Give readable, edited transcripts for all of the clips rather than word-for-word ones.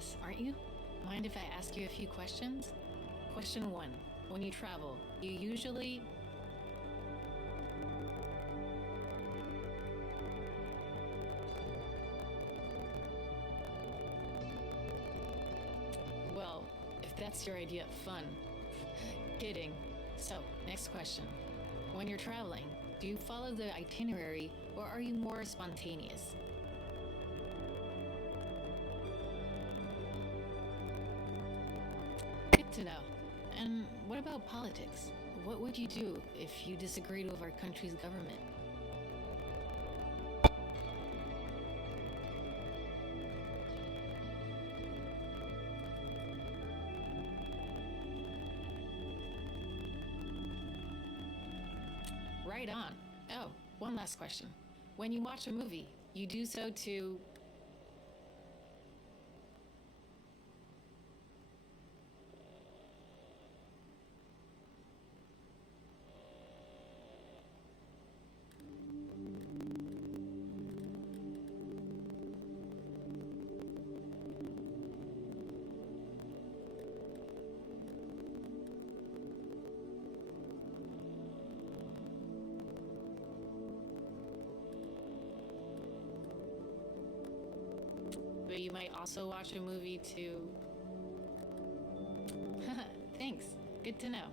class, aren't you? Mind if I ask you a few questions? Question 1. When you travel, you usually... Well, if that's your idea of fun. Kidding. So, next question. When you're traveling, do you follow the itinerary or are you more spontaneous? Good to know. And what about politics? What would you do if you disagreed with our country's government? Right on. Oh, one last question. When you watch a movie, you do so to... But you might also watch a movie to... Thanks. Good to know.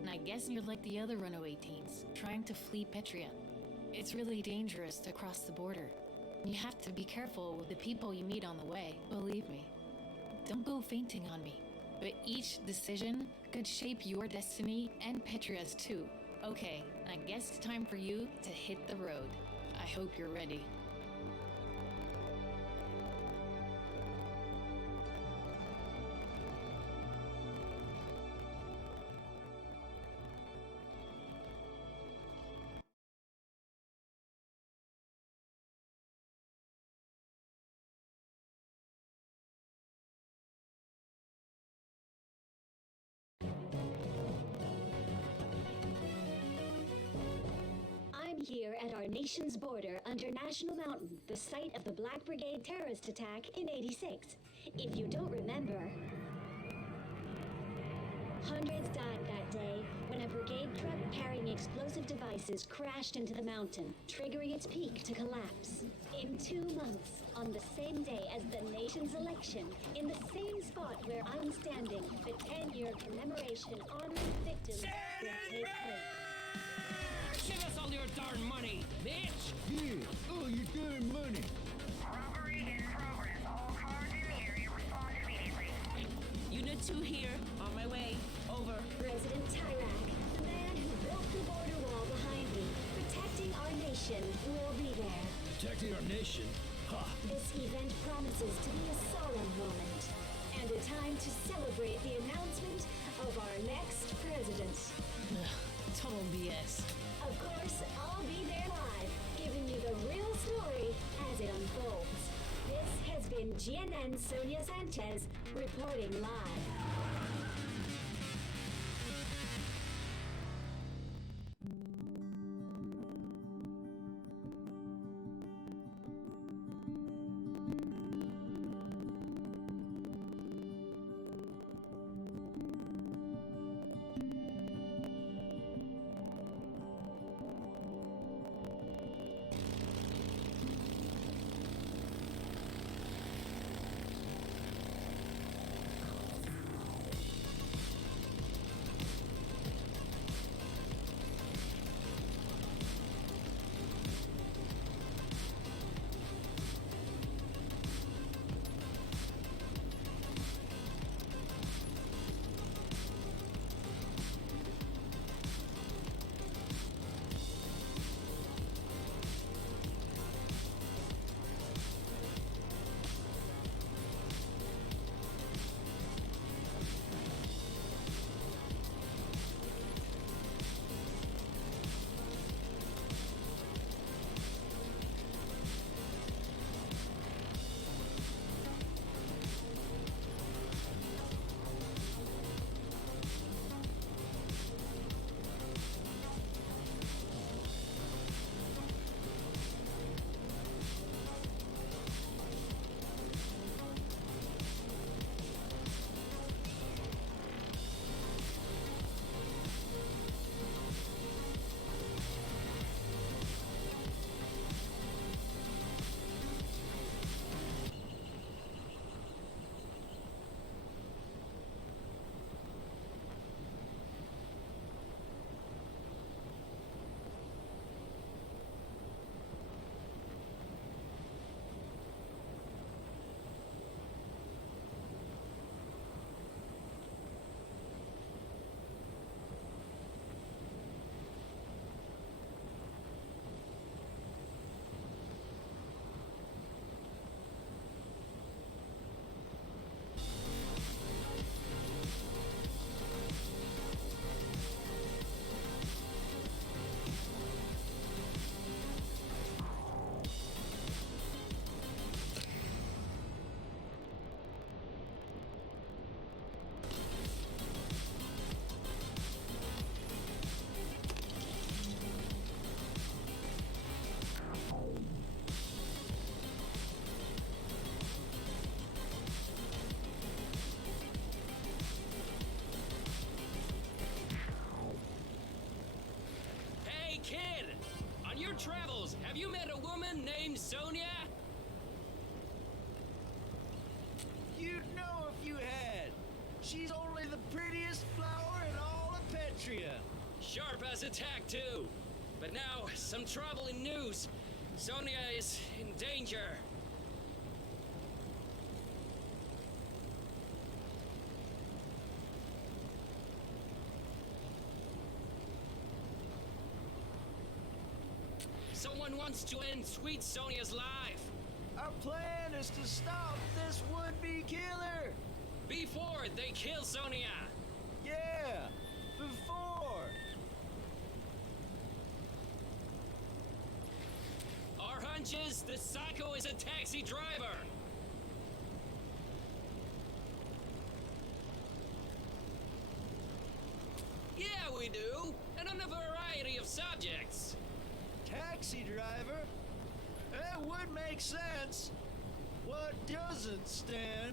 And I guess you're like the other runaway teens, trying to flee Petria. It's really dangerous to cross the border. You have to be careful with the people you meet on the way, believe me. Don't go fainting on me. But each decision could shape your destiny and Petria's too. Okay, I guess it's time for you to hit the road. I hope you're ready. I'm here at our nation's border under National Mountain, the site of the Black Brigade terrorist attack in '86. If you don't remember, hundreds died that day when a brigade truck carrying explosive devices crashed into the mountain, triggering its peak to collapse. In 2 months, on the same day as the nation's election, in the same spot where I'm standing, the 10-year commemoration honoring victims will take place. Give us all your darn money, bitch! Yeah, all your darn money. Robbery in progress. All cars in the area respond immediately. Unit 2 here, on my way. Over. President Tyrak, the man who built the border wall behind me, protecting our nation, will be there. Protecting our nation? Ha! This event promises to be a solemn moment, and a time to celebrate the announcement of our next president. Total BS. Of course, I'll be there live, giving you the real story as it unfolds. This has been GNN Sonia Sanchez reporting live. kid! On your travels, have you met a woman named Sonia? You'd know if you had. She's only the prettiest flower in all of Petria. Sharp as a tack, too. But now, some troubling news. Sonia is in danger. Someone wants to end sweet Sonia's life. Our plan is to stop this would-be killer. Before they kill Sonia. Yeah, before. Our hunch is the psycho is a taxi driver. Yeah, we do. And on a variety of subjects. Taxi driver? That would make sense. What doesn't stand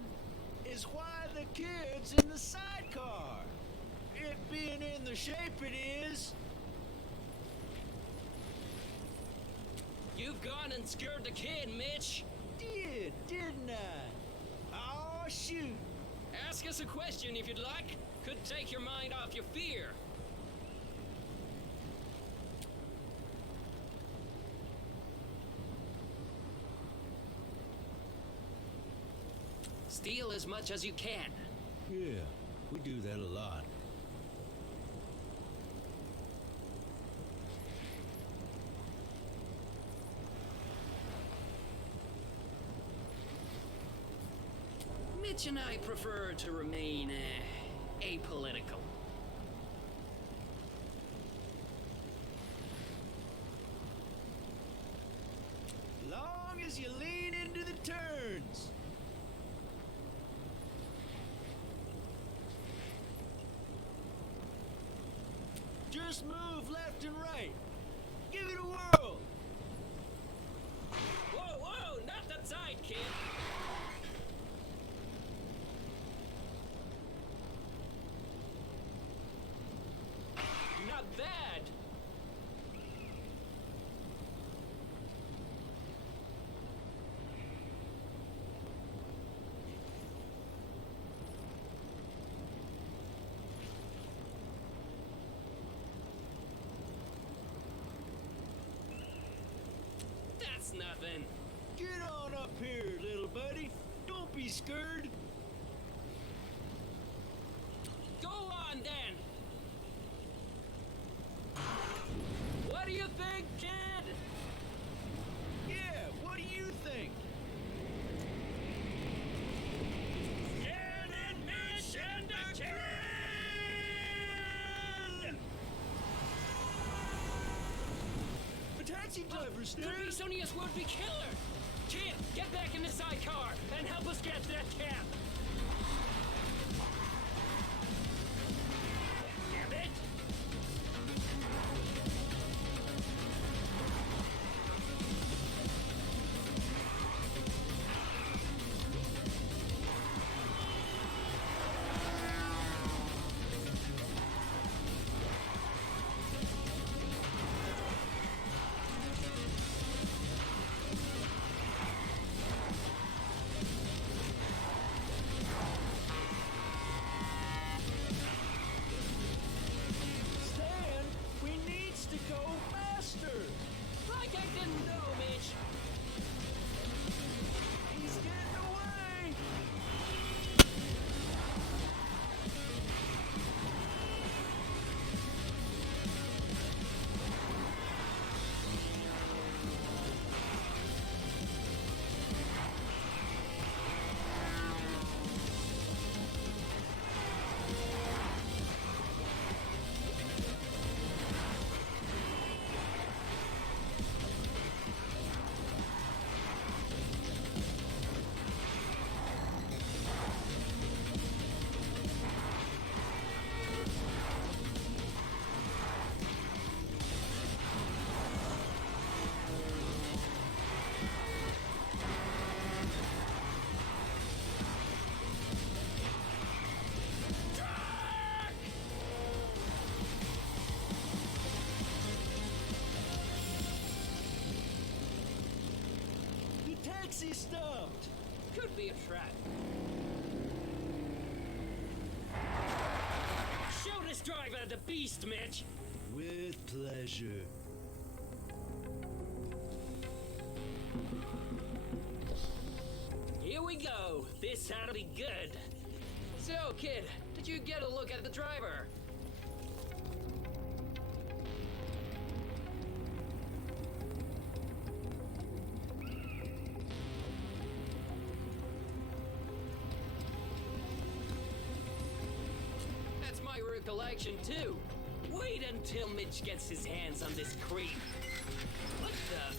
is why the kid's in the sidecar. It being in the shape it is. You've gone and scared the kid, Mitch. Didn't I? Oh, shoot. Ask us a question if you'd like. Could take your mind off your fear. Steal as much as you can. Yeah, we do that a lot. Mitch and I prefer to remain apolitical. Long as you lean into the turns. Just move left and right. Give it a whirl. Whoa, whoa, not that side, kid. Not bad. That's nothing. Get on up here, little buddy. Don't be scared. Go on then. What do you think, kid? Yeah, what do you think? Scared and mission to kill! A taxi driver, Could be Stern. Sonia's would-be killer! Kid, get back in the sidecar and help us get to that camp! Damn it! Stan, we needs to go faster. Like I didn't know, Mitch! He's getting away. Taxi stopped! Could be a trap. Show this driver the beast, Mitch! With pleasure. Here we go. This ought to be good. So, kid, did you get a look at the driver? That's my recollection, too. Wait until Mitch gets his hands on this creep. What the?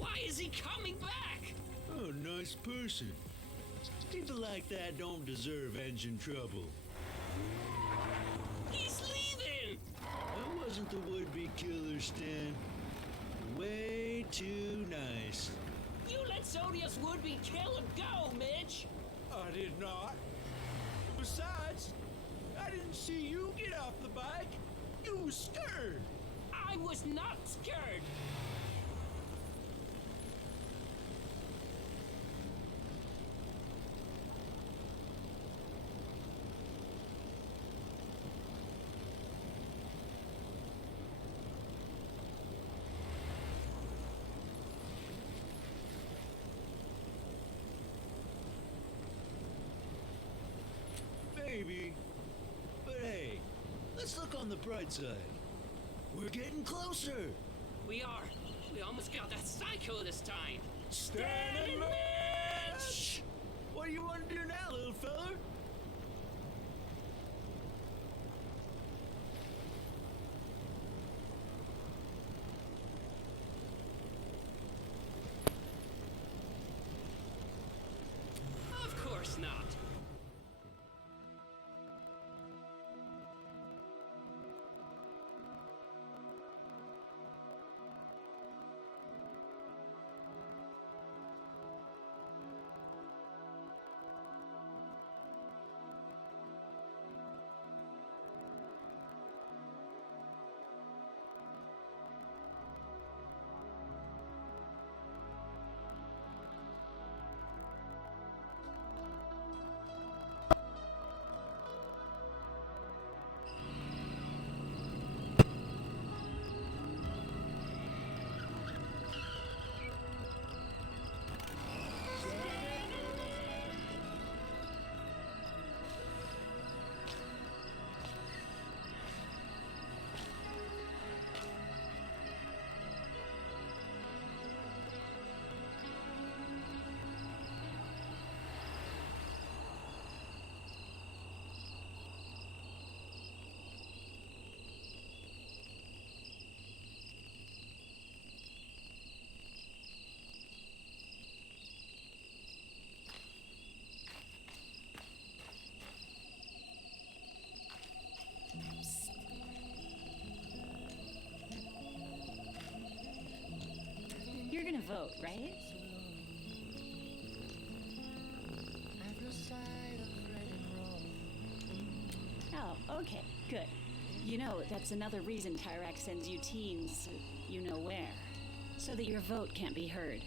Why is he coming back? Oh, nice person. People like that don't deserve engine trouble. He's leaving! That wasn't the would-be killer, Stan. Way too nice. You let Sonia's would-be killer go, Mitch! I did not. Besides, I didn't see you get off the bike. You were scared. I was not scared! Maybe. But hey, let's look on the bright side. We're getting closer. We are. We almost got that psycho this time. Stan and Mitch! What do you want to do now, little fella? Of course not. You're gonna vote, right? Oh, okay, good. You know, that's another reason Tyrak sends you teens, you know where. So that your vote can't be heard.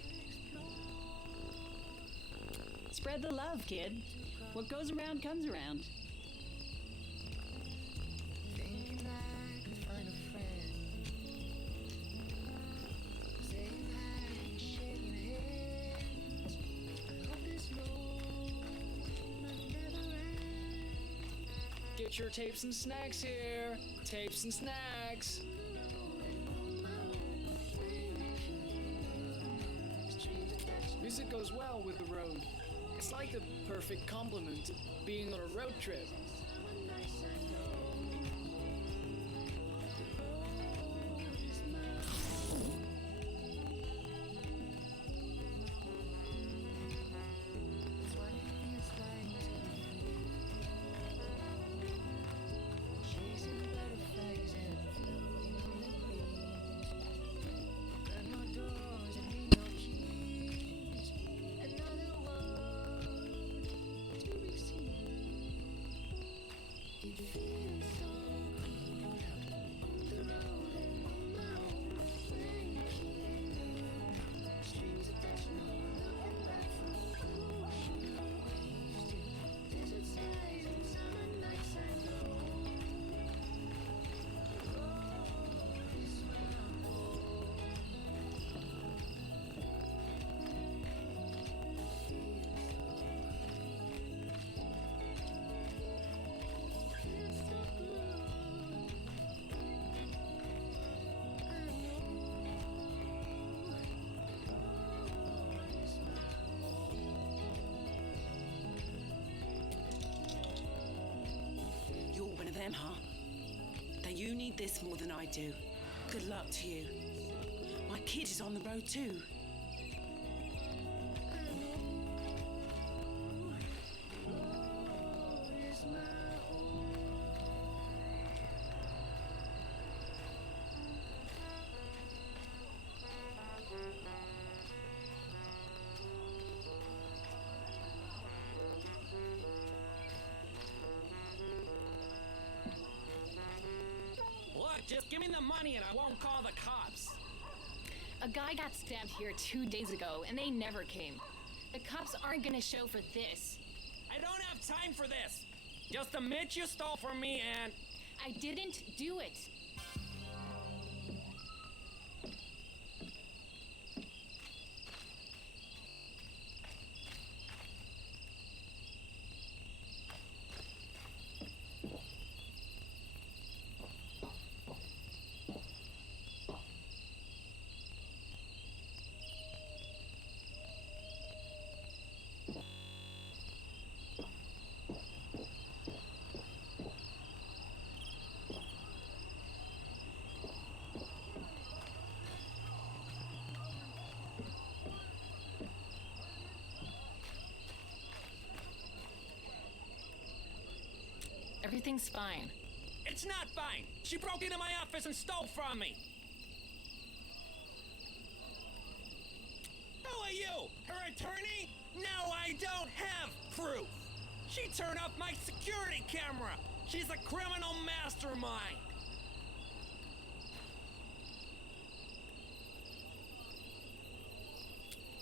Spread the love, kid. What goes around comes around. Get your tapes and snacks here. Tapes and snacks. Music goes well with the road. It's like the perfect complement to being on a road trip. them, huh? Then you need this more than I do. Good luck to you. My kid is on the road too. Look, just give me the money and I won't call the cops. A guy got stabbed here 2 days ago, and they never came. The cops aren't gonna show for this. I don't have time for this. Just admit you stole from me and... I didn't do it. Everything's fine. It's not fine. She broke into my office and stole from me. Who are you? Her attorney? No, I don't have proof. She turned off my security camera. She's a criminal mastermind.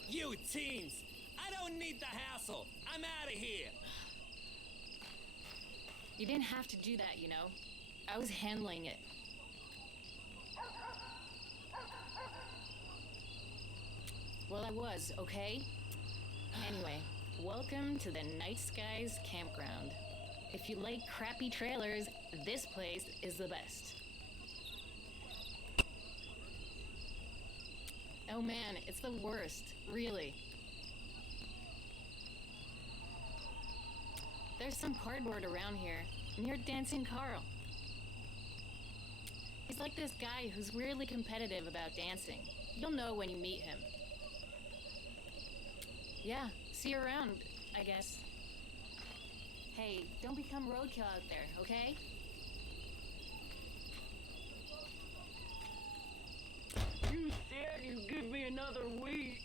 You teens, I don't need the hassle. I'm out of here. You didn't have to do that, you know. I was handling it. Well, I was, okay? Anyway, welcome to the Night Skies Campground. If you like crappy trailers, this place is the best. Oh man, it's the worst, really. There's some cardboard around here, near Dancing Carl. He's like this guy who's weirdly competitive about dancing. You'll know when you meet him. Yeah, see you around, I guess. Hey, don't become roadkill out there, okay? You said you'd give me another week.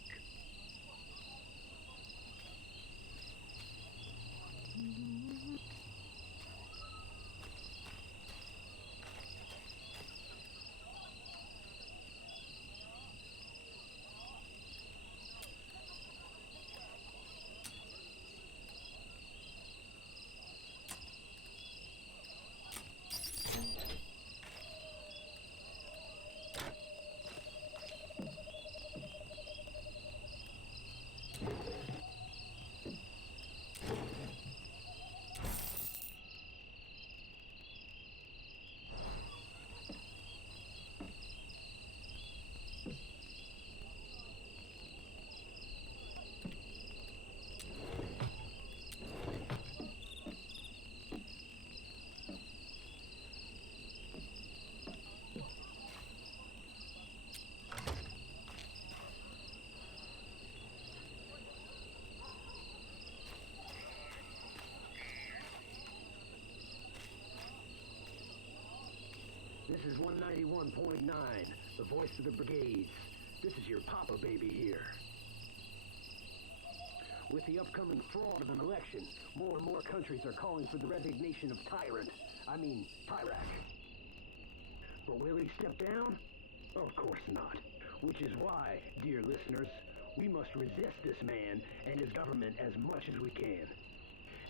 This is 191.9, the voice of the brigades. This is your Papa Baby here. With the upcoming fraud of an election, more and more countries are calling for the resignation of Tyrak. But will he step down? Of course not. Which is why, dear listeners, we must resist this man and his government as much as we can.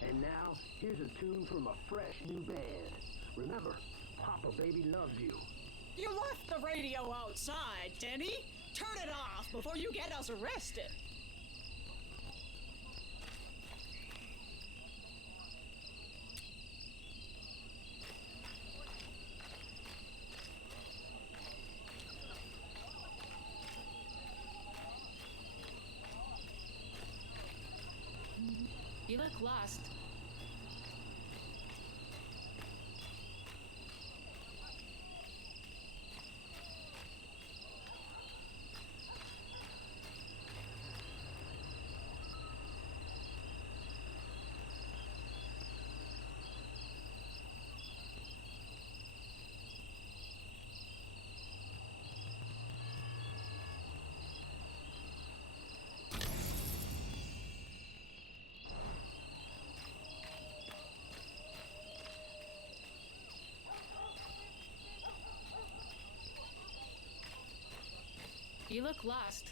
And now, here's a tune from a fresh new band. Remember, Papa Baby loves you. You left the radio outside, Denny. Turn it off before you get us arrested. You look lost. You look lost.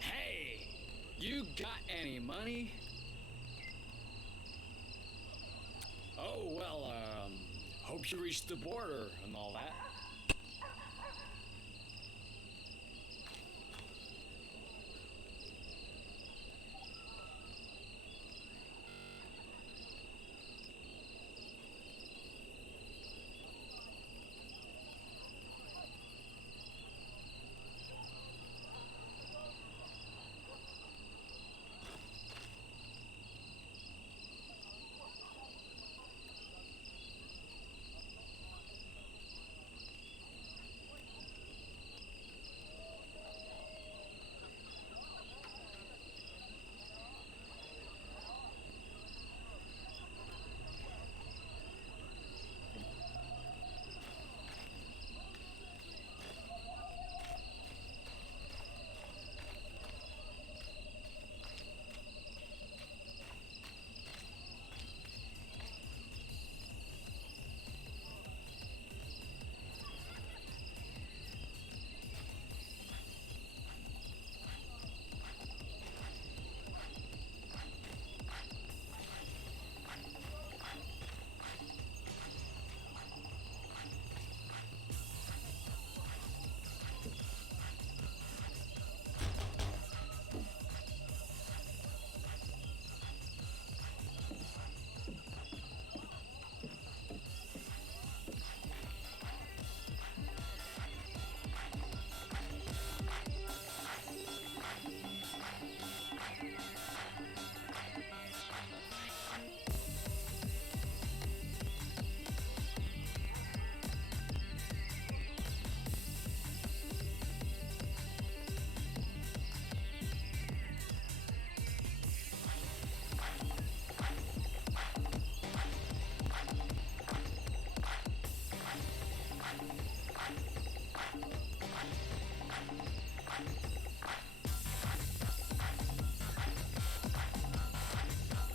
Hey, you got any money? Oh, well, hope you reached the border and all that.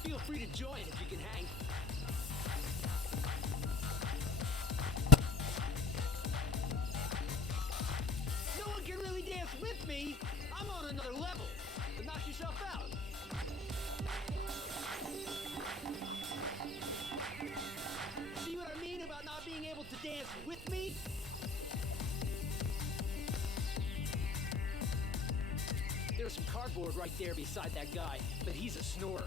Feel free to join if you can hang. No one can really dance with me. I'm on another level. So knock yourself out. See what I mean about not being able to dance with me? There's some cardboard right there beside that guy, but he's a snorer.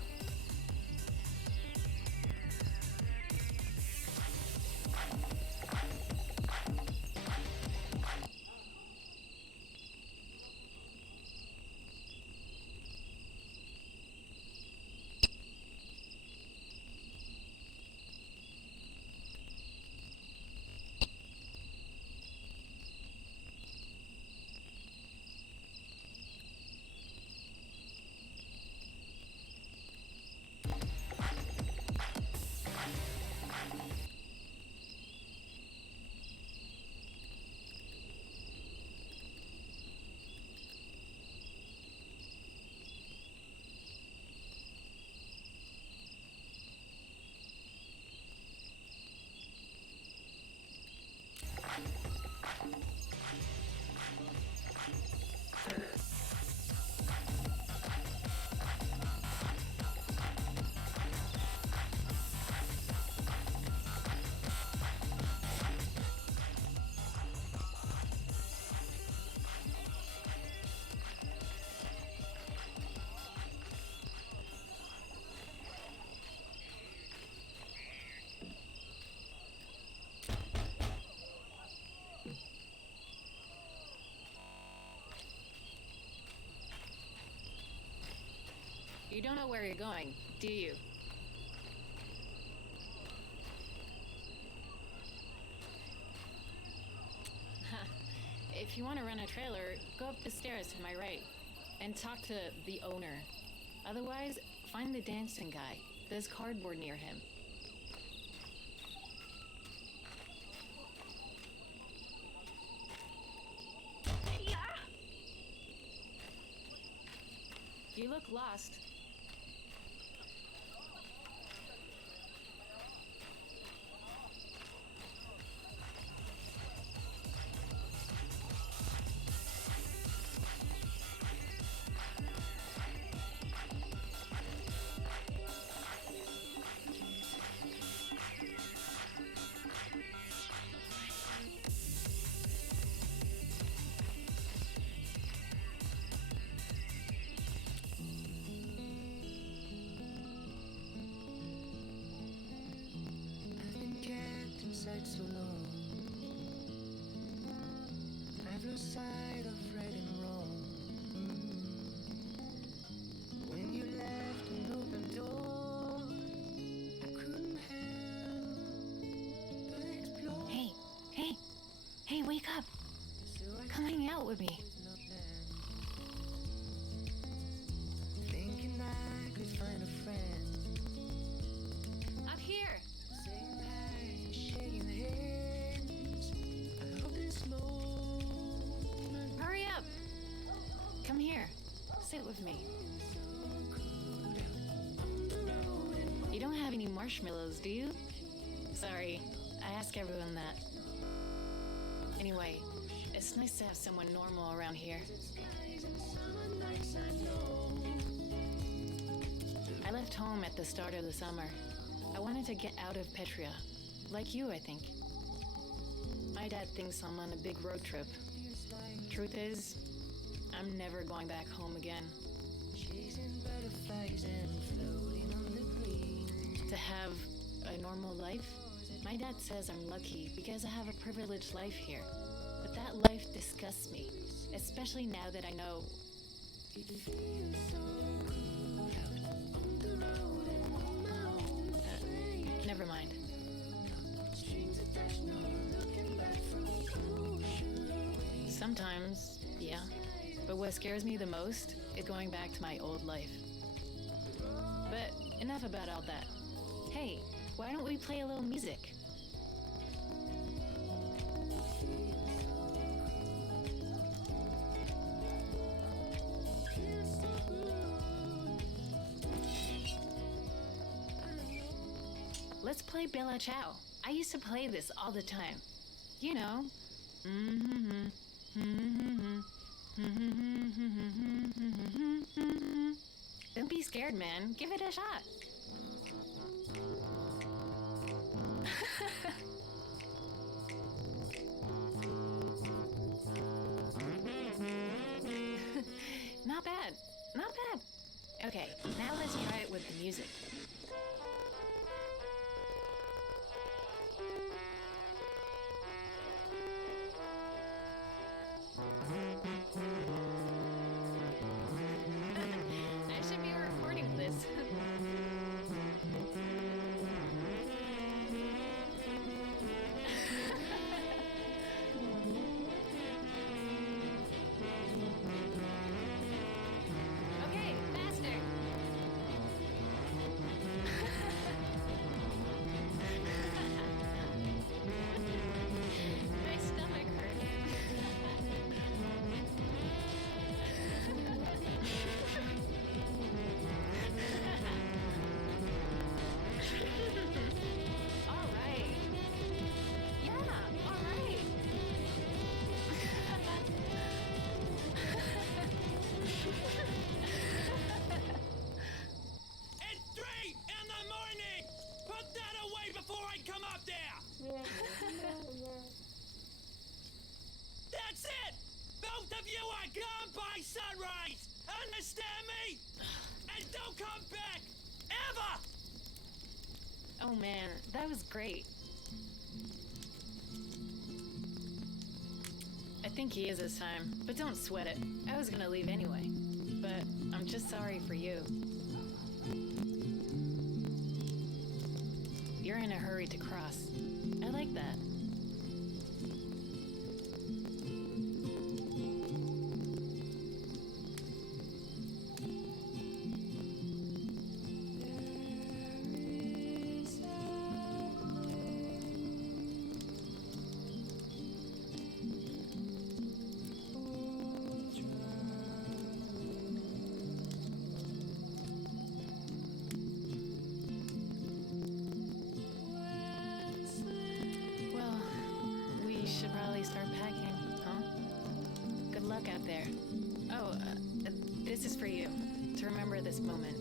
You don't know where you're going, do you? If you want to rent a trailer, go up the stairs to my right and talk to the owner. Otherwise, find the dancing guy. There's cardboard near him. You look lost. Inside so long, I've lost sight of right and wrong. When you left an open door, I couldn't help but explore. Hey, wake up! Come hang out with me. Thinking I could find a friend. Up here! Shaking hands. I hope this moment. Hurry up! Come here. Sit with me. You don't have any marshmallows, do you? Sorry, I ask everyone that. Anyway, it's nice to have someone normal around here. I left home at the start of the summer. I wanted to get out of Petria. Like you, I think. My dad thinks I'm on a big road trip. Truth is, I'm never going back home again. Chasing butterflies and floating on the breeze. To have a normal life? My dad says I'm lucky because I have a privileged life here. But that life disgusts me, especially now that I know. Never mind. Sometimes, yeah. But what scares me the most is going back to my old life. But enough about all that. Hey, why don't we play a little music? Let's play Bella Ciao. I used to play this all the time. You know. Don't be scared, man. Give it a shot. Not bad. Not bad. Okay, now let's try it with the music. I should be recording this. Okay, faster. My stomach hurts. All right. Yeah, all right. It's 3 in the morning! Put that away before I come up there! That's it! Both of you are gone by sunrise! Understand me? And don't come back! Ever! Oh man, that was great. I think he is this time, but don't sweat it. I was gonna leave anyway. But I'm just sorry for you. You're in a hurry to cross. I like that. luck out there. Oh, this is for you, to remember this moment.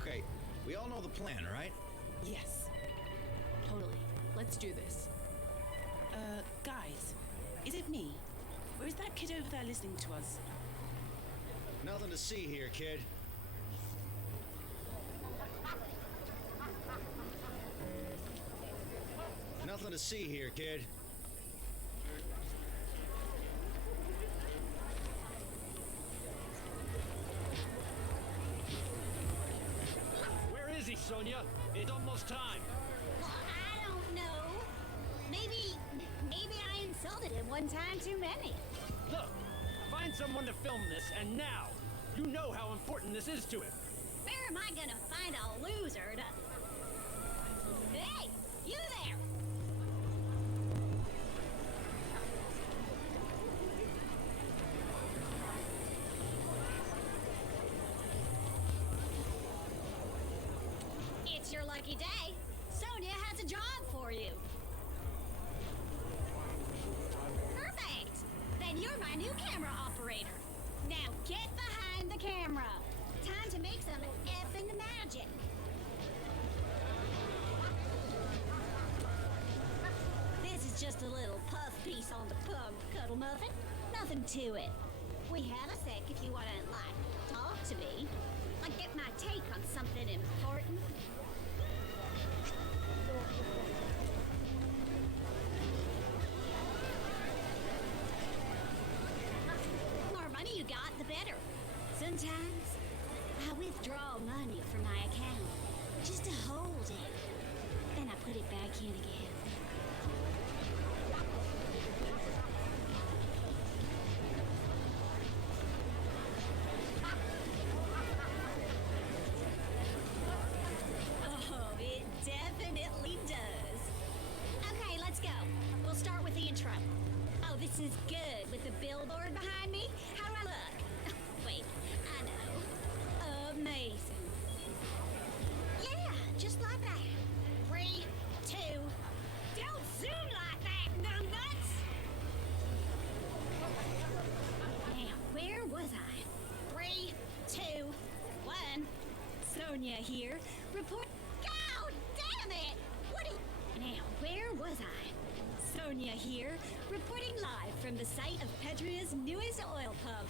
Okay, we all know the plan, right? Yes. Totally. Let's do this. Guys, is it me? Or is that kid over there listening to us? Nothing to see here, kid. Nothing to see here, kid. Where is he, Sonia? It's almost time. Well, I don't know. Maybe I insulted him one time too many. Look, find someone to film this, and now. You know how important this is to him. Where am I gonna find a loser to... Hey, you there! It's your lucky day. Sonia has a job for you. Perfect! Then you're my new camera operator. Now get behind the camera. Time to make some effing magic. This is just a little puff piece on the pug, Cuddle Muffin. Nothing to it. We have a sec if you want to, talk to me. Get my take on something important. More money you got, the better. Sometimes I withdraw money from my account just to hold it. Then I put it back in again. Oh, it definitely does. Okay, let's go. We'll start with the intro. Oh, this is good with the billboard behind me. How do I look? Wait, I know. Amazing. Yeah, just like that. 3, 2, Sonia here. Report. God damn it! What is. Now, where was I? Sonia here, reporting live from the site of Petria's newest oil pump,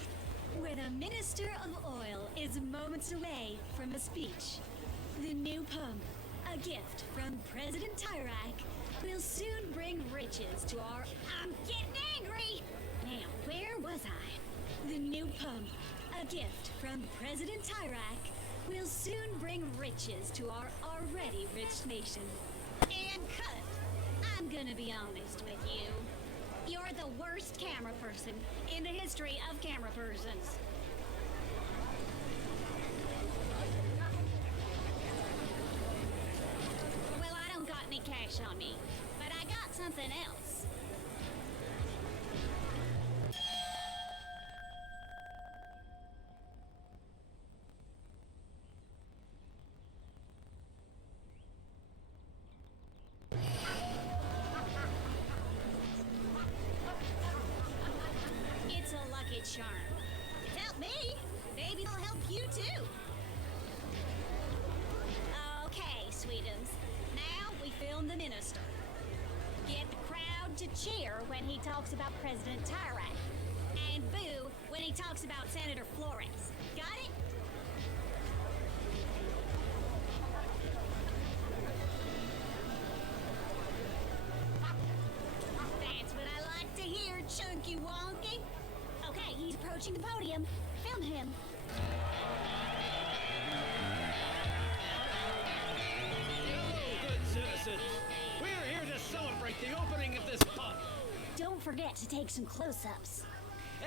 where the Minister of Oil is moments away from a speech. The new pump, a gift from President Tyrak, will soon bring riches to our. I'm getting angry! Now, where was I? The new pump, a gift from President Tyrak, will soon bring riches to our already rich nation. And cut. I'm gonna be honest with you. You're the worst camera person in the history of camera persons. Well, I don't got any cash on me, but I got something else. It's a lucky charm. It helped me. Maybe it'll help you too. Okay, sweetums. Now we film the minister. Get the crowd to cheer when he talks about President Tyrak. And boo when he talks about Senator Flores. Got it? That's what I like to hear, Chunky Wonky. Okay, he's approaching the podium. Film him. Hello, good citizens. We're here to celebrate the opening of this pump. Don't forget to take some close-ups.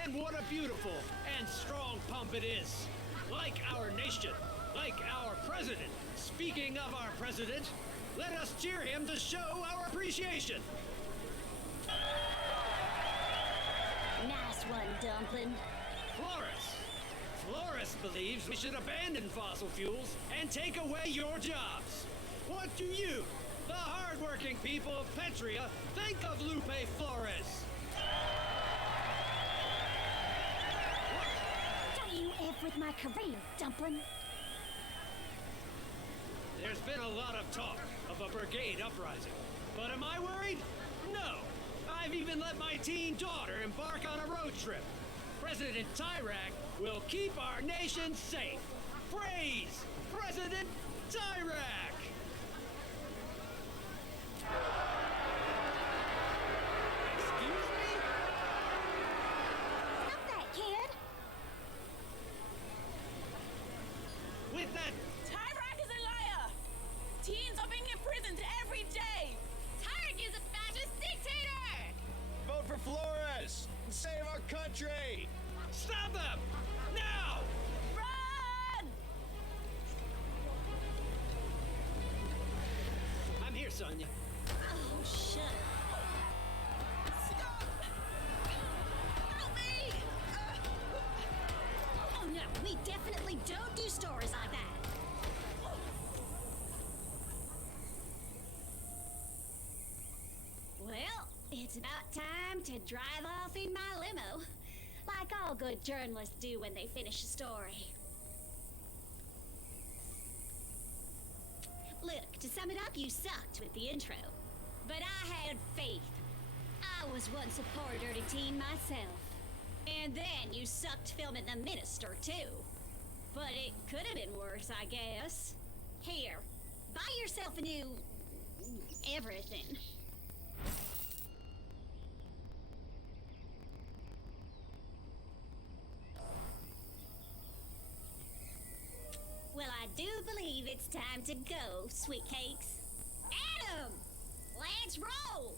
And what a beautiful and strong pump it is. Like our nation, like our president. Speaking of our president, let us cheer him to show our appreciation. Nice one, Dumpling. Flores believes we should abandon fossil fuels and take away your jobs. What do you, the hardworking people of Petria, think of Lupe Flores? Don't you F with my career, Dumpling. There's been a lot of talk of a brigade uprising. But am I worried? No. I've even let my teen daughter embark on a road trip. President Tyrak will keep our nation safe. Praise President Tyrak! Excuse me? Stop that, kid. With that... Tyrak is a liar! Teens are being imprisoned every day! Tyrak is a fascist dictator! Vote for Flores! Save our country! Stop them! Now! Run! I'm here, Sonia. Oh, shut up. Stop! Help me! Oh, no, we definitely don't do stories like that. Well, it's about time to drive off in my limo. Like all good journalists do when they finish a story. Look, to sum it up, you sucked with the intro. But I had faith. I was once a poor dirty teen myself. And then you sucked filming the minister, too. But it could have been worse, I guess. Here, buy yourself a new... everything. Well, I do believe it's time to go, sweet cakes. Adam! Let's roll!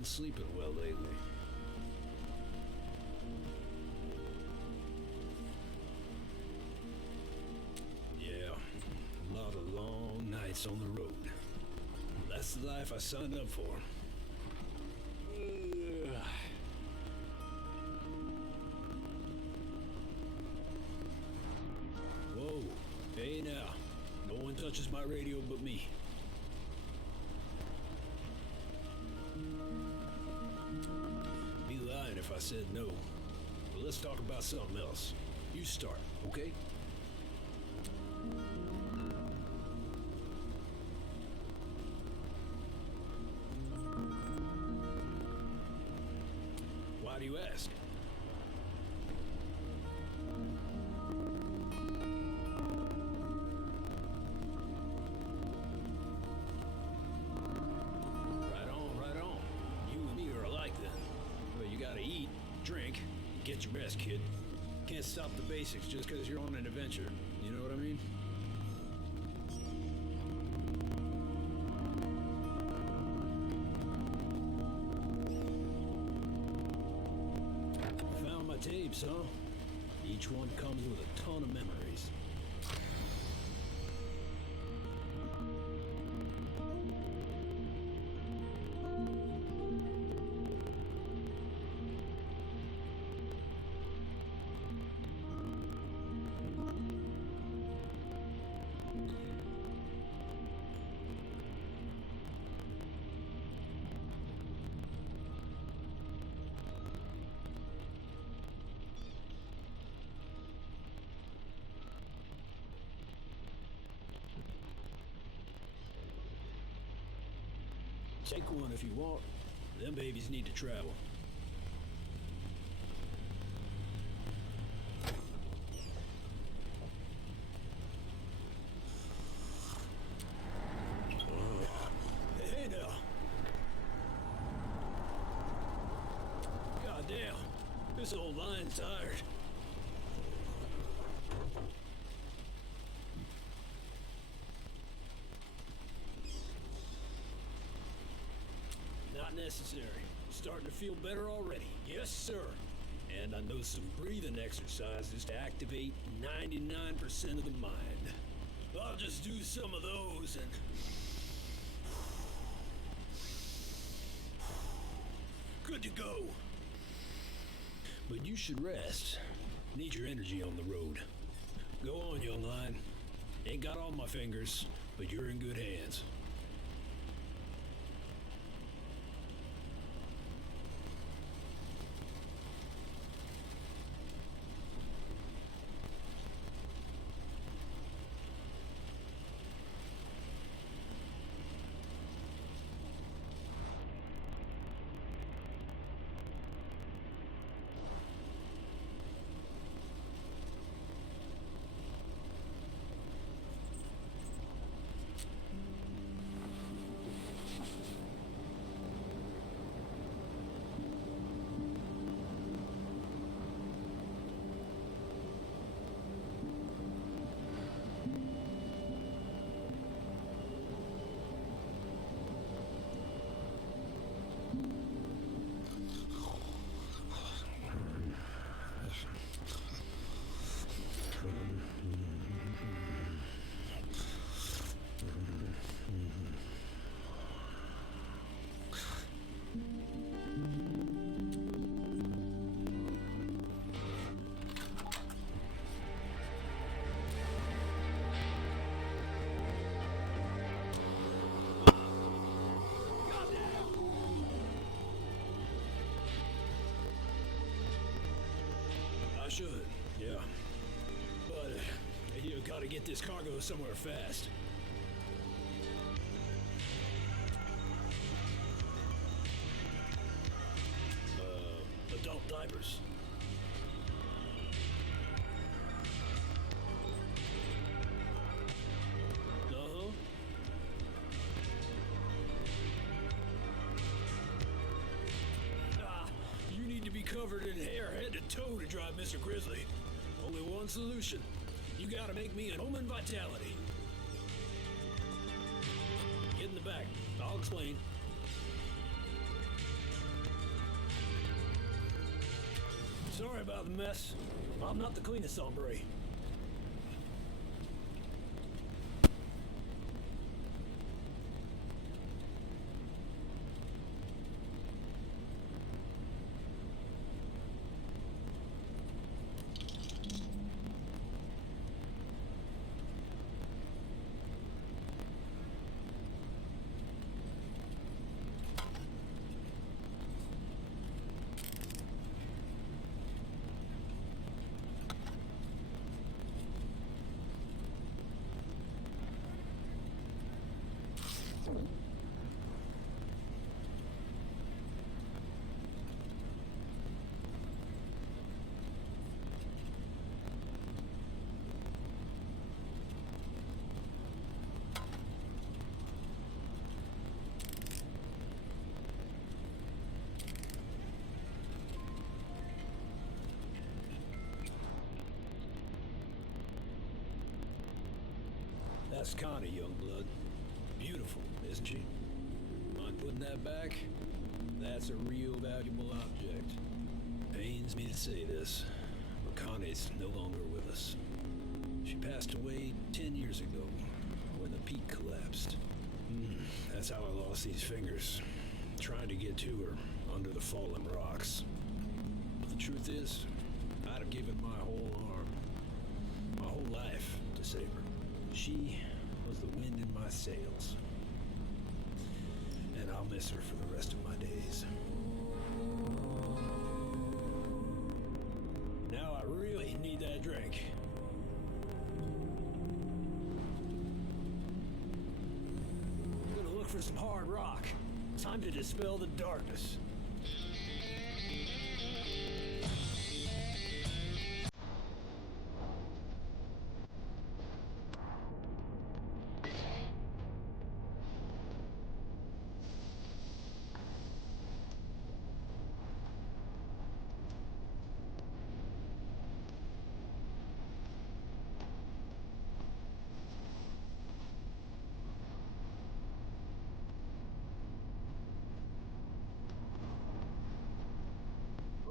been sleeping well lately. Yeah, a lot of long nights on the road. That's the life I signed up for. Whoa, hey now. No one touches my radio but me. Be lying if I said no. But let's talk about something else. You start, okay? Why do you ask? Right on. You and me are alike then. But you gotta eat, drink, and get your rest, kid. Can't stop the basics just because you're on an adventure. You know what I mean? Found my tapes, huh? Each one comes with a ton of memories. Take one if you want. Them babies need to travel. Hey now. Goddamn, this old line's tired. Not necessary. Starting to feel better already. Yes, sir. And I know some breathing exercises to activate 99% of the mind. I'll just do some of those and... good to go. But you should rest. Need your energy on the road. Go on, young lion. Ain't got all my fingers, but you're in good hands. Should, yeah. But you gotta get this cargo somewhere fast. Adult diapers. Uh-huh. You need to be covered in hair head to toe to drive Mr. Grizzly. Only one solution. You gotta make me an Omen Vitality. Get in the back. I'll explain. Sorry about the mess. I'm not the cleanest hombre. That's Connie, young blood. Beautiful, isn't she? Mind putting that back? That's a real valuable object. Pains me to say this, but Connie's no longer with us. She passed away 10 years ago, when the peak collapsed. That's how I lost these fingers, trying to get to her under the fallen rocks. But the truth is, I'd have given my whole arm, my whole life to save her. She was the wind in my sails. And I'll miss her for the rest of my days. Now I really need that drink. I'm gonna look for some hard rock. Time to dispel the darkness.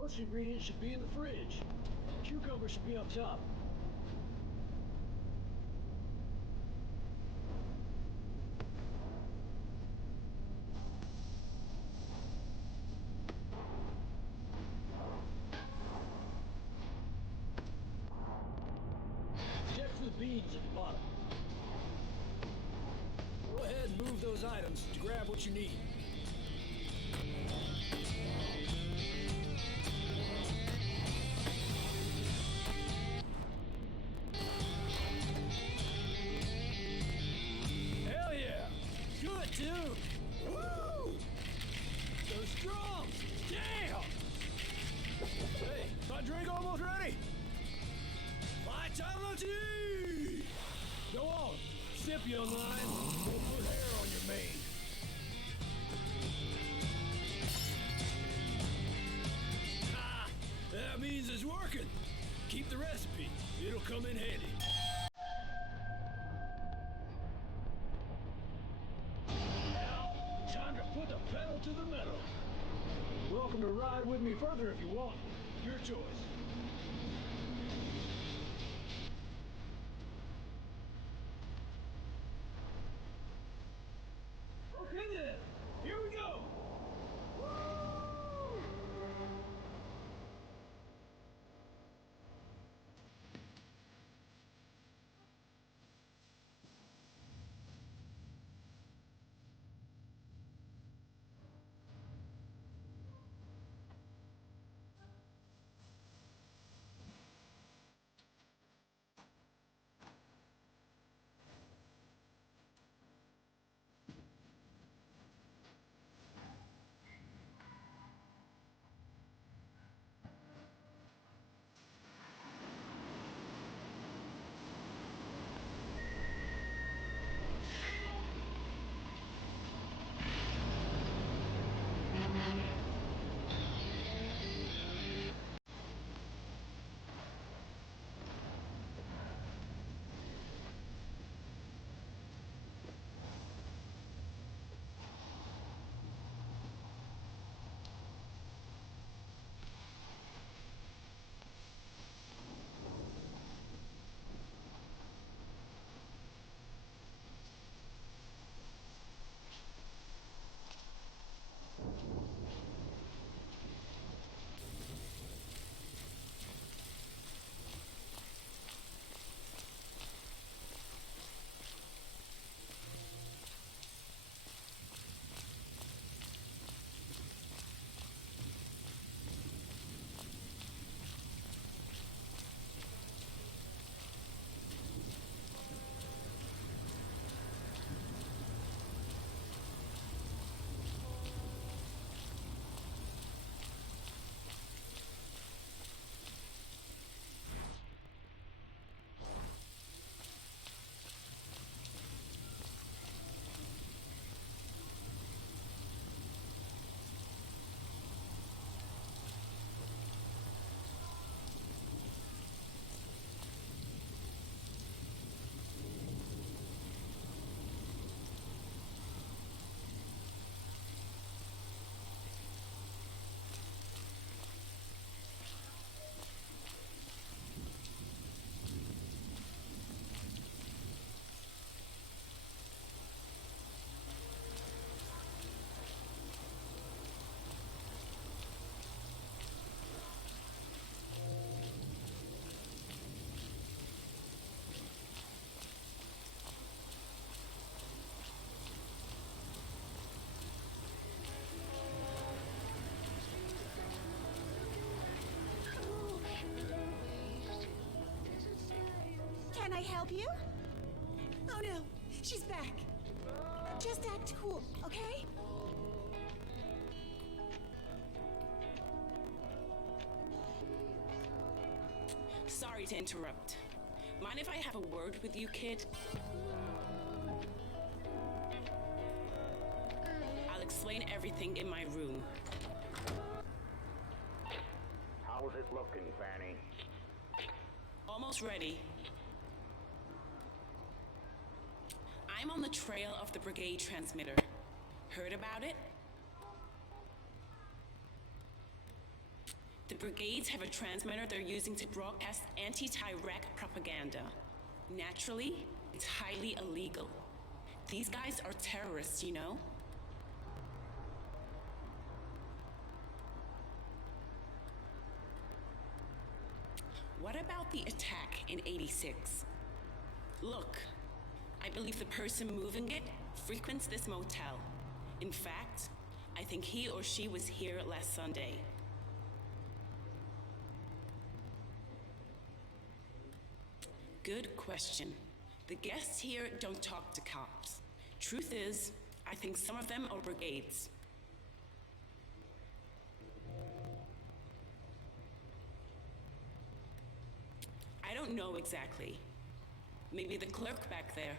Most ingredients should be in the fridge. Cucumber should be up top. Check for the beans at the bottom. Go ahead and move those items to grab what you need. Hell yeah! Good, dude! Woo! Those drums! Damn! Hey, my drink almost ready? Vitality! Go on, sip, young lion. We'll put hair on your mane. Ah, that means it's working. Keep the recipe. It'll come in handy. Now, time to put the pedal to the metal. Welcome to ride with me further if you want. Your choice. Okay then, here we go! Woo! I help you? Oh no, she's back. Just act cool, okay? Sorry to interrupt. Mind if I have a word with you, kid? I'll explain everything in my room. How's it looking, Fanny? Almost ready. I'm on the trail of the brigade transmitter. Heard about it? The brigades have a transmitter they're using to broadcast anti-Tyrek propaganda. Naturally, it's highly illegal. These guys are terrorists, you know? What about the attack in 86? Look, I believe the person moving it frequents this motel. In fact, I think he or she was here last Sunday. Good question. The guests here don't talk to cops. Truth is, I think some of them are brigades. I don't know exactly. Maybe the clerk back there.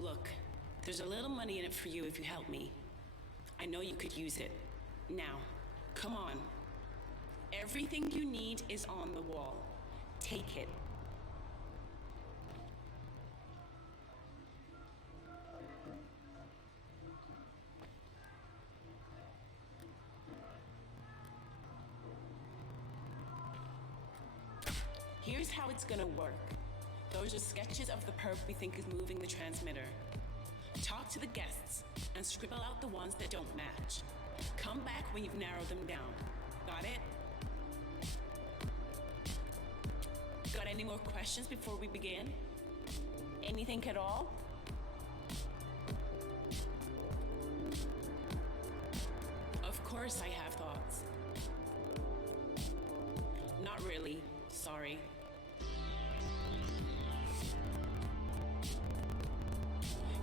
Look, there's a little money in it for you if you help me. I know you could use it. Now, come on. Everything you need is on the wall. Take it. Here's how it's gonna work. Those are sketches of the perp we think is moving the transmitter. Talk to the guests and scribble out the ones that don't match. Come back when you've narrowed them down. Got it? Got any more questions before we begin? Anything at all? Of course I have thoughts. Not really, sorry.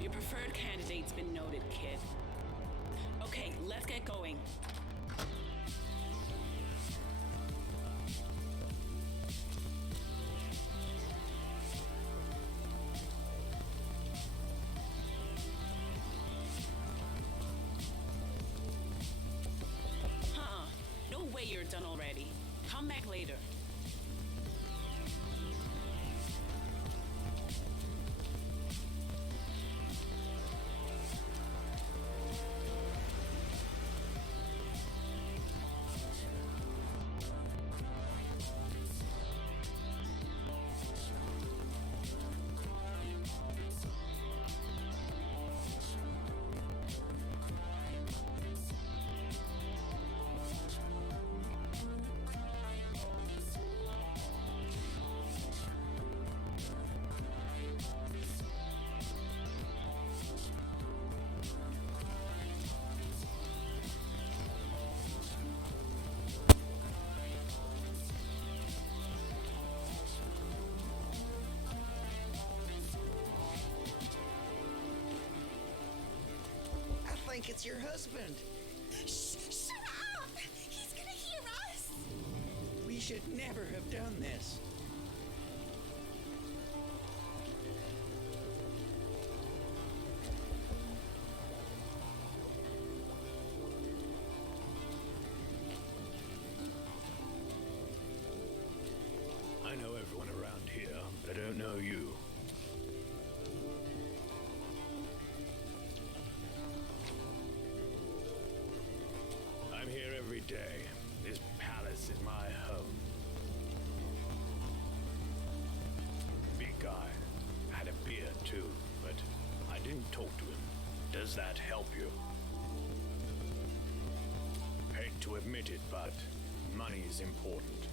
Your preferred candidate's been noted, kid. Okay, let's get going. No way you're done already. Come back later. I think it's your husband. Shut up! He's gonna hear us! We should never have done this. I know everyone around here, but I don't know you. I'm here every day. This palace is my home. Big guy. Had a beard too, but I didn't talk to him. Does that help you? Hate to admit it, but money is important.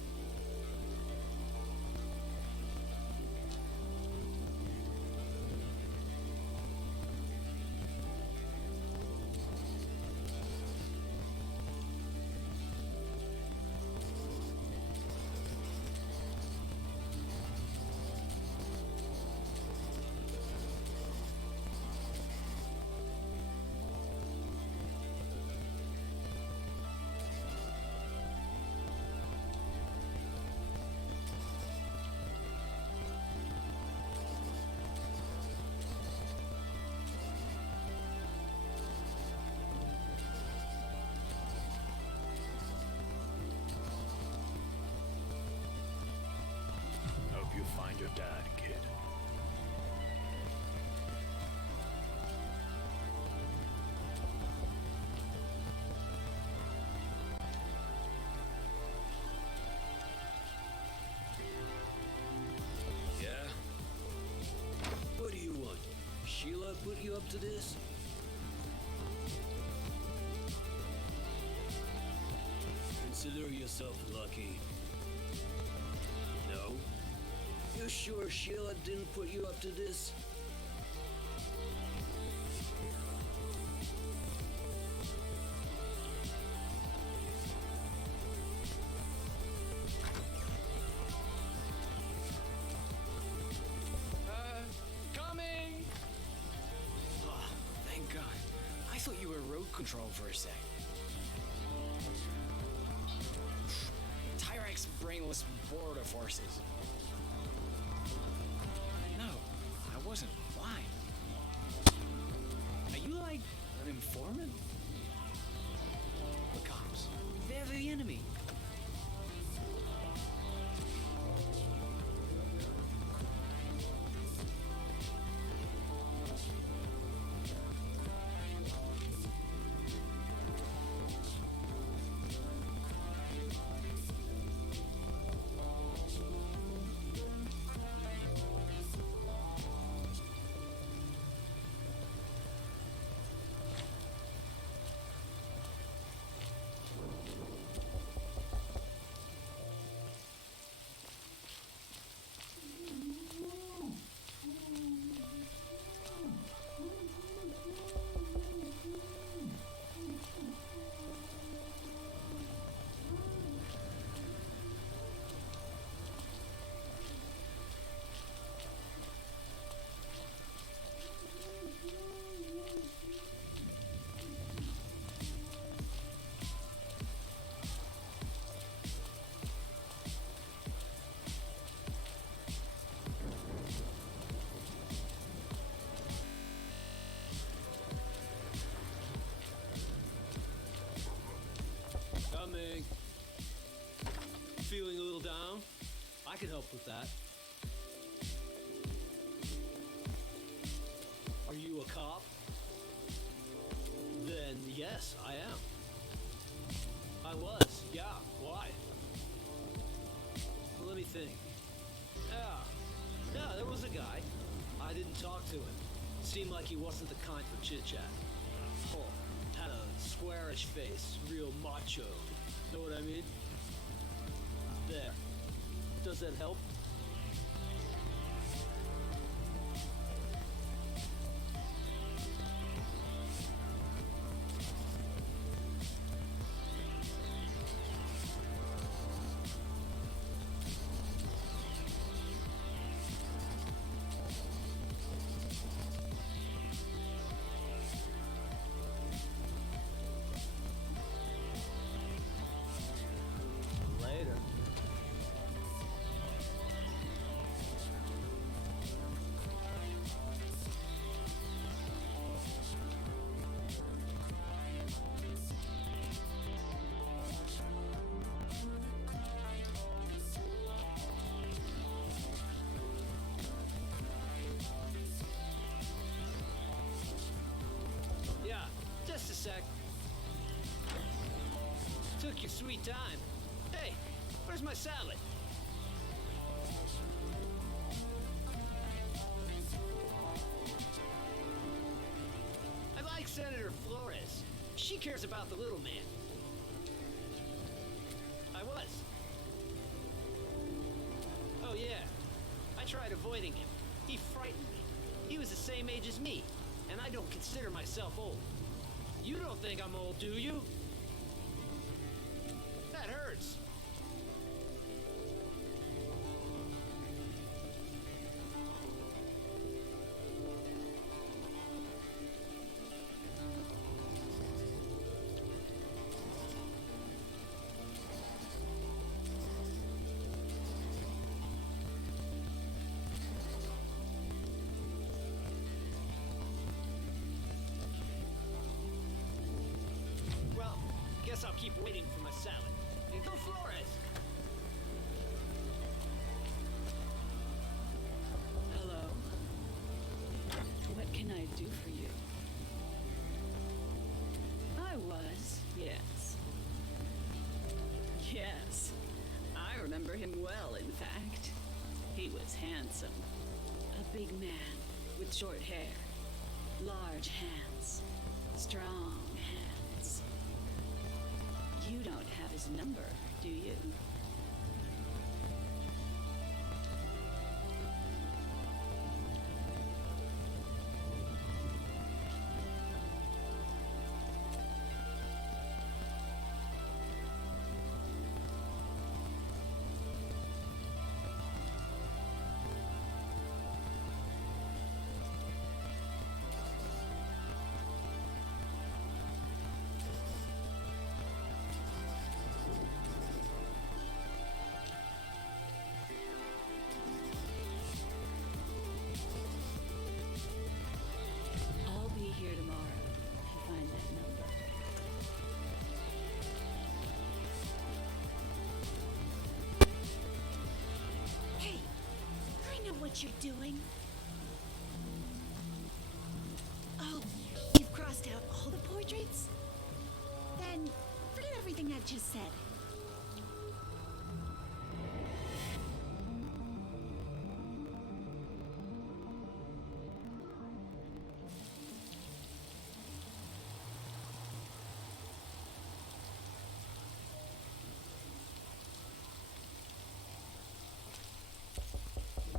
You're dead, kid. Yeah? What do you want? Sheila put you up to this? Consider yourself lucky. No? You sure Sheila didn't put you up to this? Coming! Oh, thank God. I thought you were road control for a sec. Tyrex brainless border forces. No, I wasn't. Why? Are you like an informant? The cops. They're the enemy. Coming. Feeling a little down? I can help with that. Are you a cop? Then yes, I am. I was, yeah. Why? Let me think. Yeah, there was a guy. I didn't talk to him. Seemed like he wasn't the kind for chit-chat. Oh, had a squarish face, real macho. Know what I mean? There. Does that help? Later. Yeah, just a sec. Took your sweet time. Hey, where's my salad? I like Senator Flores. She cares about the little man. I was. Oh yeah, I tried avoiding him. He frightened me. He was the same age as me, and I don't consider myself old. You don't think I'm old, do you? That hurts. Well, guess I'll keep waiting for my salad. Go Flores! do for you? I was, yes. Yes. I remember him well, in fact. He was handsome. A big man with short hair, large hands, strong hands. You don't have his number, do you? I'll be here tomorrow to find that number. Hey, I know what you're doing. Oh, you've crossed out all the portraits? Then forget everything I just said.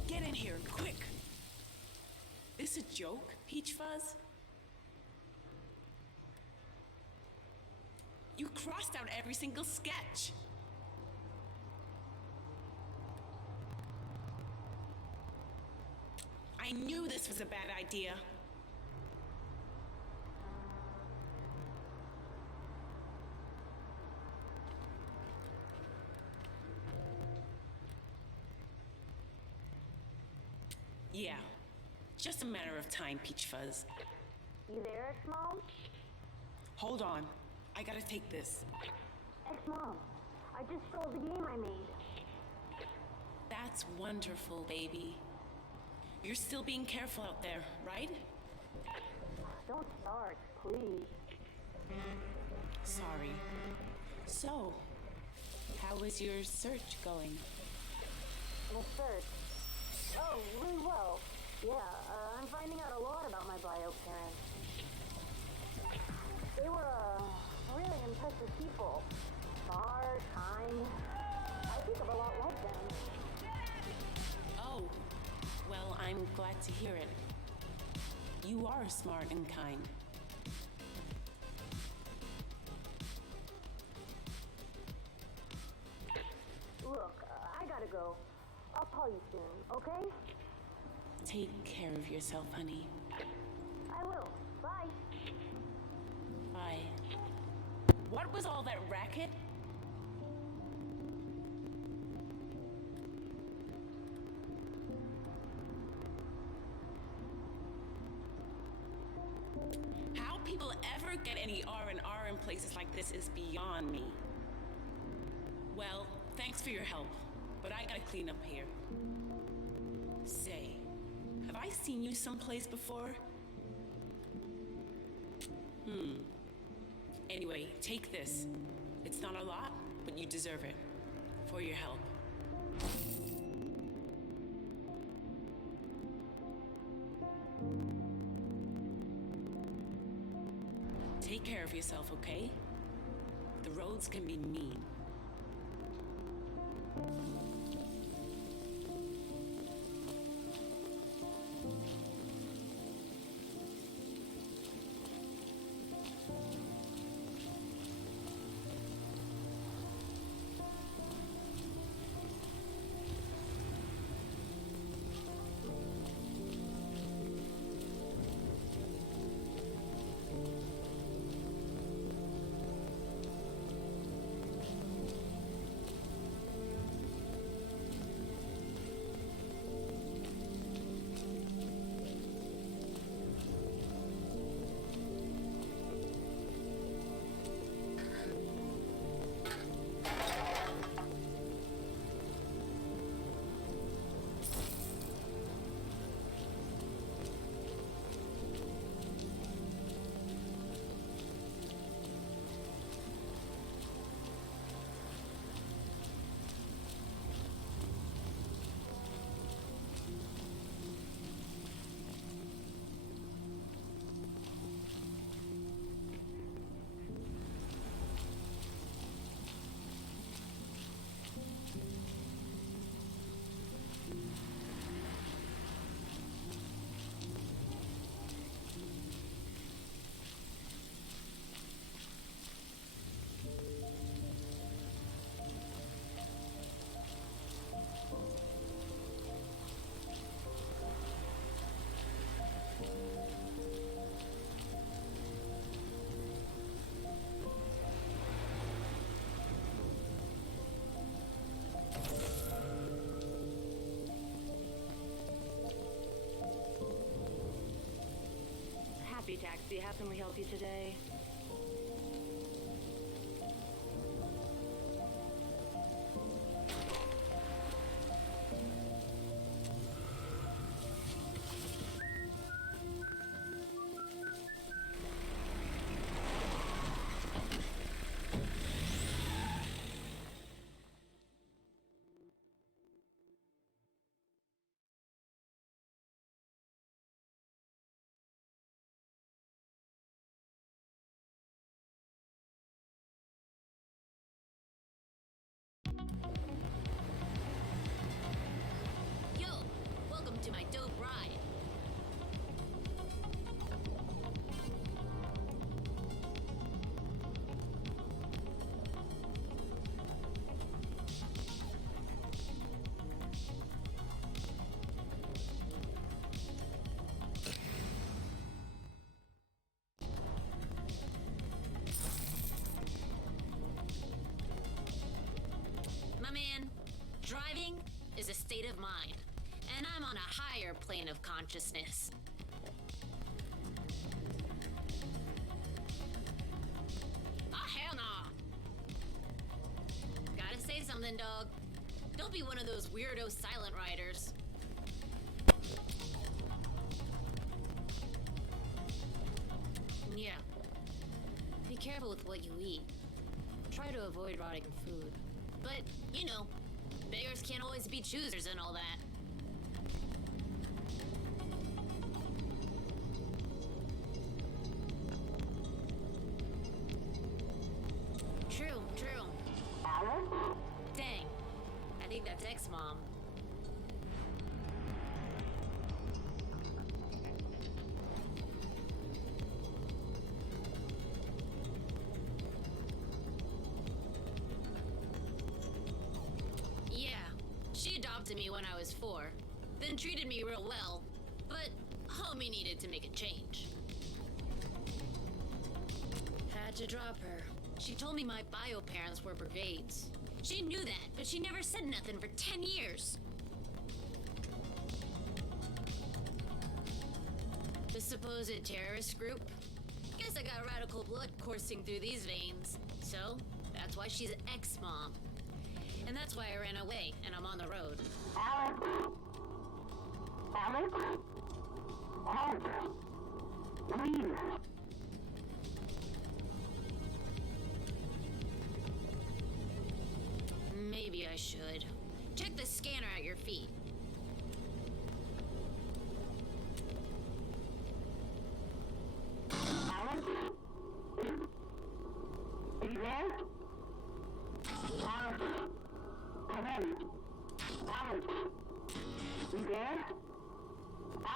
Get in here, quick! This a joke, Peach Fuzz? You crossed out every single sketch! I knew this was a bad idea. Yeah, just a matter of time, Peach Fuzz. You there, Ex-Mom? Hold on, I gotta take this. Ex-Mom, I just stole the game I made. That's wonderful, baby. You're still being careful out there, right? Don't start, please. Sorry. So, how is your search going? The search. Oh, really well. Yeah, I'm finding out a lot about my bio parents. They were, really impressive people. Smart, kind. I think I'm a lot like them. Oh, well, I'm glad to hear it. You are smart and kind. Look, I gotta go. I'll call you soon, okay? Take care of yourself, honey. I will. Bye. Bye. What was all that racket? How people ever get any R&R in places like this is beyond me. Well, thanks for your help, but I gotta clean up here. Say, have I seen you someplace before? Anyway, take this. It's not a lot, but you deserve it. For your help. Take care of yourself, okay? The roads can be mean. How can we help you today? Yo, welcome to my dope ride. My man, driving is a state of mind, and I'm on a higher plane of consciousness. Oh, hell nah! Gotta say something, dog. Don't be one of those weirdo silent riders. Yeah. Be careful with what you eat. Try to avoid rotting food. But, you know, beggars can't always be choosers and all that. True, true. Dang. I think that's ex-mom. Yeah, she adopted me when I was 4, then treated me real well, but homie needed to make a change. Had to drop her. She told me my bio parents were brigades. She knew that, but she never said nothing for 10 years. The supposed terrorist group? Guess I got radical blood coursing through these veins. So, that's why she's an ex-mom. And that's why I ran away, and I'm on the road. Alex? Alex? Alex? Please. Maybe I should. Check the scanner at your feet. Alex? Are you there? Alex? Come in. Alex? You there?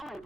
Alex?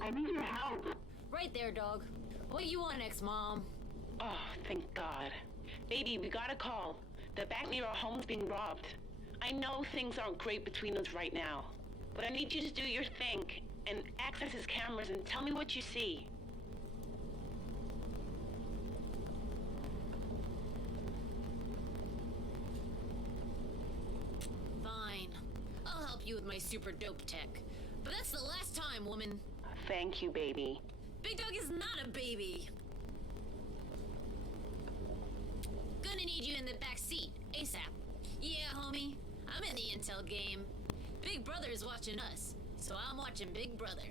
I need your help. Right there, dog. What you want, ex-mom? Oh, thank God. Baby, we got a call. The bank near our home's being robbed. I know things aren't great between us right now, but I need you to do your thing and access his cameras and tell me what you see. Fine. I'll help you with my super dope tech. But that's the last time, woman. Thank you, baby. Big Dog is not a baby. Gonna need you in the back seat, ASAP. Yeah, homie. I'm in the intel game. Big Brother is watching us, so I'm watching Big Brother.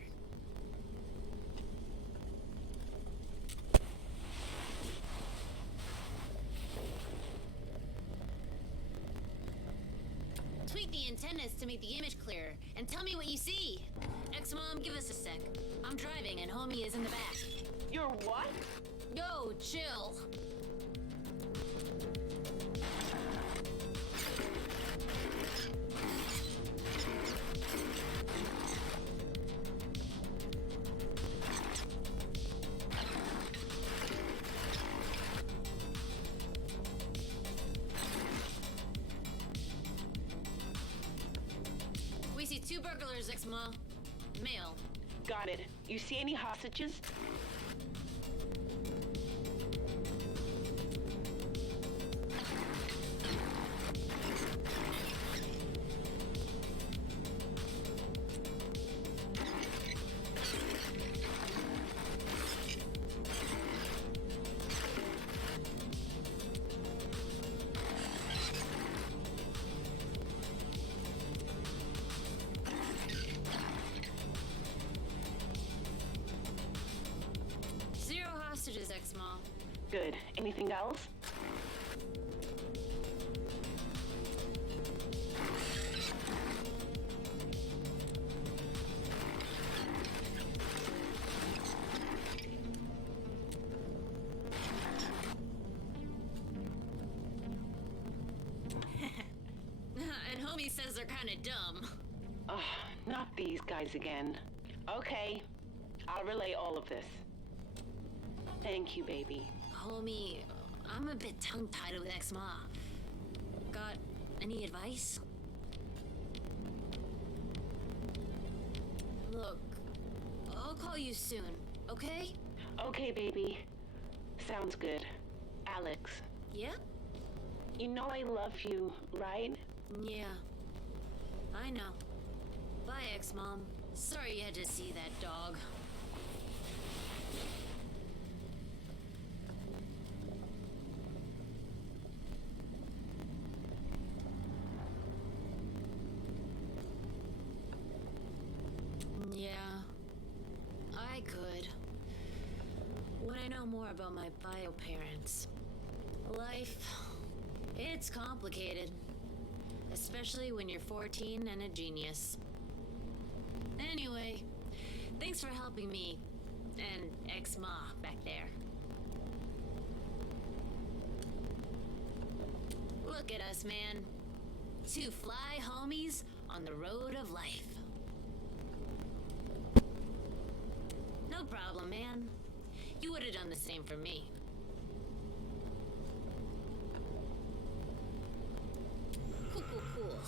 Tweak the antennas to make the image clearer, and tell me what you see. Ex-mom, give us a sec. I'm driving, and homie is in the back. You're what? Yo, chill. burglars, Exma. Male. Got it. You see any hostages? Zero hostages, Exma. Good. Anything else? And homie says they're kinda dumb. Ugh, not these guys again. Okay, I'll relay all of this. Thank you, baby. Homie, I'm a bit tongue-tied with Exma. Got any advice? Look, I'll call you soon, okay? Okay, baby. Sounds good. Alex, Yeah? you know I love you, right? Yeah. I know. Bye, ex-mom. Sorry you had to see that dog. Yeah. I could. When I know more about my bio parents. Life, it's complicated. Especially when you're 14 and a genius. Anyway, thanks for helping me. And ex-ma back there. Look at us, man. Two fly homies on the road of life. No problem, man. You would have done the same for me. Cool.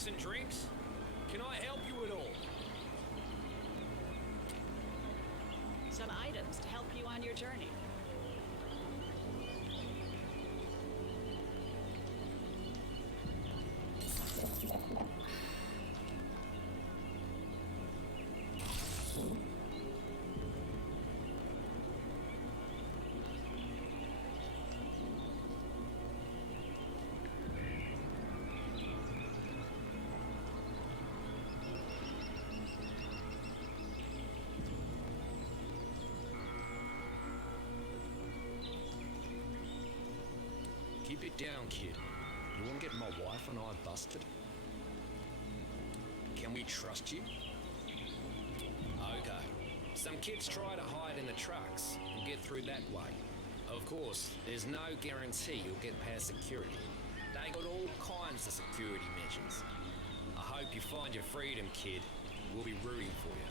fixing drinks? Can I help you at all? Some items to help you on your journey. Keep it down, kid. You want to get my wife and I busted? Can we trust you? Okay. Some kids try to hide in the trucks and get through that way. Of course, there's no guarantee you'll get past security. They got all kinds of security measures. I hope you find your freedom, kid. We'll be rooting for you.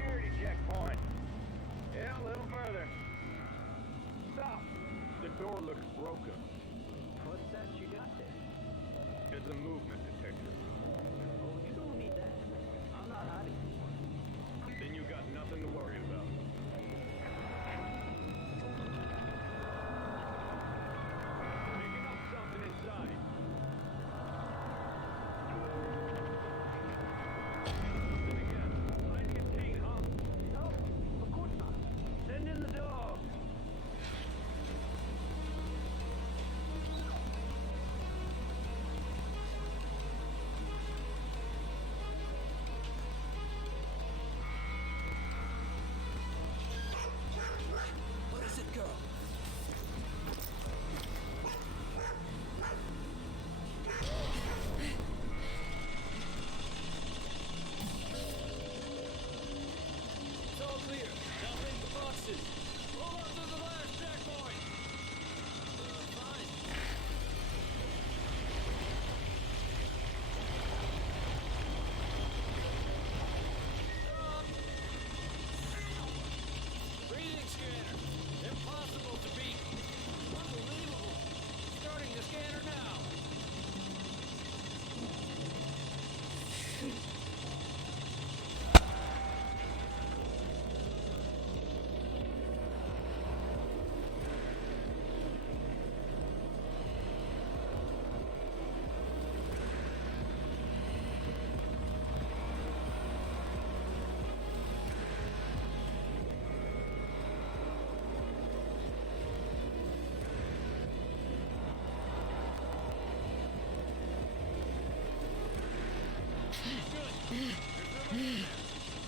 Security checkpoint. Yeah, a little further. Stop. The door looks broken. What's that you got there? It's a movement detector. Oh, you don't need that. I'm not hiding from one. Then you got nothing to worry about. Picking up something inside. Something again. Hiding in King, huh? No, of course not. Send in the dog. What is it, girl? It's all clear. Now hit the boxes. Roll up to the last checkpoint. Fine. Stop. Breathing scanner. Impossible to beat. Unbelievable. Starting the scanner now.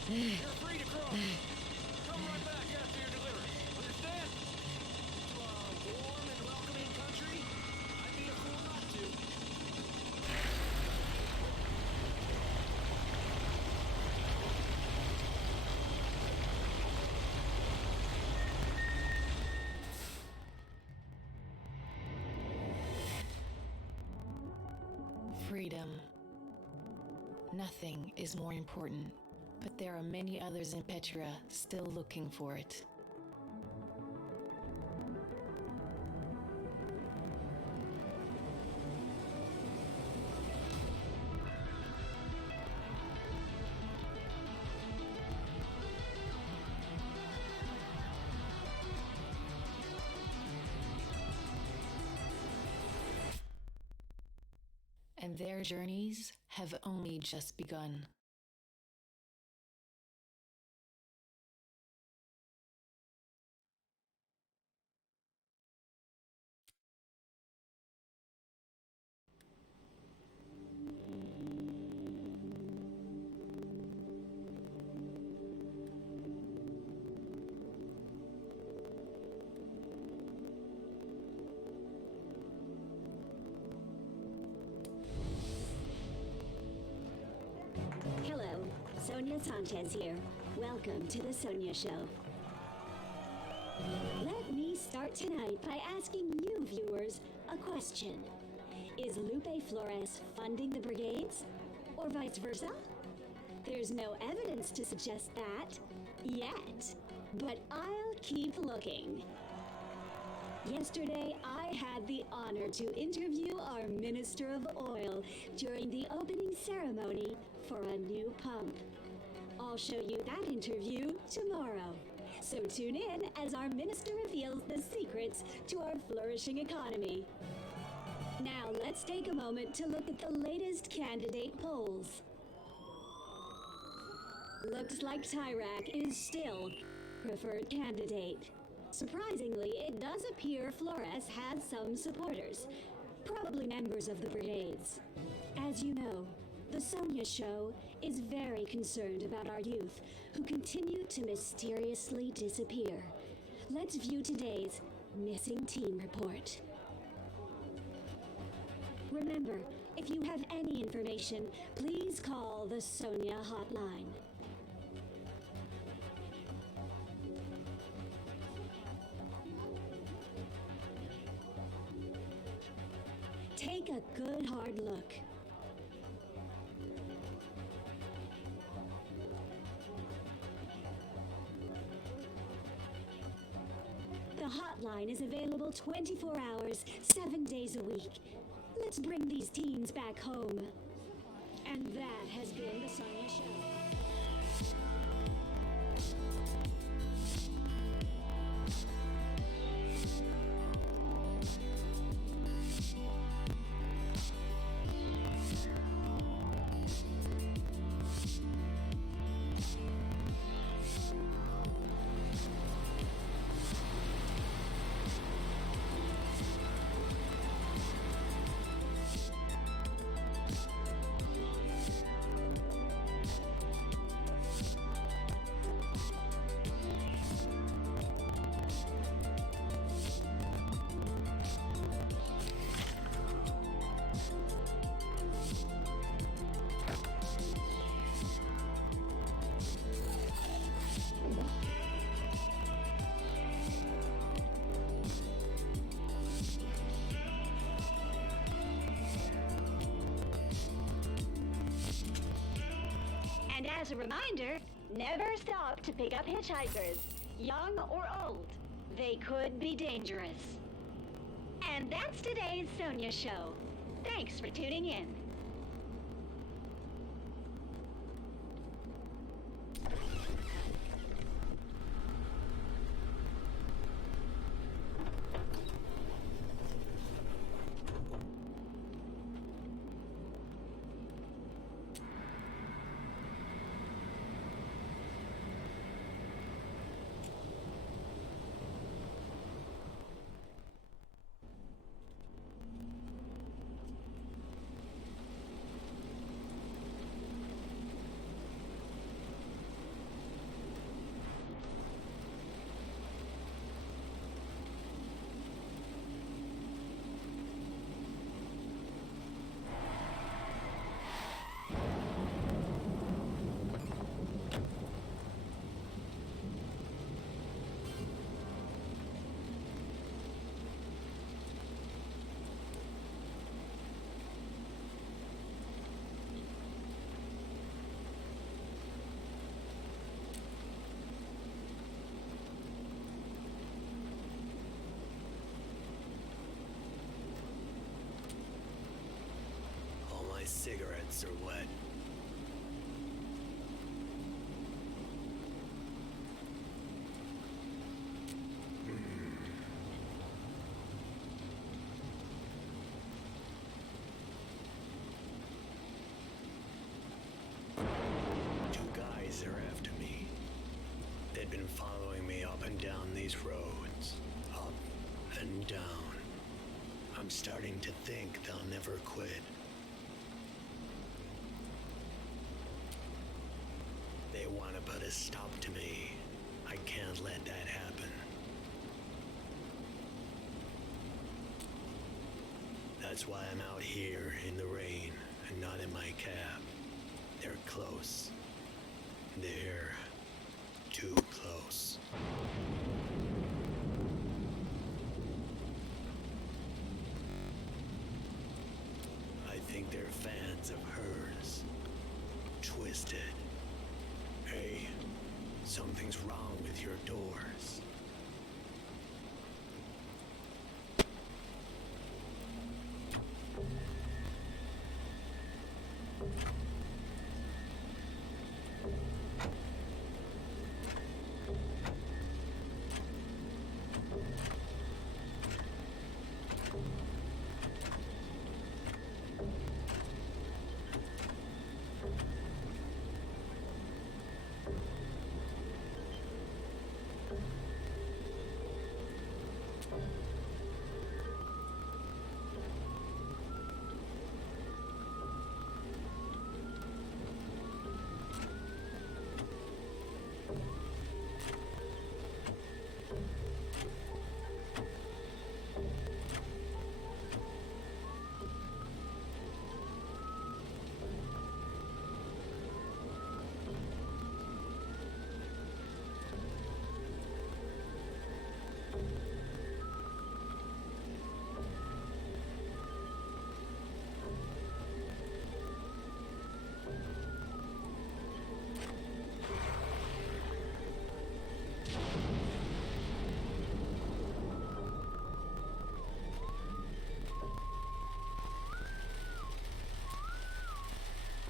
You're free to cross. Come right back after your delivery. Understand? To a warm and welcoming country, I'd be a fool not to. Freedom. Nothing is more important, but there are many others in Petra still looking for it. and their journeys have only just begun. Hello, Sonia Sanchez here. Welcome to the Sonia Show. Let me start tonight by asking you viewers a question. Is Lupe Flores funding the brigades, or vice versa? There's no evidence to suggest that yet, but I'll keep looking. Yesterday, I had the honor to interview our Minister of Oil during the opening ceremony for a new pump. I'll show you that interview tomorrow. So tune in as our minister reveals the secrets to our flourishing economy. Now let's take a moment to look at the latest candidate polls. Looks like Tyrak is still preferred candidate. Surprisingly, it does appear Flores has some supporters, probably members of the brigades. As you know, the Sonia Show is very concerned about our youth who continue to mysteriously disappear. Let's view today's missing teen report. Remember, if you have any information, please call the Sonia hotline. Take a good hard look. The hotline is available 24 hours, 7 days a week. Let's bring these teens back home. And that has been the Sonia Show. And as a reminder, never stop to pick up hitchhikers, young or old. They could be dangerous. And that's today's Sonia Show. Thanks for tuning in. My cigarettes are wet. these roads, up and down. I'm starting to think they'll never quit. They want to put a stop to me. I can't let that happen. That's why I'm out here in the rain and not in my cab. They're close. They're too close. I think they're fans of hers. Twisted. Hey, something's wrong with your doors.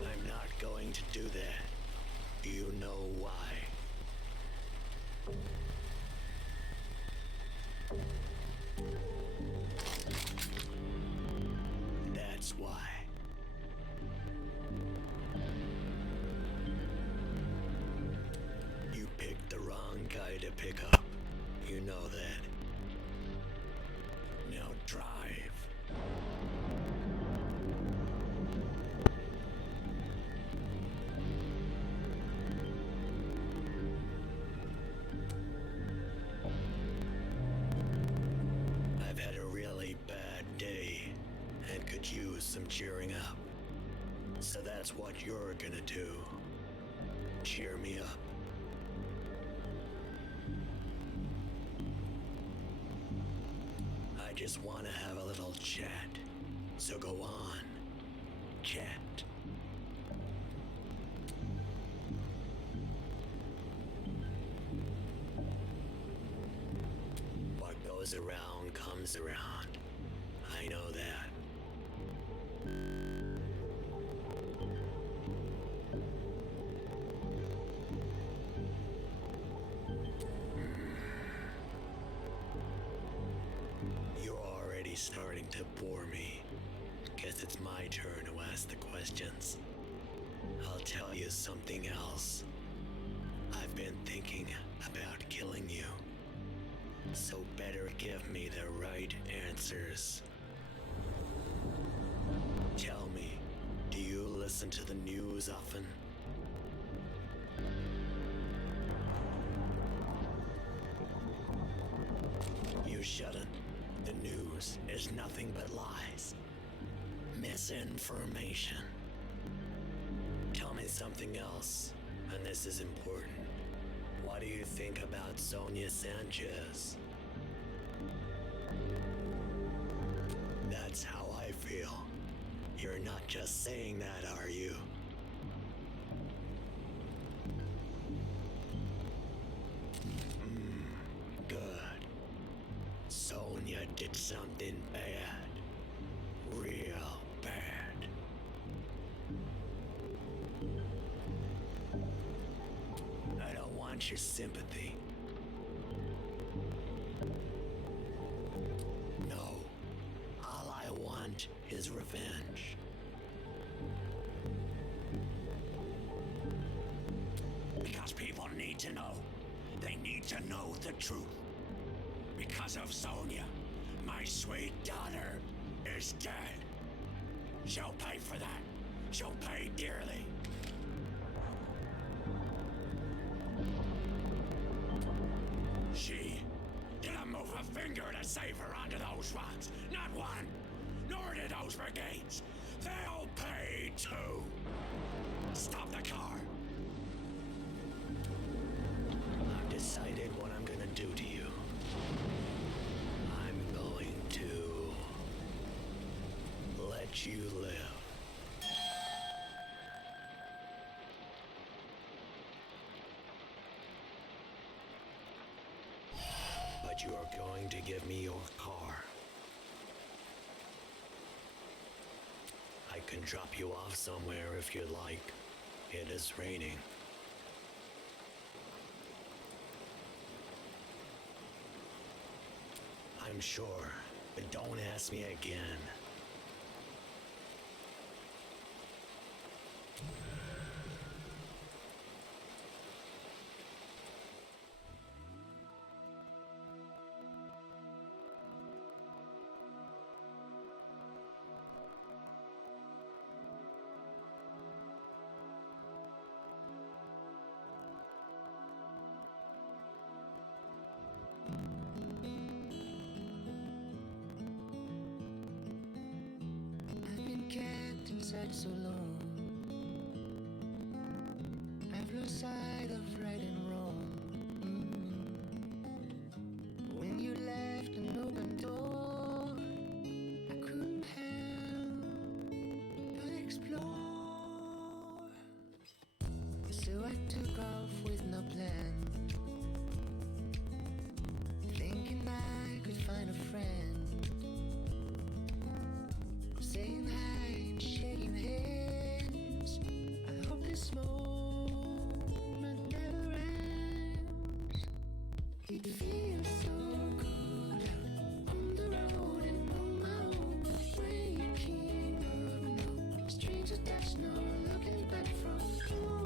I'm not going to do that. You know why. That's why. You picked the wrong guy to pick up. You know that. Now drive. I've had a really bad day and could use some cheering up. So that's what you're gonna do. Cheer me up. I just want to have a little chat. So go on. Chat. What goes around comes around. I know that. You're already starting to bore me. Guess it's my turn to ask the questions. I'll tell you something else. I've been thinking about killing you. So better give me the right answers. Tell me, do you listen to the news often? You shouldn't. The news is nothing but lies. Misinformation. Tell me something else, and this is important. What do you think about Sonia Sanchez? That's how I feel. You're not just saying that, are you? Good. Sonia did something bad. Real bad. I don't want your sympathy. No. All I want is revenge. Because people need to know. They need to know the truth. because of Sonia. My sweet daughter is dead. She'll pay for that. She'll pay dearly. She didn't move a finger to save her onto those rocks. Not one. Nor did those brigades. They'll pay too. Stop the car. I've decided what I'm gonna do to you. I'm going to let you live. But you are going to give me your car. I can drop you off somewhere if you'd like. It is raining. I'm sure, but don't ask me again. I've been kept inside so long. I've lost sight of right and wrong. When you left an open door, I couldn't help but explore. So I took off with no plan, thinking I could find a friend. Saying hi and shaking hands. I hope this moment never ends. It feels so good out on the road and on my own. Waking up now, stranger touch, no looking back from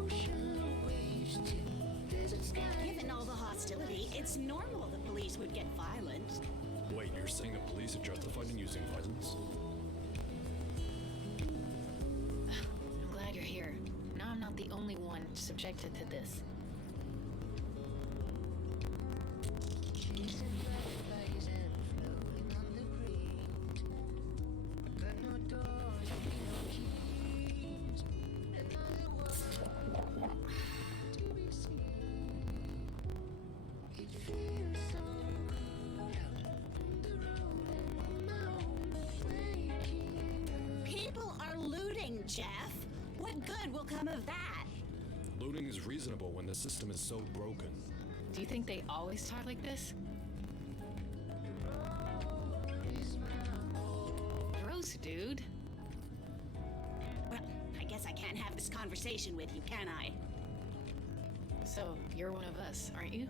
ocean waves to desert skies. Given all the hostility, it's normal the police would get violent. Wait, you're saying the police are justified in using violence? I'm glad you're here. Now I'm not the only one subjected to this. Chasing butterflies and floating on the breeze. Got no doors, no keys, and I want to be seen. It feels so good out on the road and on my own. Waking up. People are looting, Jeff. What good will come of that? Looting is reasonable when the system is so broken. Do you think they always talk like this? Gross, dude. Well, I guess I can't have this conversation with you, can I? So, you're one of us, aren't you?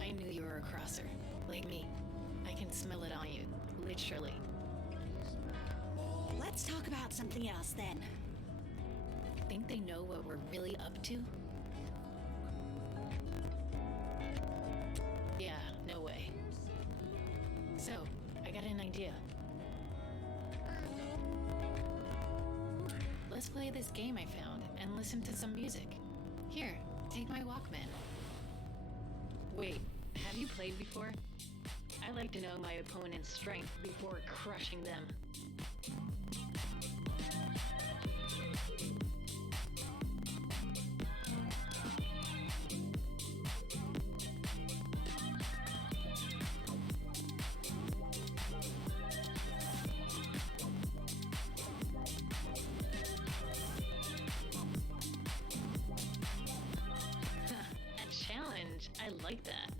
I knew you were a crosser. Like me. I can smell it on you. Literally. Let's talk about something else then. Think they know what we're really up to? Yeah, no way. So, I got an idea. Let's play this game I found and listen to some music. Here, take my Walkman. Wait, have you played before? I like to know my opponent's strength before crushing them. A challenge. I like that.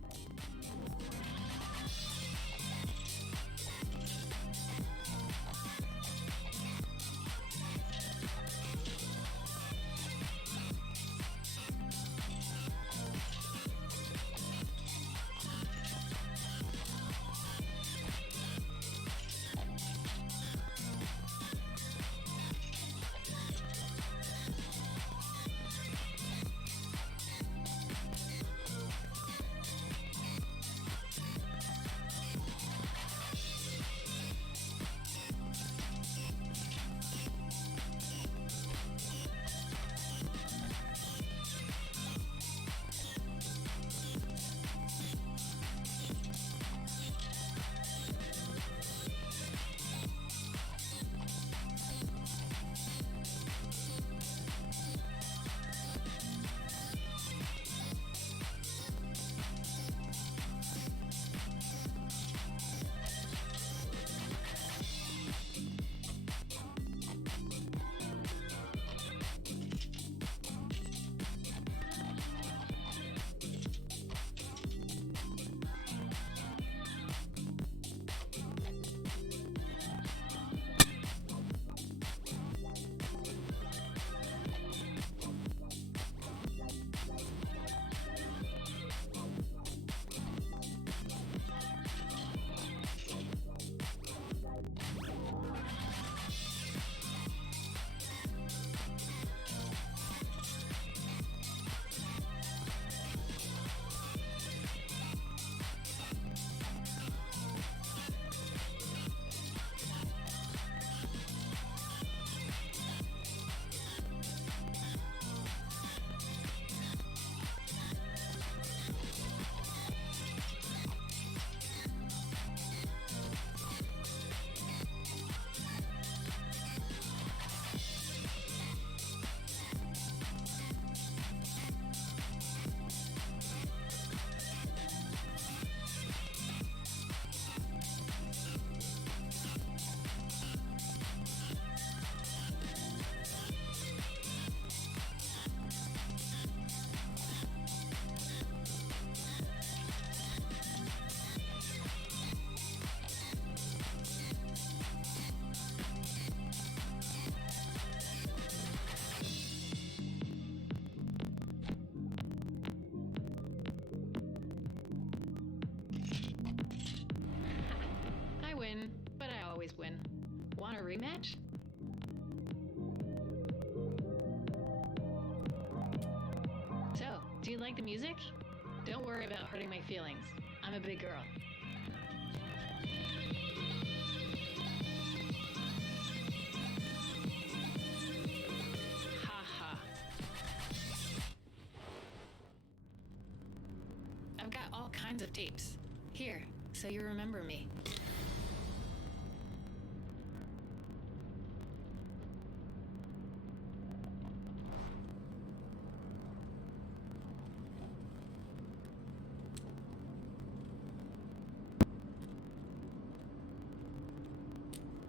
always win. Want a rematch? So, do you like the music? Don't worry about hurting my feelings. I'm a big girl. Ha ha. I've got all kinds of tapes. Here, so you remember me.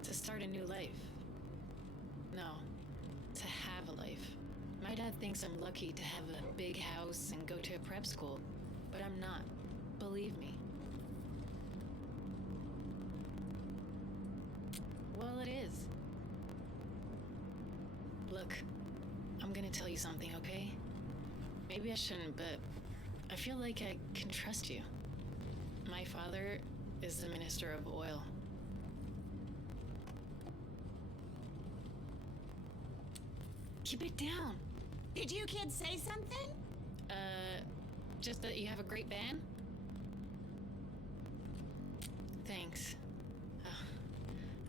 To start a new life. No, to have a life. My dad thinks I'm lucky to have a big house and go to a prep school, but I'm not. Believe me. Well, it is. Look, I'm gonna tell you something, okay? Maybe I shouldn't, but I feel like I can trust you. My father is the Minister of Oil. Keep it down. Did you kids say something? Just that you have a great band? Thanks.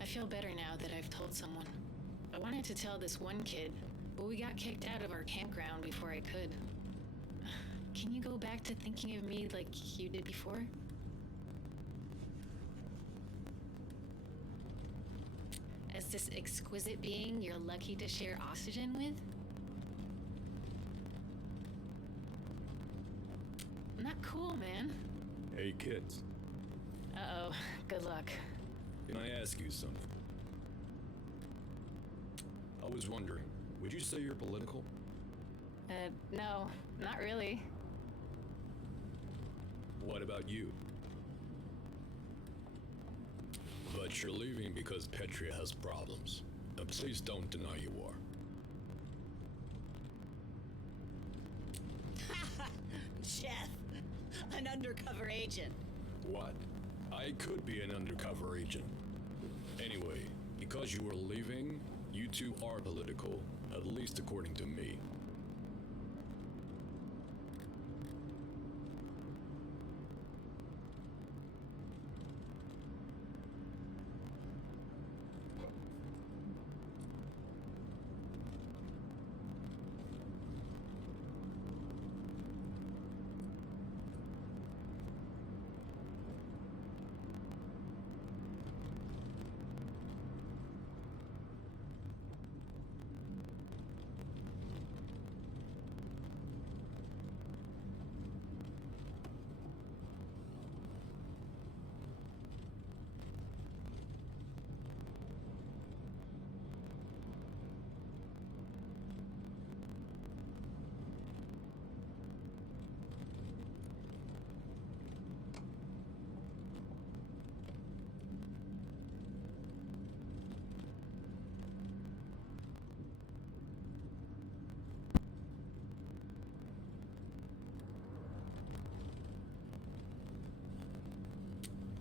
I feel better now that I've told someone. I wanted to tell this one kid, but we got kicked out of our campground before I could. Can you go back to thinking of me like you did before? As this exquisite being you're lucky to share oxygen with? Not cool, man. Hey, kids. Uh-oh. Good luck. Can I ask you something? I was wondering, would you say you're political? No, not really. What about you? But you're leaving because Petria has problems. Now, please don't deny you are. Jeff, an undercover agent. What? I could be an undercover agent. Anyway, because you are leaving, you two are political, at least according to me.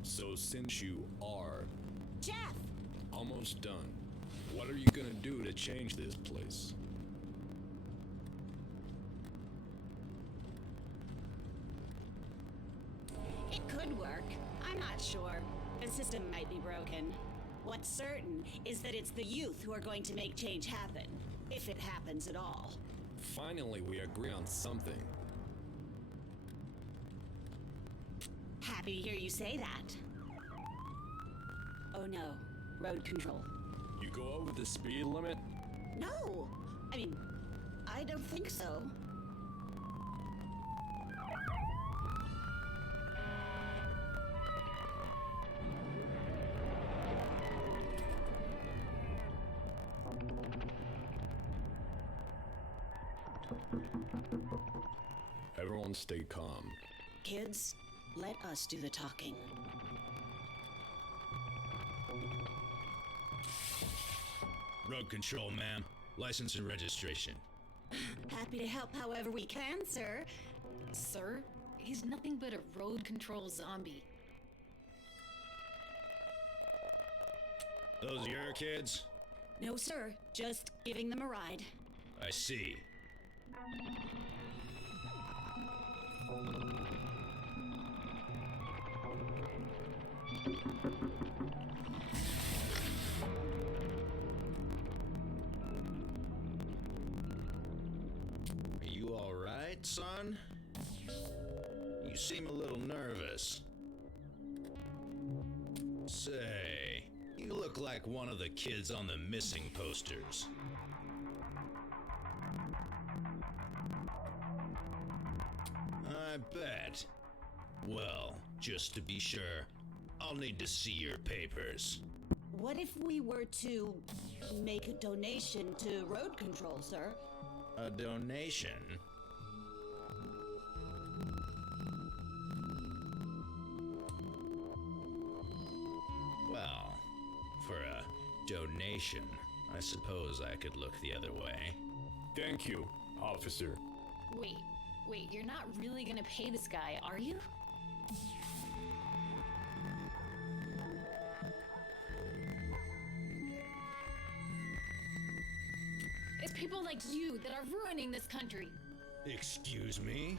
So since you are Jeff! almost done, what are you gonna do to change this place? It could work. I'm not sure. The system might be broken. What's certain is that it's the youth who are going to make change happen. If it happens at all. Finally, we agree on something. Happy to hear you say that. Oh no, road control. You go over the speed limit? No! I mean, I don't think so. Everyone stay calm. Kids, let us do the talking. Road control, ma'am. License and registration. Happy to help however we can, sir. Sir? He's nothing but a road control zombie. Those your kids? No, sir. Just giving them a ride. I see. Are you all right, son? You seem a little nervous. Say, you look like one of the kids on the missing posters. I bet. Well, just to be sure, I'll need to see your papers. What if we were to make a donation to road control, sir? A donation? Well, for a donation, I suppose I could look the other way. Thank you, officer. Wait, you're not really gonna pay this guy, are you? It's people like you that are ruining this country. Excuse me?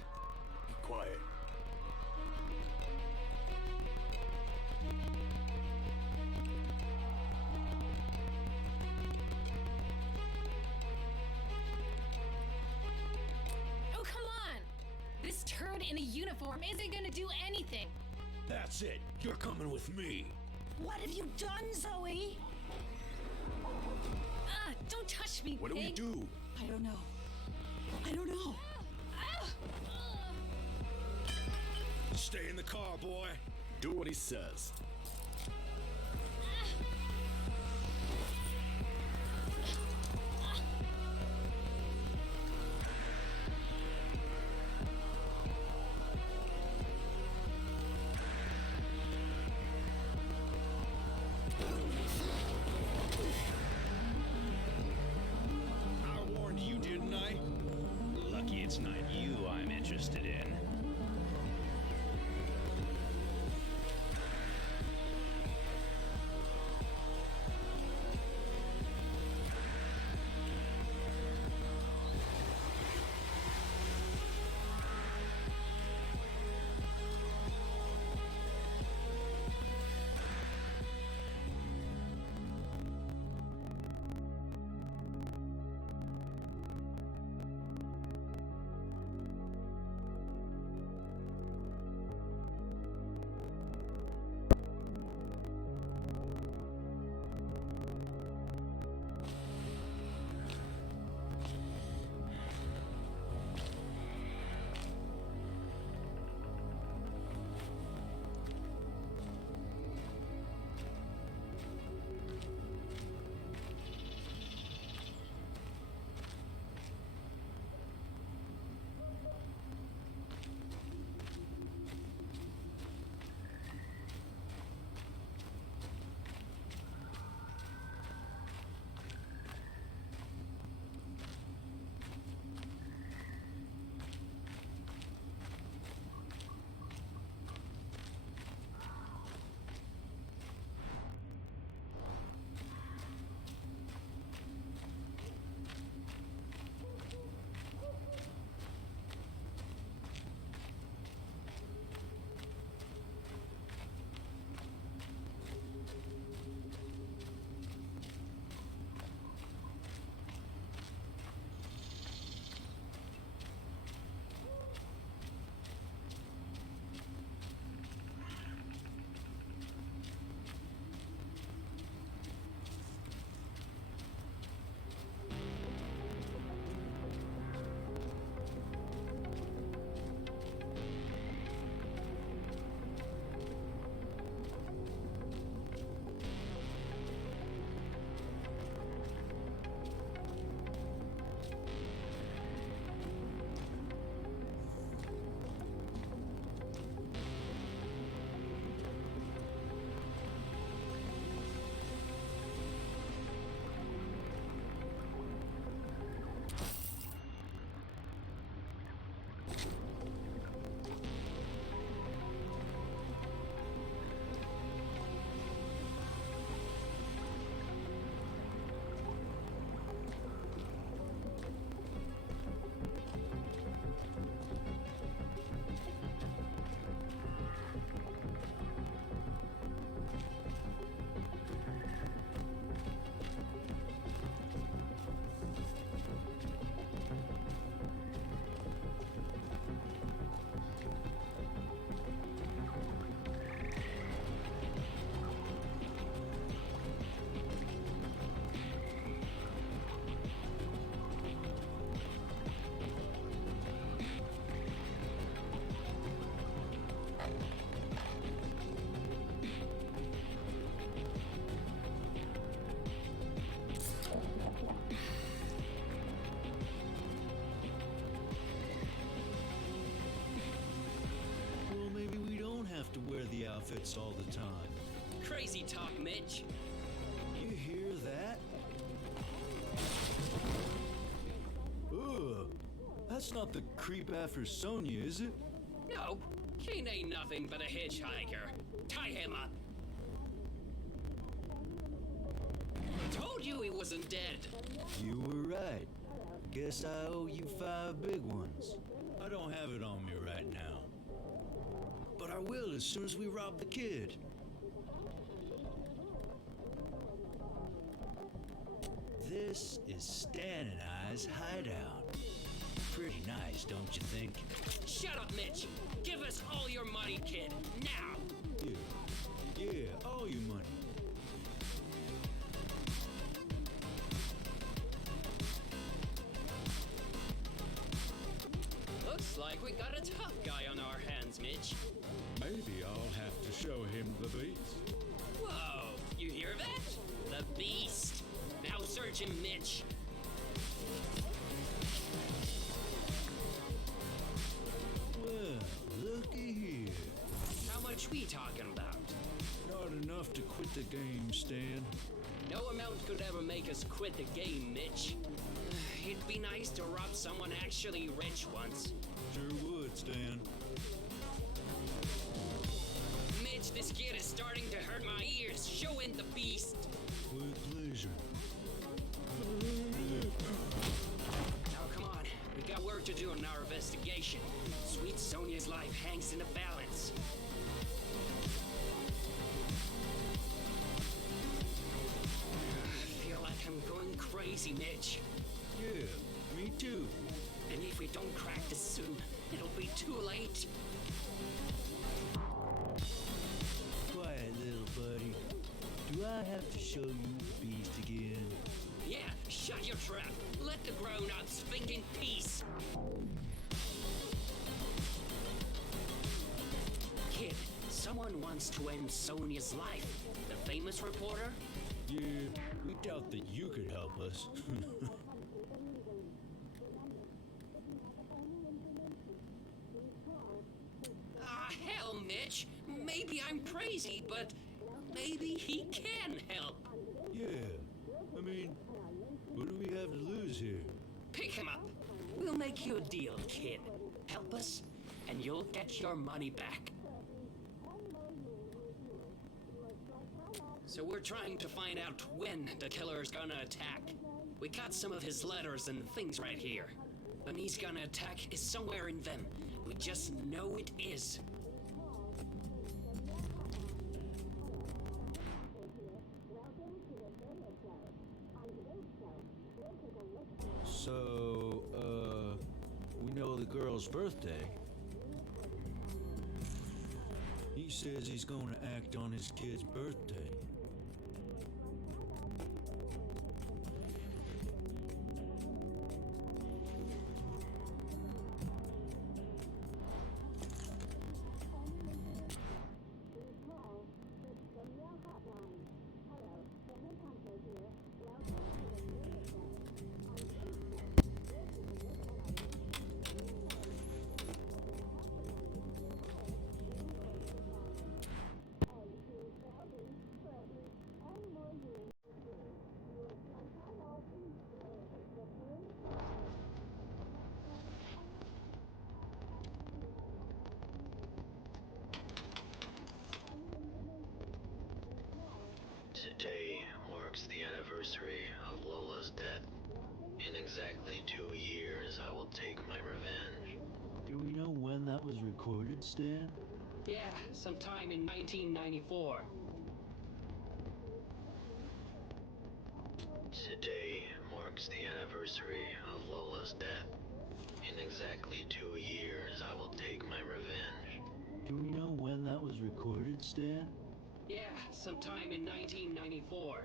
Be quiet. Oh, come on! This turd in a uniform isn't gonna do anything. That's it. You're coming with me. What have you done, Zoe? Don't touch me, What do we pig. do? I don't know. I don't know. Stay in the car, boy. Do what he says. I warned you, didn't I? Lucky it's not you I'm interested in. outfits all the time. Crazy talk, Mitch. You hear that? Ugh, that's not the creep after Sonia, is it? No, Kane ain't nothing but a hitchhiker. Tie him up. Told you he wasn't dead. You were right. Guess I owe you 5 big ones. I don't have it on me right now. But I will as soon as we rob the kid. This is Stan and I's hideout. Pretty nice, don't you think? Shut up, Mitch. Give us all your money, kid. Now. Yeah, all your money. Looks like we got a tough guy on our hands, Mitch. Maybe I'll have to show him the beast. Whoa, you hear that? The beast. Now search him, Mitch. Well, looky here. How much we talking about? Not enough to quit the game, Stan. No amount could ever make us quit the game, Mitch. It'd be nice to rob someone actually rich once. Sure would, Stan. Mitch, this kid is starting to hurt my ears. Show in the beast. With pleasure. Now come on, we got work to do in our investigation. Sweet Sonia's life hangs in the balance. I feel like I'm going crazy, Mitch. Yeah, me too. And if we don't crack this soon, it'll be too late. Quiet, little buddy. Do I have to show you the beast again? Yeah, shut your trap. Let the grown-ups think in peace. Kid, someone wants to end Sonia's life. The famous reporter? Yeah, we doubt that you could help us. Hell, Mitch. Maybe I'm crazy, but maybe he can help. Yeah, I mean, what do we have to lose here? Pick him up. We'll make you a deal, kid. Help us, and you'll get your money back. So we're trying to find out when the killer's gonna attack. We got some of his letters and things right here. When he's gonna attack is somewhere in them. We just know it is. So, we know the girl's birthday. He says he's gonna act on his kid's birthday. Today marks the anniversary of Lola's death. In exactly 2 years, I will take my revenge. Do we know when that was recorded, Stan? Yeah, sometime in 1994. Today marks the anniversary of Lola's death. In exactly 2 years, I will take my revenge. Do we know when that was recorded, Stan? Yeah, sometime in 1994.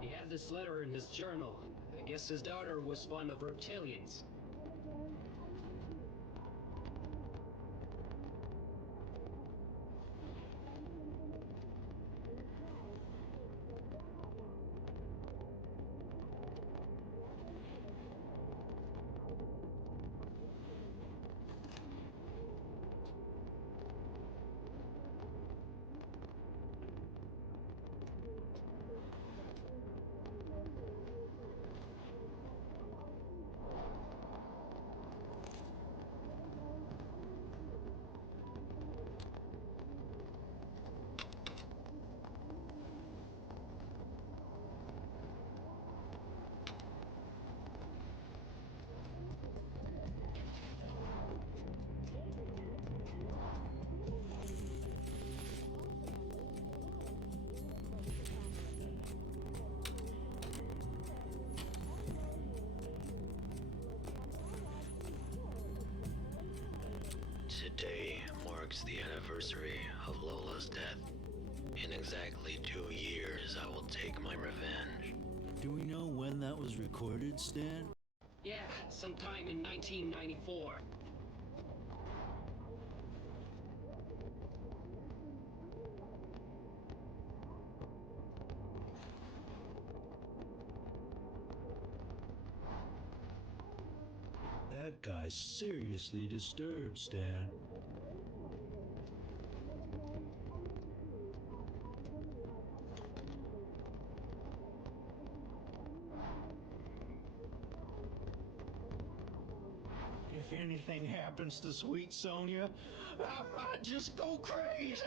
He had this letter in his journal. I guess his daughter was fond of reptilians. Today marks the anniversary of Lola's death. In exactly 2 years, I will take my revenge. Do we know when that was recorded, Stan? Yeah, sometime in 1994. That guy's seriously disturbed, Stan. If anything happens to sweet Sonia, I might just go crazy!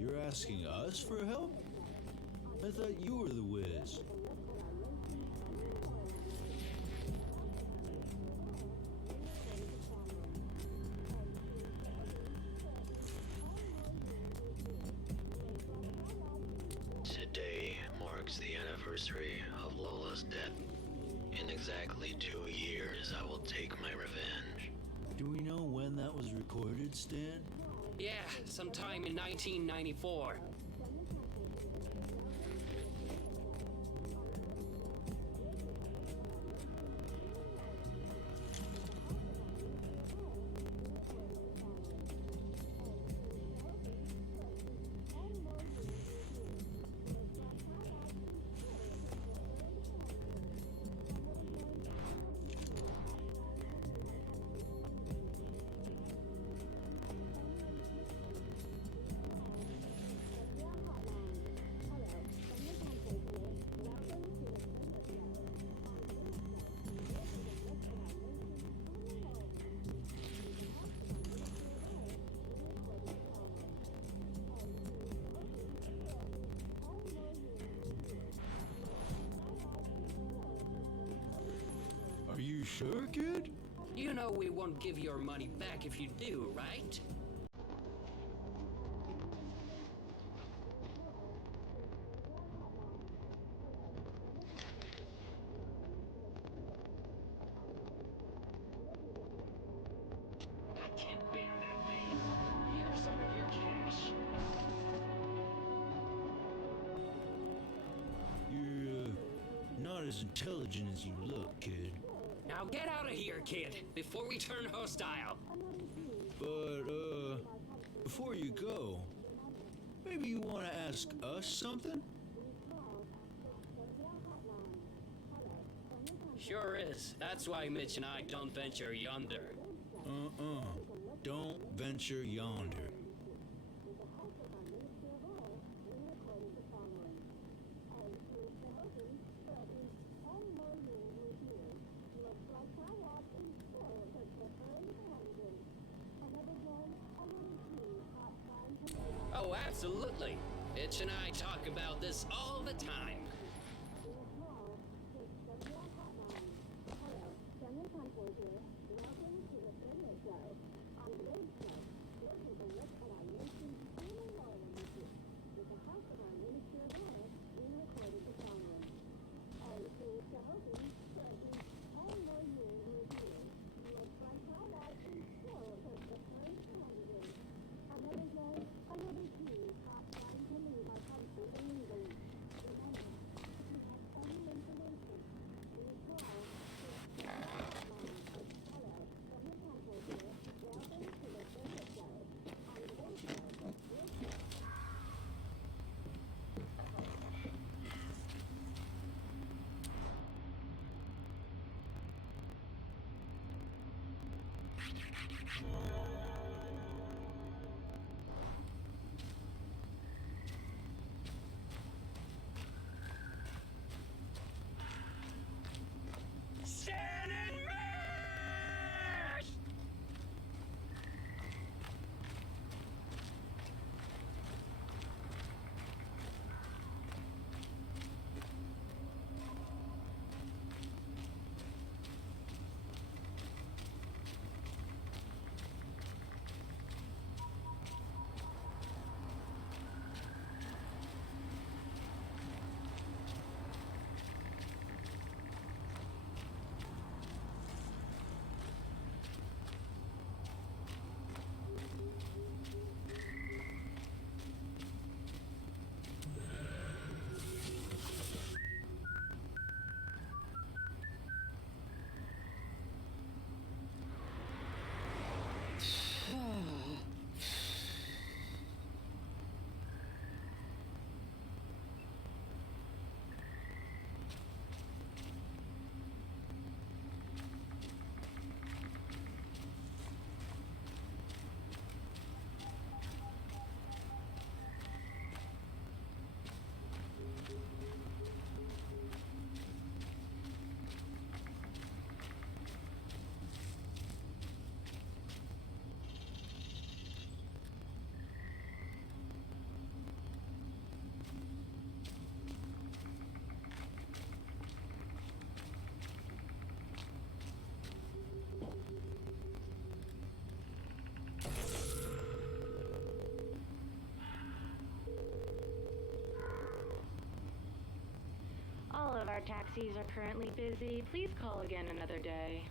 You're asking us for help? I thought you were the whiz. Today marks the anniversary of Lola's death. In exactly 2 years, I will take my revenge. Do we know when that was recorded, Stan? Yeah, sometime in 1994. Are you sure, kid? You know we won't give your money back if you do, right? You're not as intelligent as you look, kid. Now get out of here, kid, before we turn hostile. But, before you go, maybe you want to ask us something? Sure is. That's why Mitch and I don't venture yonder. Don't venture yonder. Oh, absolutely. Mitch and I talk about this all the time. Stand and mash! All of our taxis are currently busy. Please call again another day.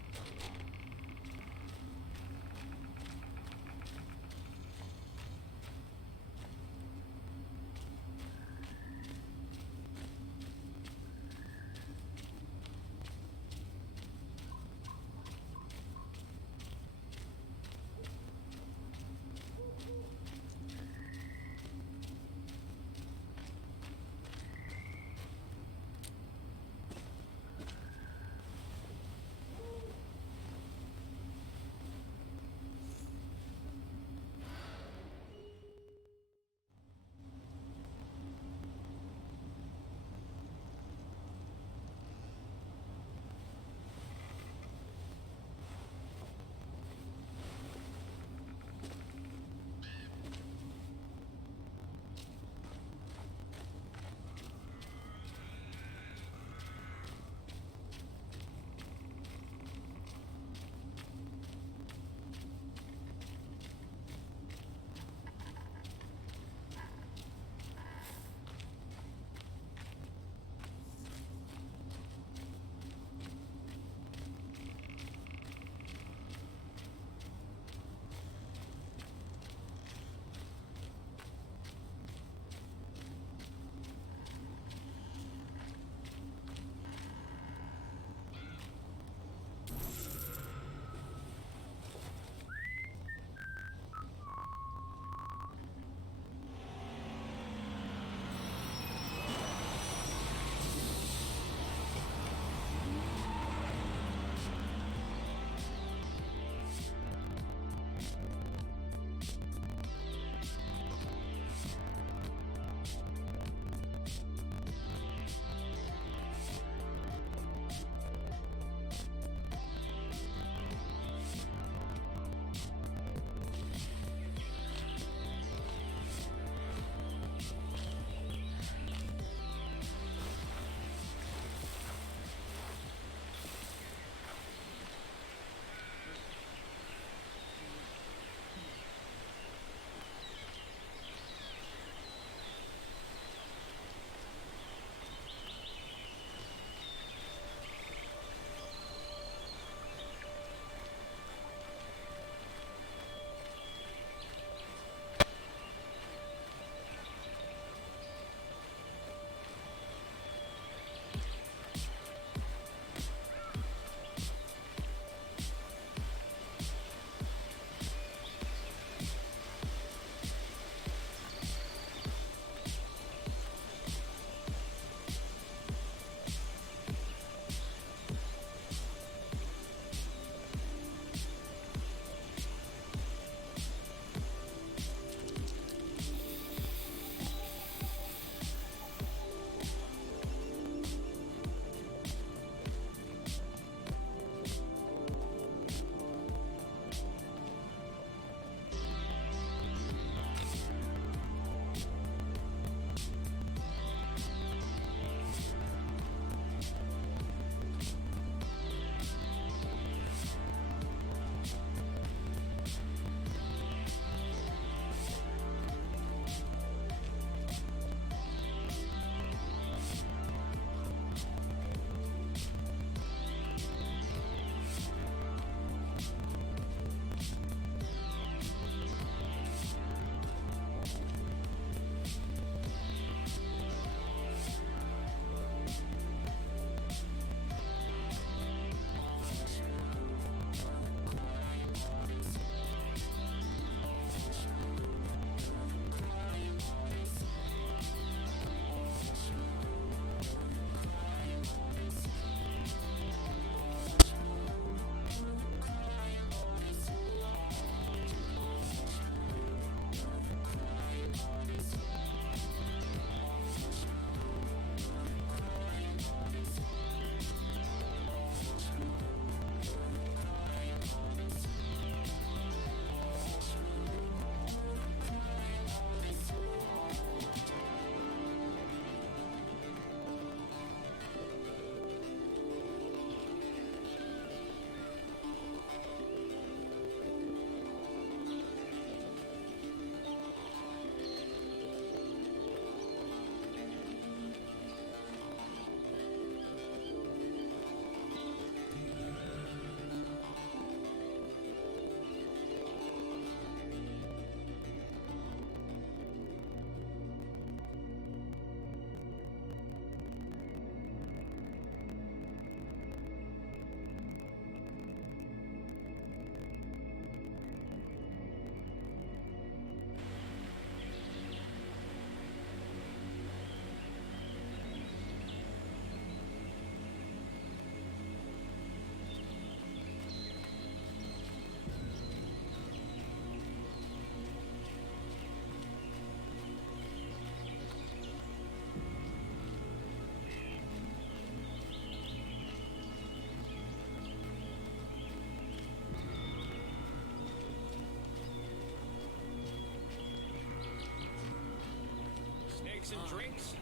snacks and drinks?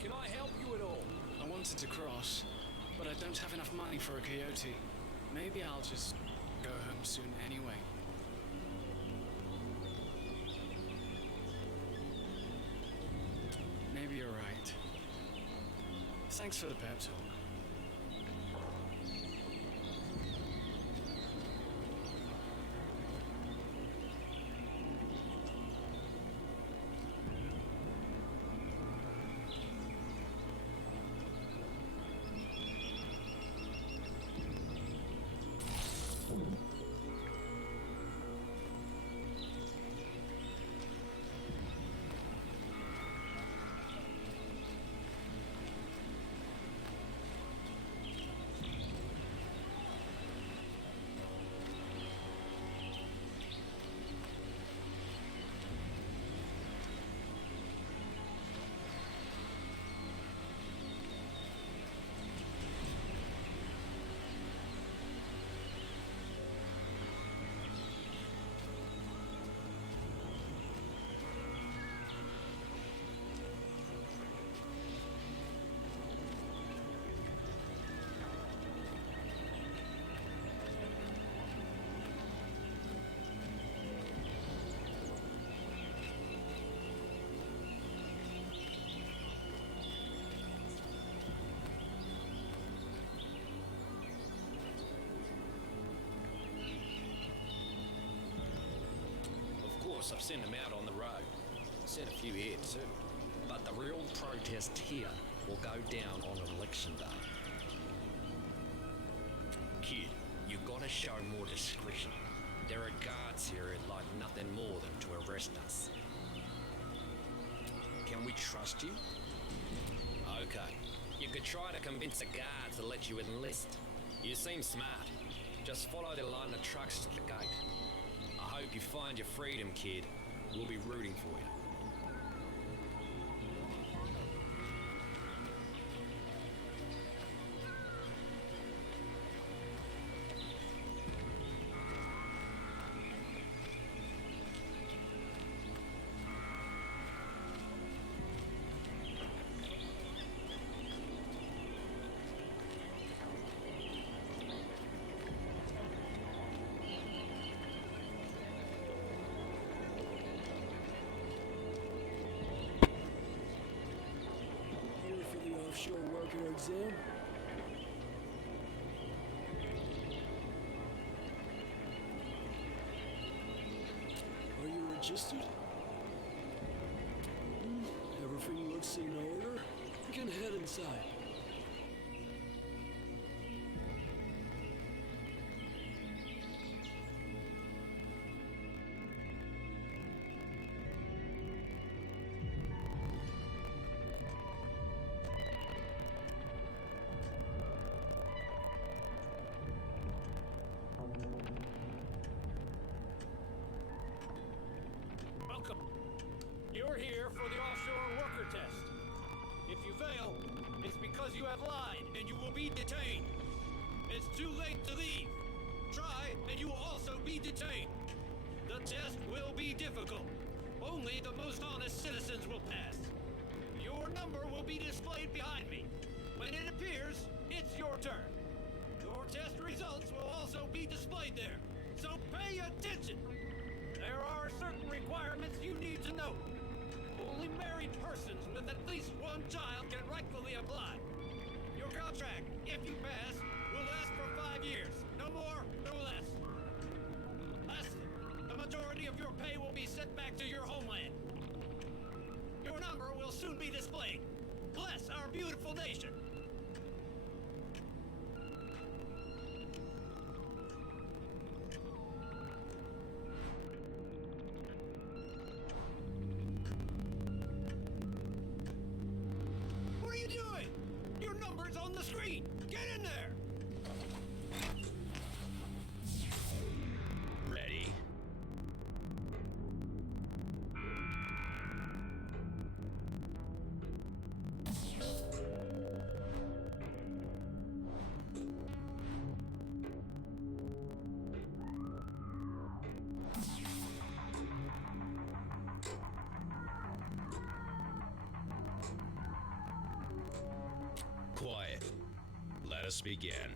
Can I help you at all? I wanted to cross, but I don't have enough money for a coyote. Maybe I'll just go home soon anyway. Maybe you're right. Thanks for the pep talk. I've sent them out on the road. Sent a few here too. But the real protest here will go down on election day. Kid, you gotta show more discretion. There are guards here who'd like nothing more than to arrest us. Can we trust you? Okay. You could try to convince the guards to let you enlist. You seem smart. Just follow the line of trucks to the gate. I hope you find your freedom, kid. We'll be rooting for you. Offshore worker exam? Are you registered? Everything looks in order. You can head inside. Welcome. You're here for the offshore worker test. If you fail, it's because you have lied and you will be detained. It's too late to leave. Try and you will also be detained. The test will be difficult. Only the most honest citizens will pass. Your number will be displayed behind me. When it appears, it's your turn. Your test results will also be displayed there. So pay attention. There are certain requirements you need to know. Only married persons with at least one child can rightfully apply. Your contract, if you pass, will last for 5 years. No more, no less. Lastly, the majority of your pay will be sent back to your homeland. Your number will soon be displayed. Bless our beautiful nation. What are you doing? Your number's on the screen. Get in there. Ready? us begin.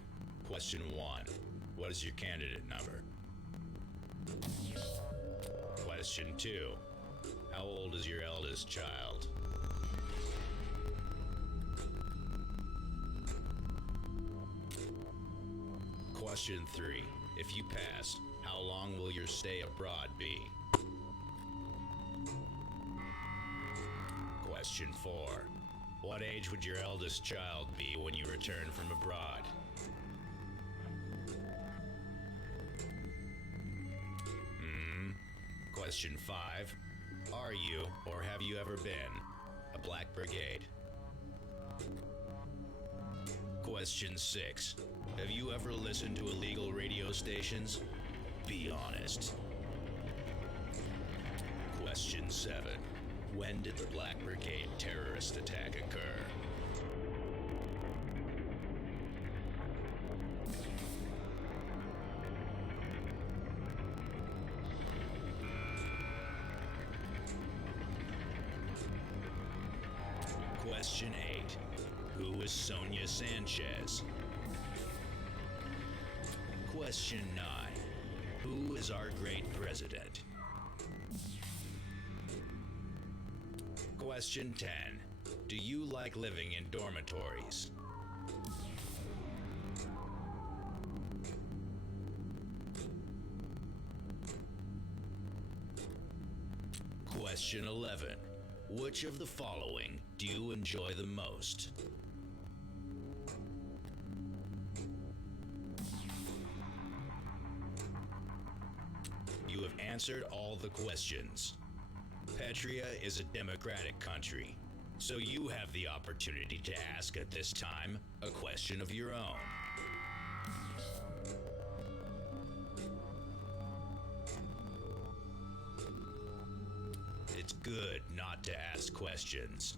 Question 1. What is your candidate number? Question 2. How old is your eldest child? Question 3. If you pass, how long will your stay abroad be? Question 4. What age would your eldest child be when you return from abroad? Question 5. Are you, or have you ever been, a Black Brigade? Question 6. Have you ever listened to illegal radio stations? Be honest. Question 7. When did the Black Brigade terrorist attack occur? Question 8. Who is Sonia Sanchez? Question 9. Who is our great president? Question 10. Do you like living in dormitories? Question 11. Which of the following do you enjoy the most? You have answered all the questions. Petria is a democratic country, so you have the opportunity to ask at this time a question of your own. It's good not to ask questions.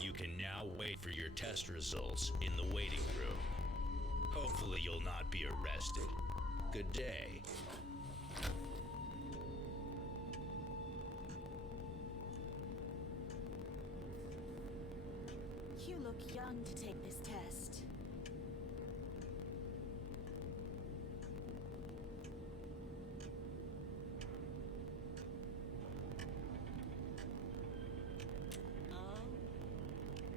You can now wait for your test results in the waiting room. Hopefully you'll not be arrested. Good day. You look young to take this test. Oh,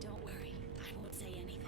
don't worry. I won't say anything.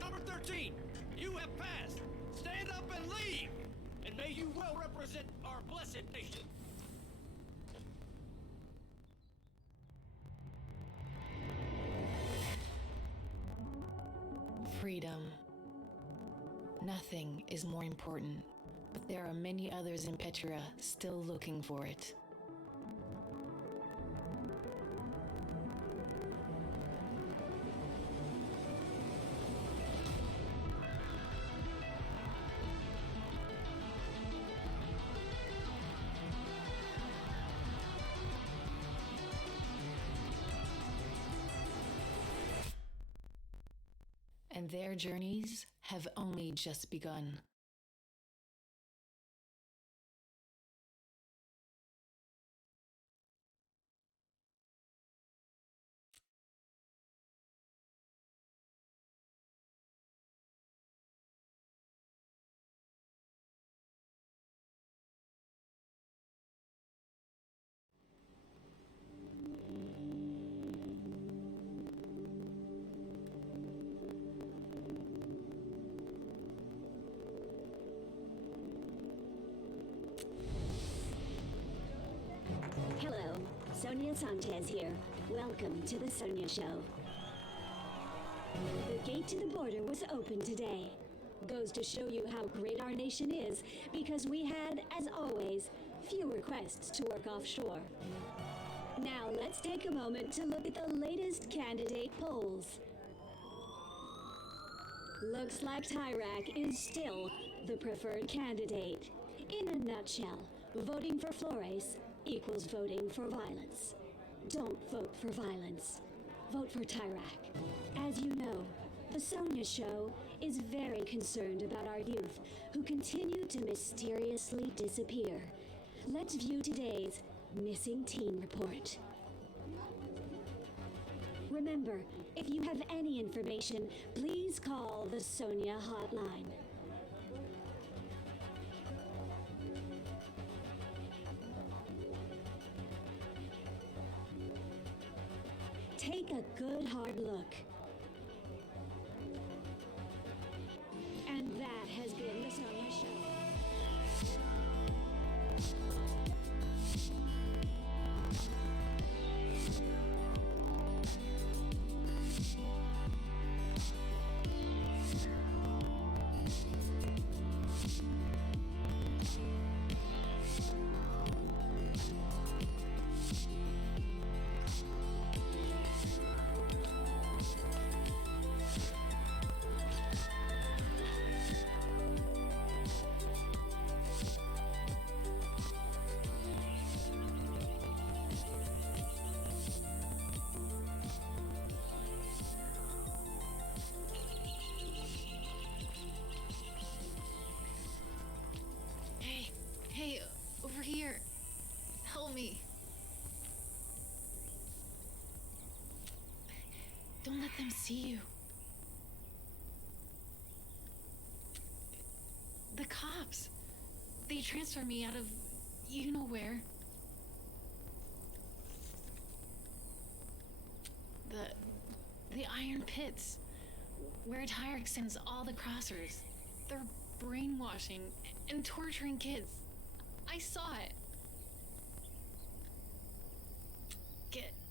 Number 13, you have passed. Stand up and leave. And may you well represent our blessed nation. Freedom. nothing is more important, but there are many others in Petria still looking for it. And their journeys have only just begun. Hello, Sonia Sanchez here. Welcome to the Sonia Show. The gate to the border was open today. Goes to show you how great our nation is, because we had, as always, few requests to work offshore. Now let's take a moment to look at the latest candidate polls. Looks like Tyrak is still the preferred candidate. In a nutshell, voting for Flores equals voting for violence. Don't vote for violence. Vote for Tyrak. As you know, the Sonia Show is very concerned about our youth who continue to mysteriously disappear. Let's view today's Missing Teen Report. Remember, if you have any information, please call the Sonia hotline. Take a good hard look. And that has been the Sonia Show. Hey, over here. Help me. Don't let them see you. The cops. They transferred me out of you know where. The iron pits. Where Tyrak sends all the crossers. They're brainwashing and torturing kids. I saw it.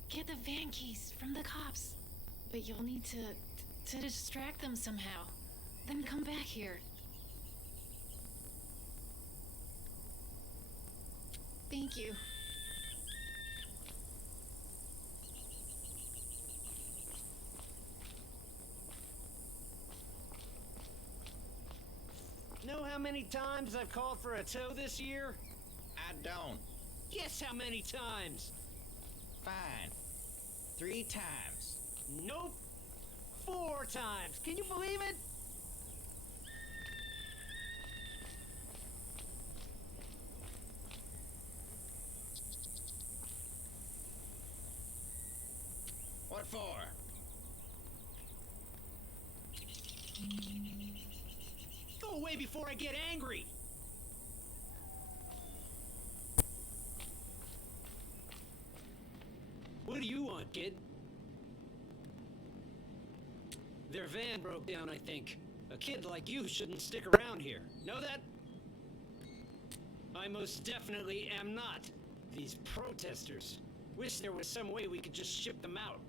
Get the van keys from the cops. But you'll need to distract them somehow. Then come back here. Thank you. Know how many times I've called for a tow this year? I don't. Guess how many times? Fine. 3 times. Nope. 4 times. Can you believe it? What for? Go away before I get angry. What do you want, kid? Their van broke down, I think. A kid like you shouldn't stick around here. Know that? I most definitely am not. These protesters. Wish there was some way we could just ship them out.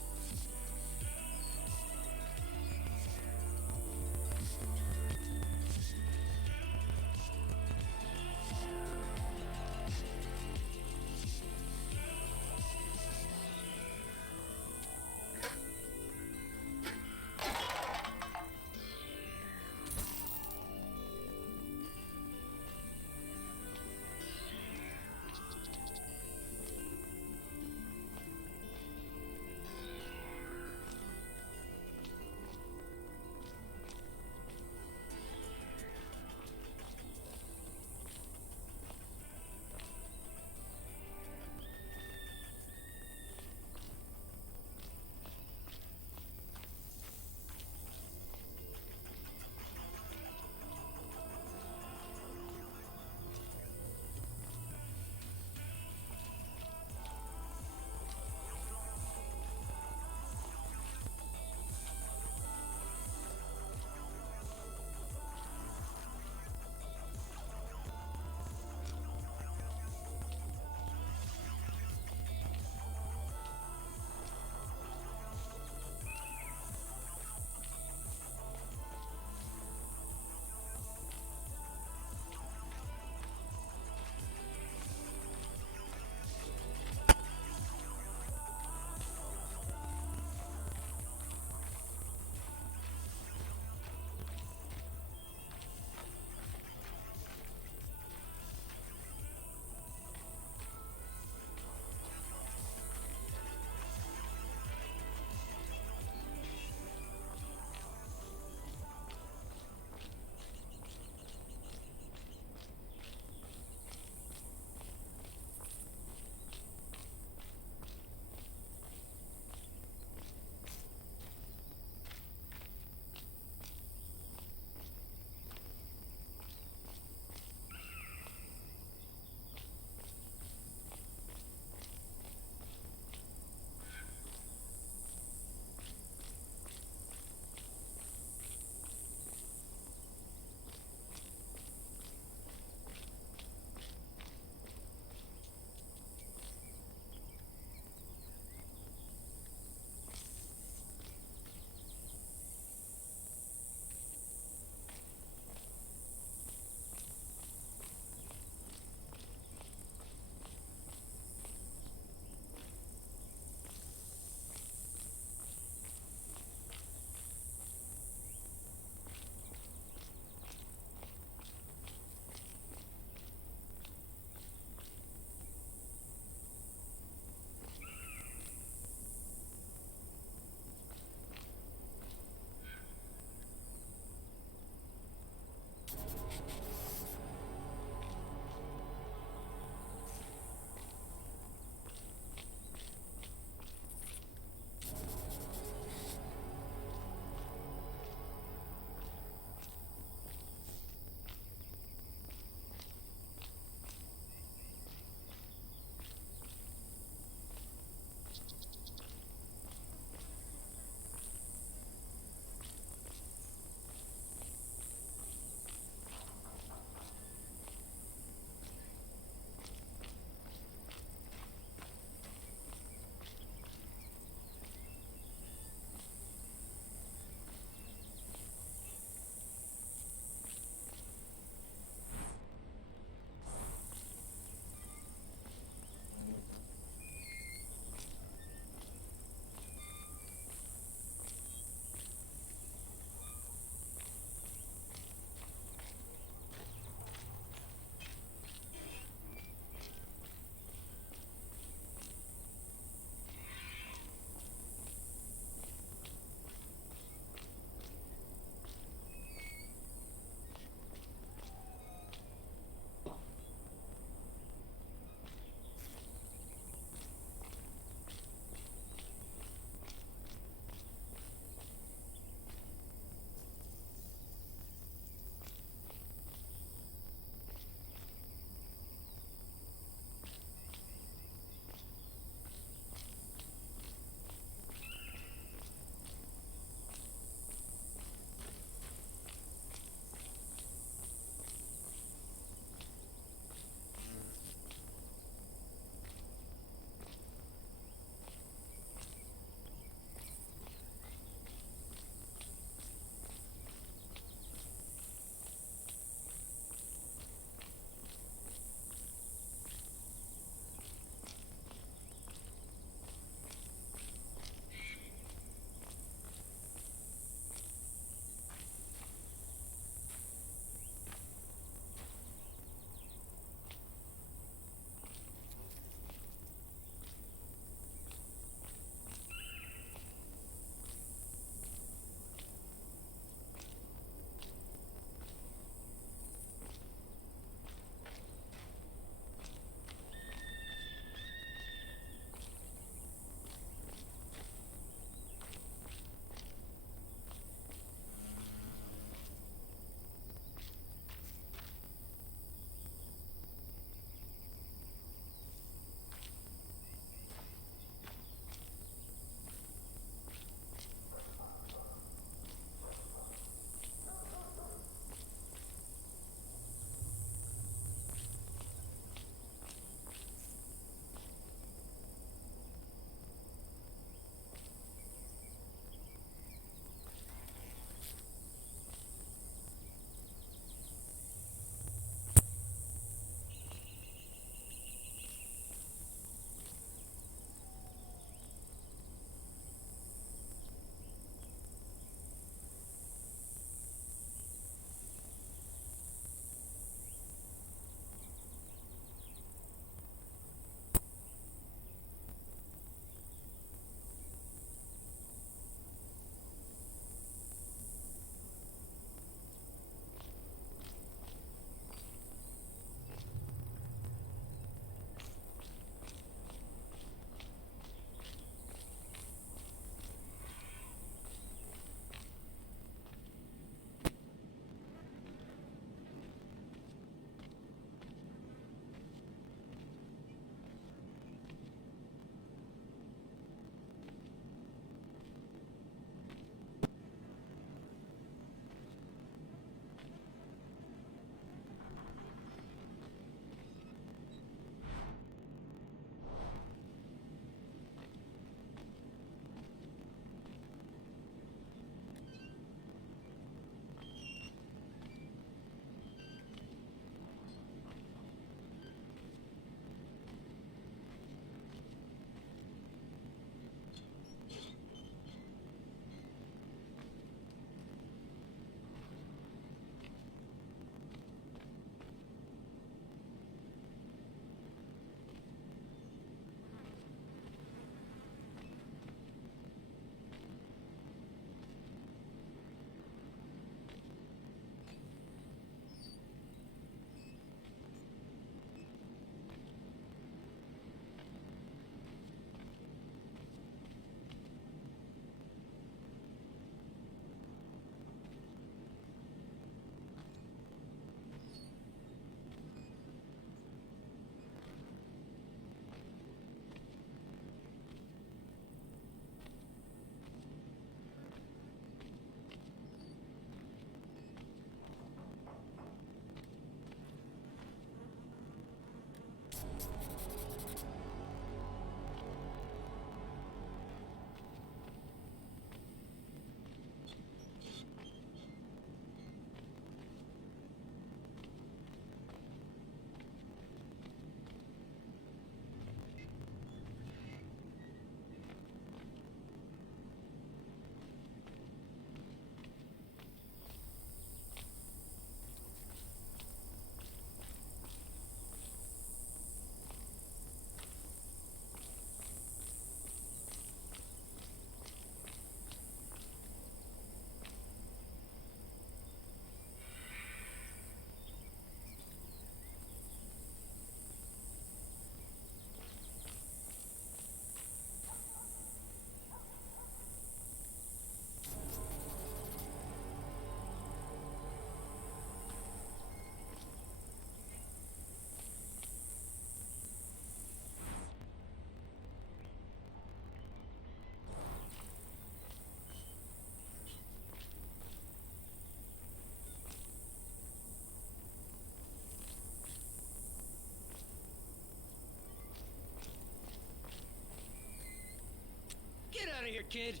kid?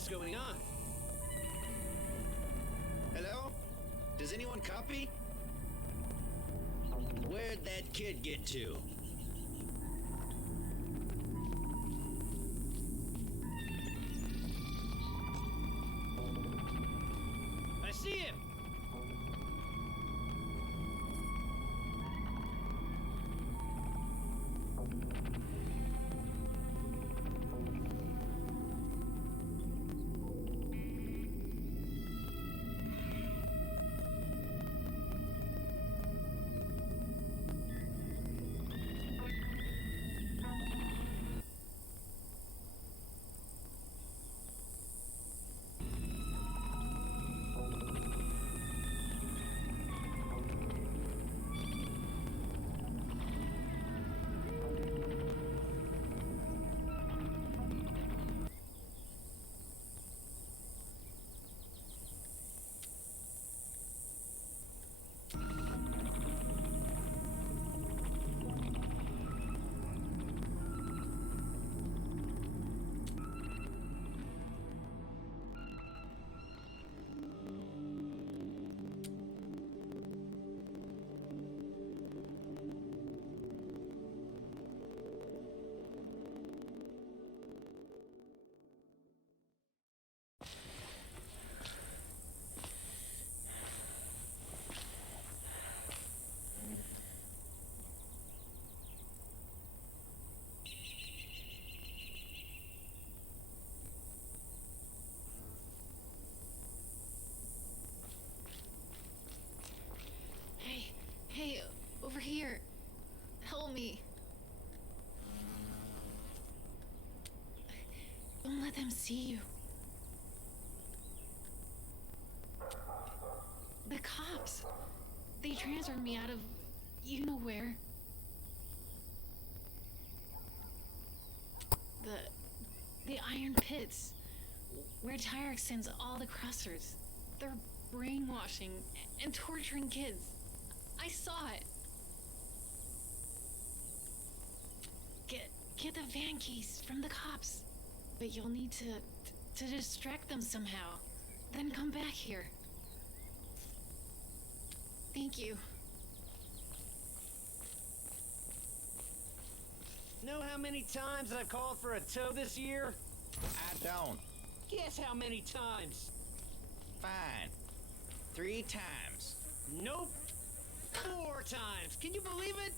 What's going on? Hello? Does anyone copy? Where'd that kid get to? I see him! let them see you. The cops. They transferred me out of you know where. The iron pits, where Tyrek sends all the crossers. They're brainwashing and torturing kids. I saw it. Get the van keys from the cops. But you'll need to distract them somehow. Then come back here. Thank you. Know how many times I've called for a tow this year? I don't. Guess how many times? Fine. 3 times. Nope. 4 times. Can you believe it?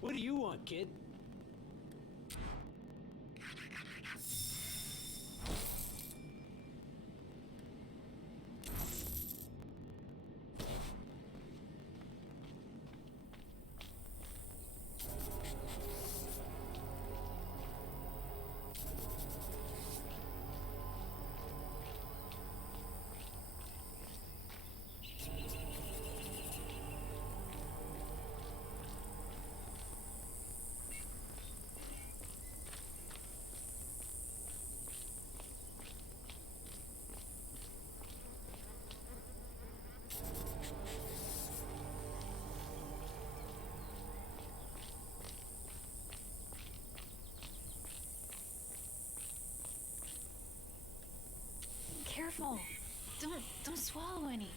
What do you want, kid? Careful. Don't swallow any.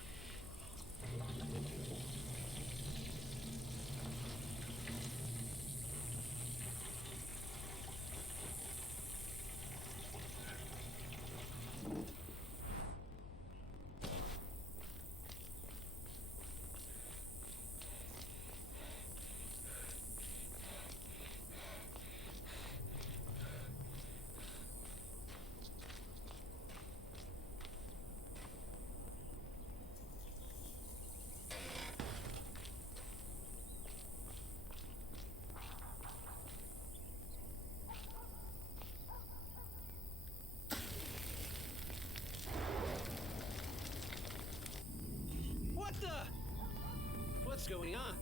What the? What's going on?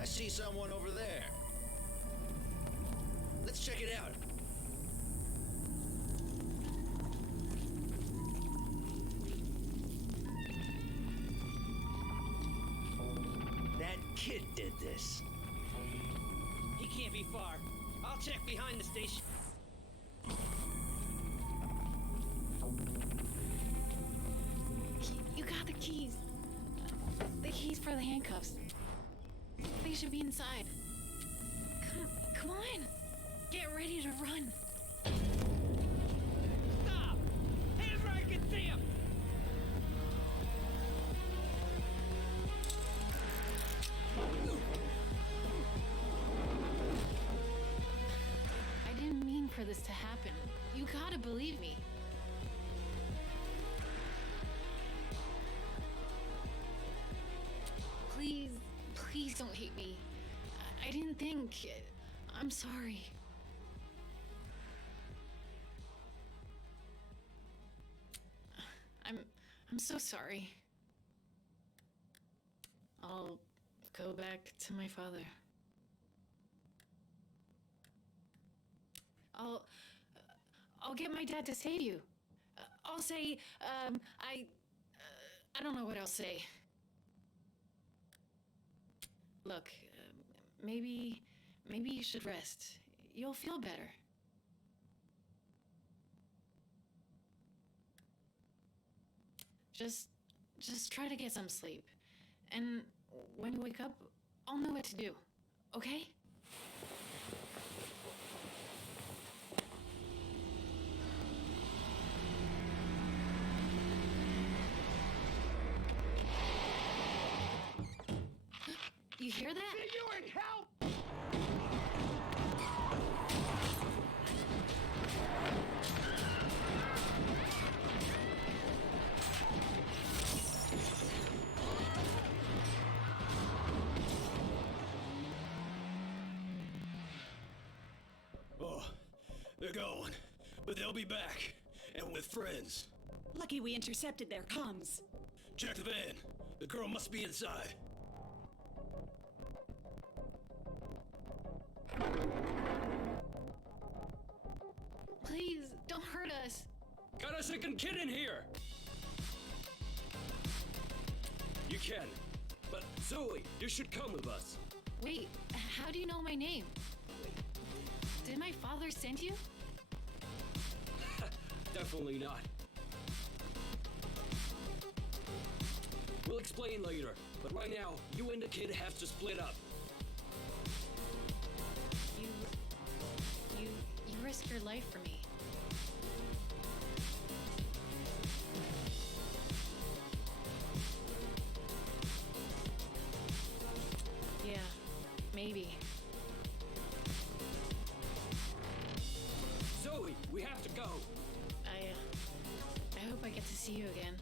I see someone over there. Let's check it out. That kid did this. He can't be far. I'll check behind the station. You got the keys. The keys for the handcuffs. They should be inside. Come on. Get ready to run. Stop! Hands where I can see him! I didn't mean for this to happen. You gotta believe me. Please don't hate me. I didn't think. I'm sorry. I'm so sorry. I'll go back to my father. I'll get my dad to save you. I'll say, I don't know what I'll say. Look, maybe you should rest. You'll feel better. Just try to get some sleep. And when you wake up, I'll know what to do. Okay? You hear that? You and help! Oh, they're gone. But they'll be back. And with friends. Lucky we intercepted their comms. Check the van. The girl must be inside. Please, don't hurt us. Got a second kid in here! You can. But Zoe, you should come with us. Wait, how do you know my name? Did my father send you? Definitely not. We'll explain later, but right now, you and the kid have to split up. You risk your life for me. Yeah, maybe. Zoe, we have to go. I hope I get to see you again.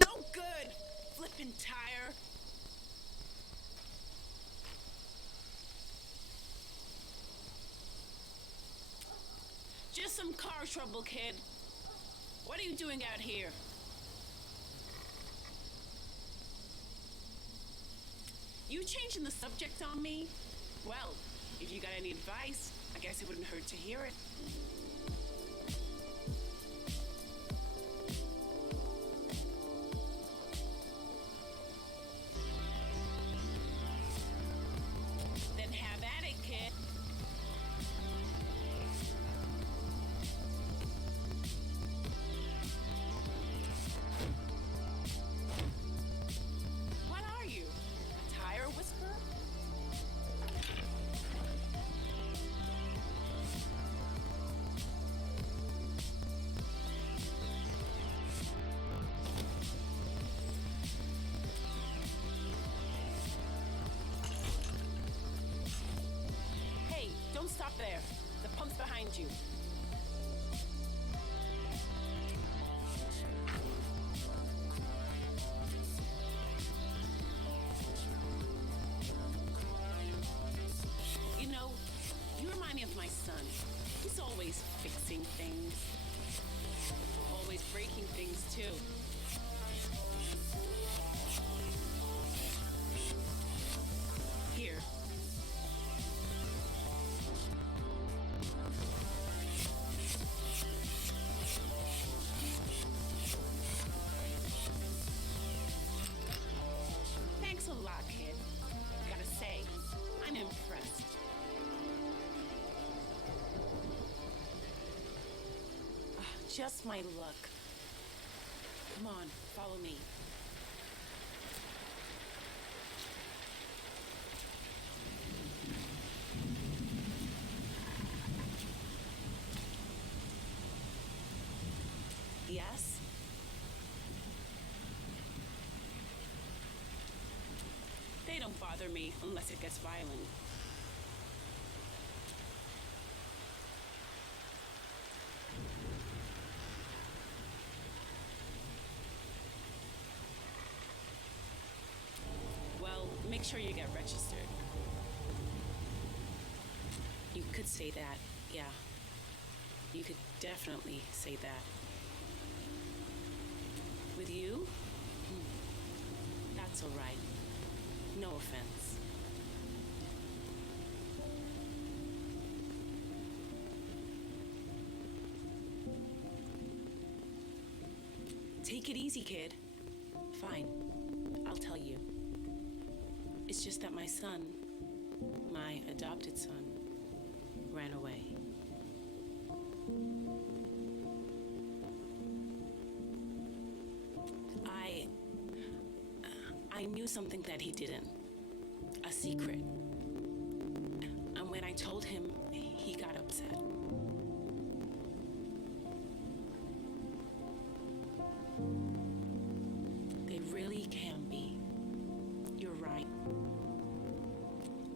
No good! Flippin' tire. Just some car trouble, kid. What are you doing out here? You changing the subject on me? Well, if you got any advice, I guess it wouldn't hurt to hear it. Then have at it, kid. What are you? A tire whisperer? Hey, don't stop there. The pump's behind you. You know, you remind me of my son. He's always fixing things. Always breaking things, too. Here. a lot, kid. Gotta say, I'm impressed. Just my luck. Come on, follow me. Yes? They don't bother me unless it gets violent. Well, make sure you get registered. You could say that, yeah. You could definitely say that. With you? That's all right. No offense. Take it easy, kid. Fine. I'll tell you. It's just that my son, my adopted son, ran away. I knew something that he didn't. A secret. And when I told him, he got upset. They really can be. You're right.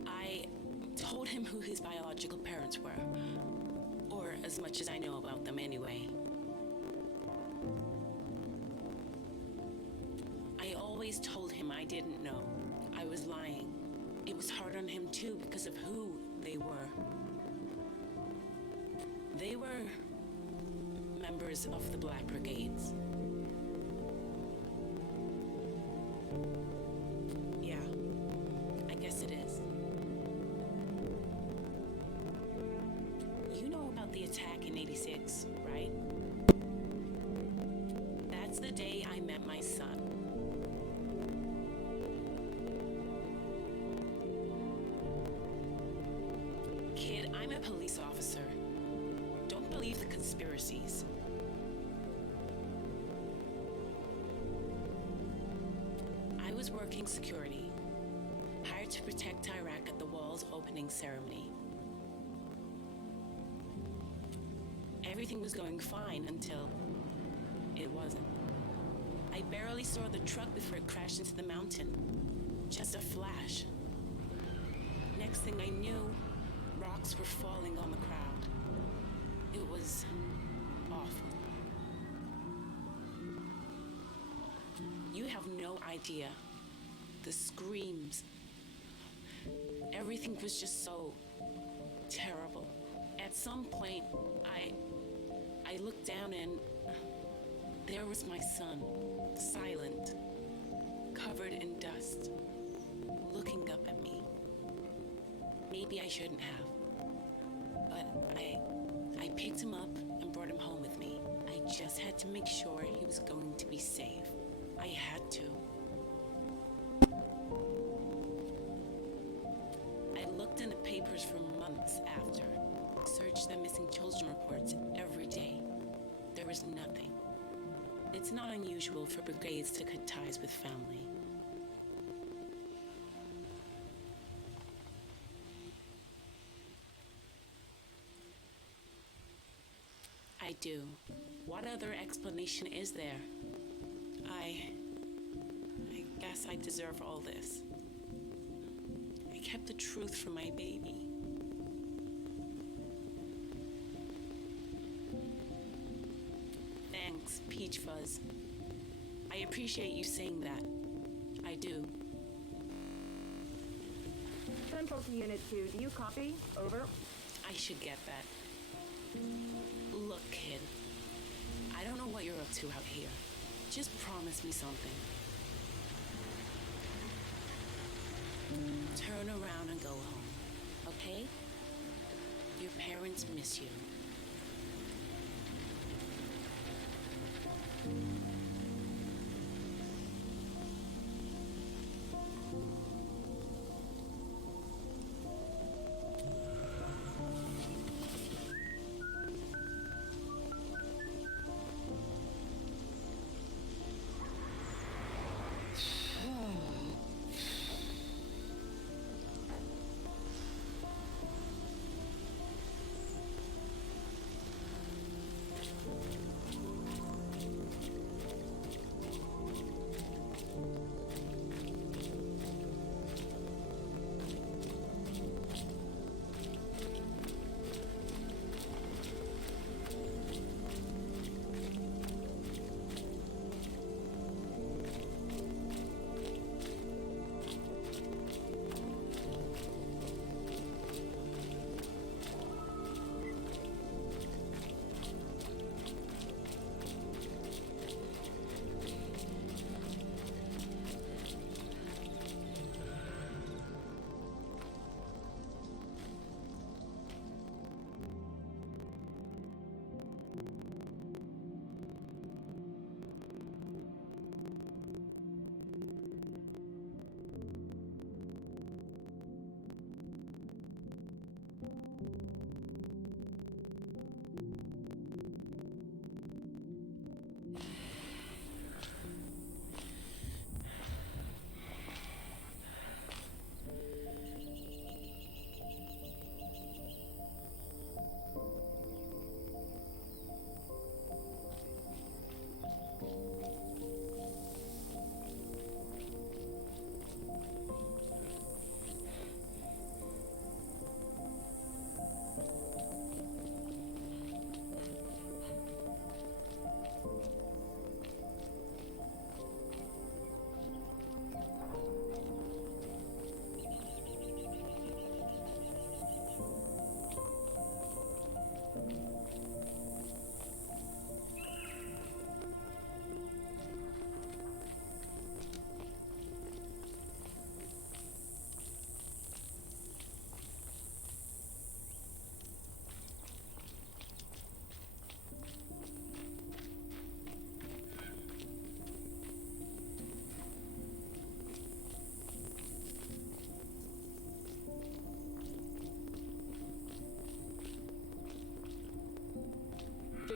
I told him who his biological parents were. Or as much as I know about them anyway. I always told him I didn't know. I was lying. It was hard on him too because of who they were. They were members of the Black Brigades. Yeah, I guess it is. You know about the attack in '86, right? That's the day I met my son. Kid, I'm a police officer. Don't believe the conspiracies. I was working security, hired to protect Iraq at the wall's opening ceremony. Everything was going fine until it wasn't. I barely saw the truck before it crashed into the mountain. Just a flash. Next thing I knew, rocks were falling on the crowd. It was awful. You have no idea. The screams. Everything was just so terrible. At some point, I looked down and there was my son, silent, covered in dust, looking up at me. Maybe I shouldn't have, but I picked him up and brought him home with me. I just had to make sure he was going to be safe. I had to. I looked in the papers for months after, searched the missing children reports every day. There was nothing. It's not unusual for brigades to cut ties with family. I do. What other explanation is there? I guess I deserve all this. I kept the truth from my baby. Thanks, Peach Fuzz. I appreciate you saying that. I do. Central to Unit 2, do you copy? Over. I should get that. Look, kid. I don't know what you're up to out here. Just promise me something. Turn around and go home, okay? Your parents miss you.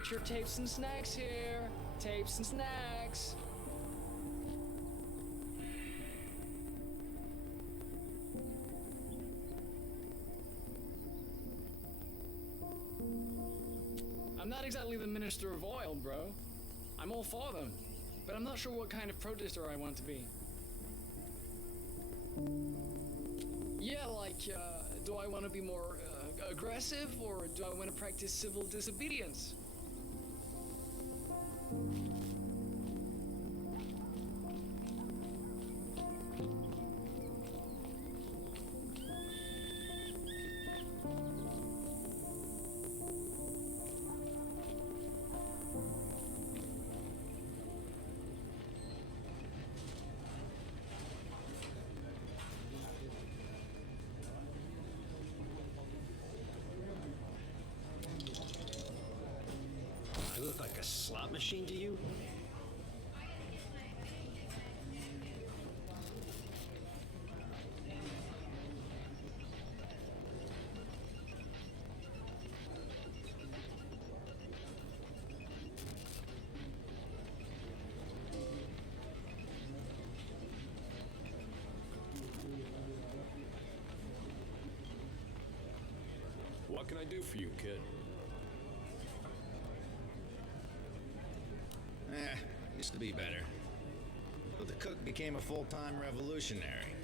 Get your tapes and snacks here. Tapes and snacks. I'm not exactly the Minister of Oil, bro. I'm all for them, but I'm not sure what kind of protester I want to be. Yeah, like, do I want to be more aggressive, or do I want to practice civil disobedience? I look like a slot machine to you? What can I do for you, kid? Used to be better. But the cook became a full-time revolutionary.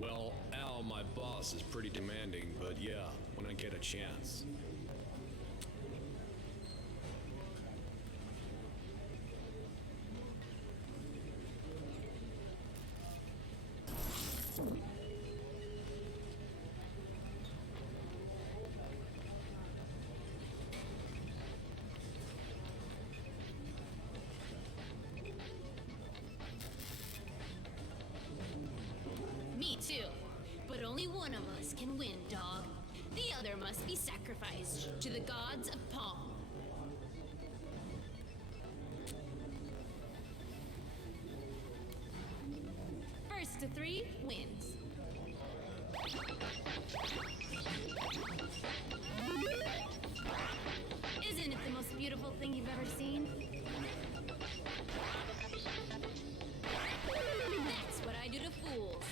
Well, Al, my boss, is pretty demanding, but yeah, when I get a chance. Me too. But only one of us can win, dog. The other must be sacrificed to the gods of Palm. First to 3 wins. Isn't it the most beautiful thing you've ever seen? That's what I do to fools.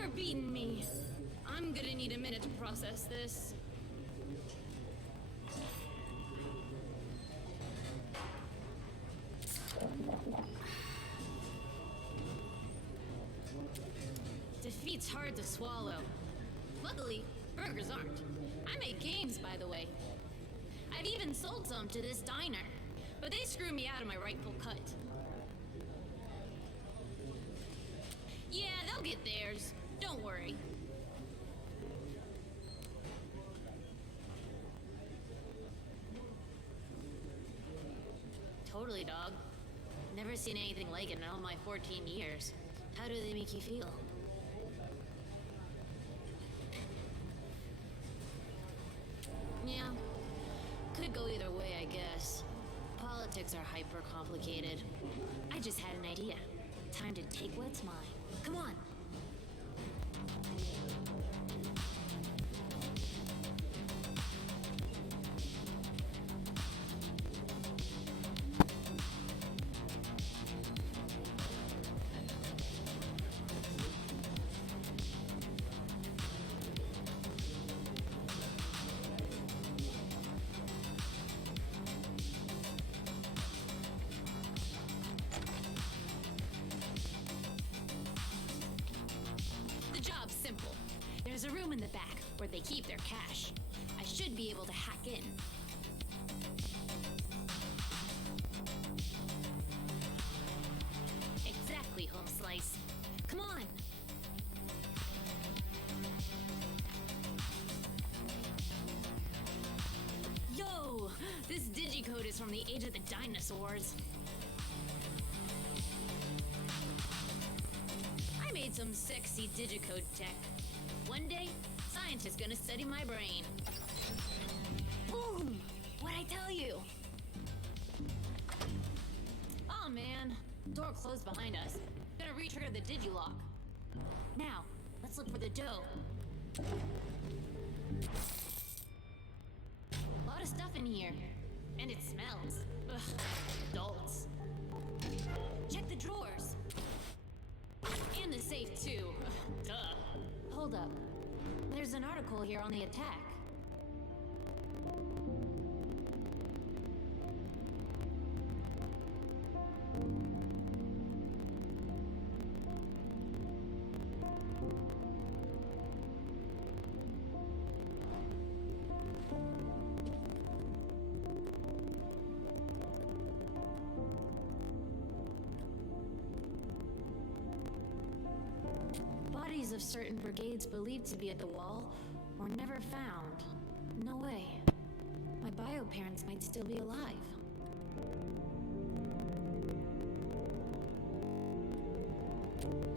never beaten me. I'm gonna need a minute to process this. Defeat's hard to swallow. Luckily, burgers aren't. I make games, by the way. I've even sold some to this diner, but they screw me out of my rightful cut. Yeah, they'll get theirs. Don't worry. Totally, dog. Never seen anything like it in all my 14 years. How do they make you feel? Yeah, could go either way, I guess. Politics are hyper complicated. I just had an idea. Time to take what's mine. Come on. The job's simple. There's a room in the back where they keep their cash. I should be able to hack in. Exactly, Home Slice. Come on. Yo! This digicode is from the age of the dinosaurs. I made some sexy digicode tech. One day, scientists gonna study my brain. Boom! What'd I tell you? Oh man, door closed behind us. Gonna re-trigger the digilock. Now, let's look for the dough. Lot of stuff in here. And it smells. Ugh, adults. Check the drawers. And the safe, too. Duh. Hold up. There's an article here on the attack. Bodies of certain brigades believed to be at the wall were never found. No way. My bio parents might still be alive.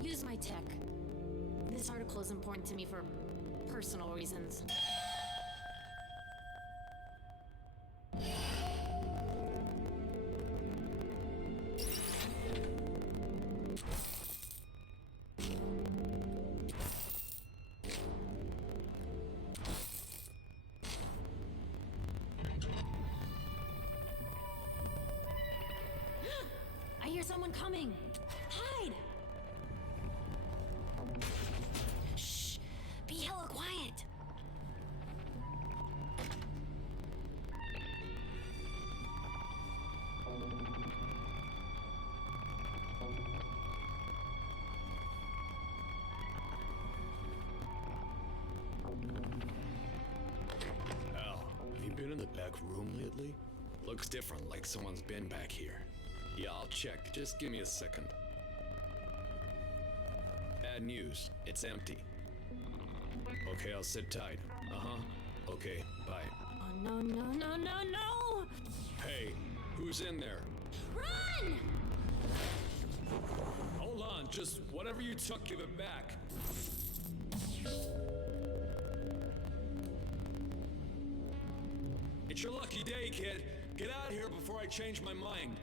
Use my tech. This article is important to me for personal reasons. I hear someone coming! Hide! Shh! Be hella quiet! Al, have you been in the back room lately? Looks different, like someone's been back here. Yeah, I'll check. Just give me a second. Bad news. It's empty. Okay, I'll sit tight. Uh-huh. Okay, bye. Oh no, no, no, no, no! Hey, who's in there? Run! Hold on, just whatever you took, give it back. It's your lucky day, kid. Get out of here before I change my mind.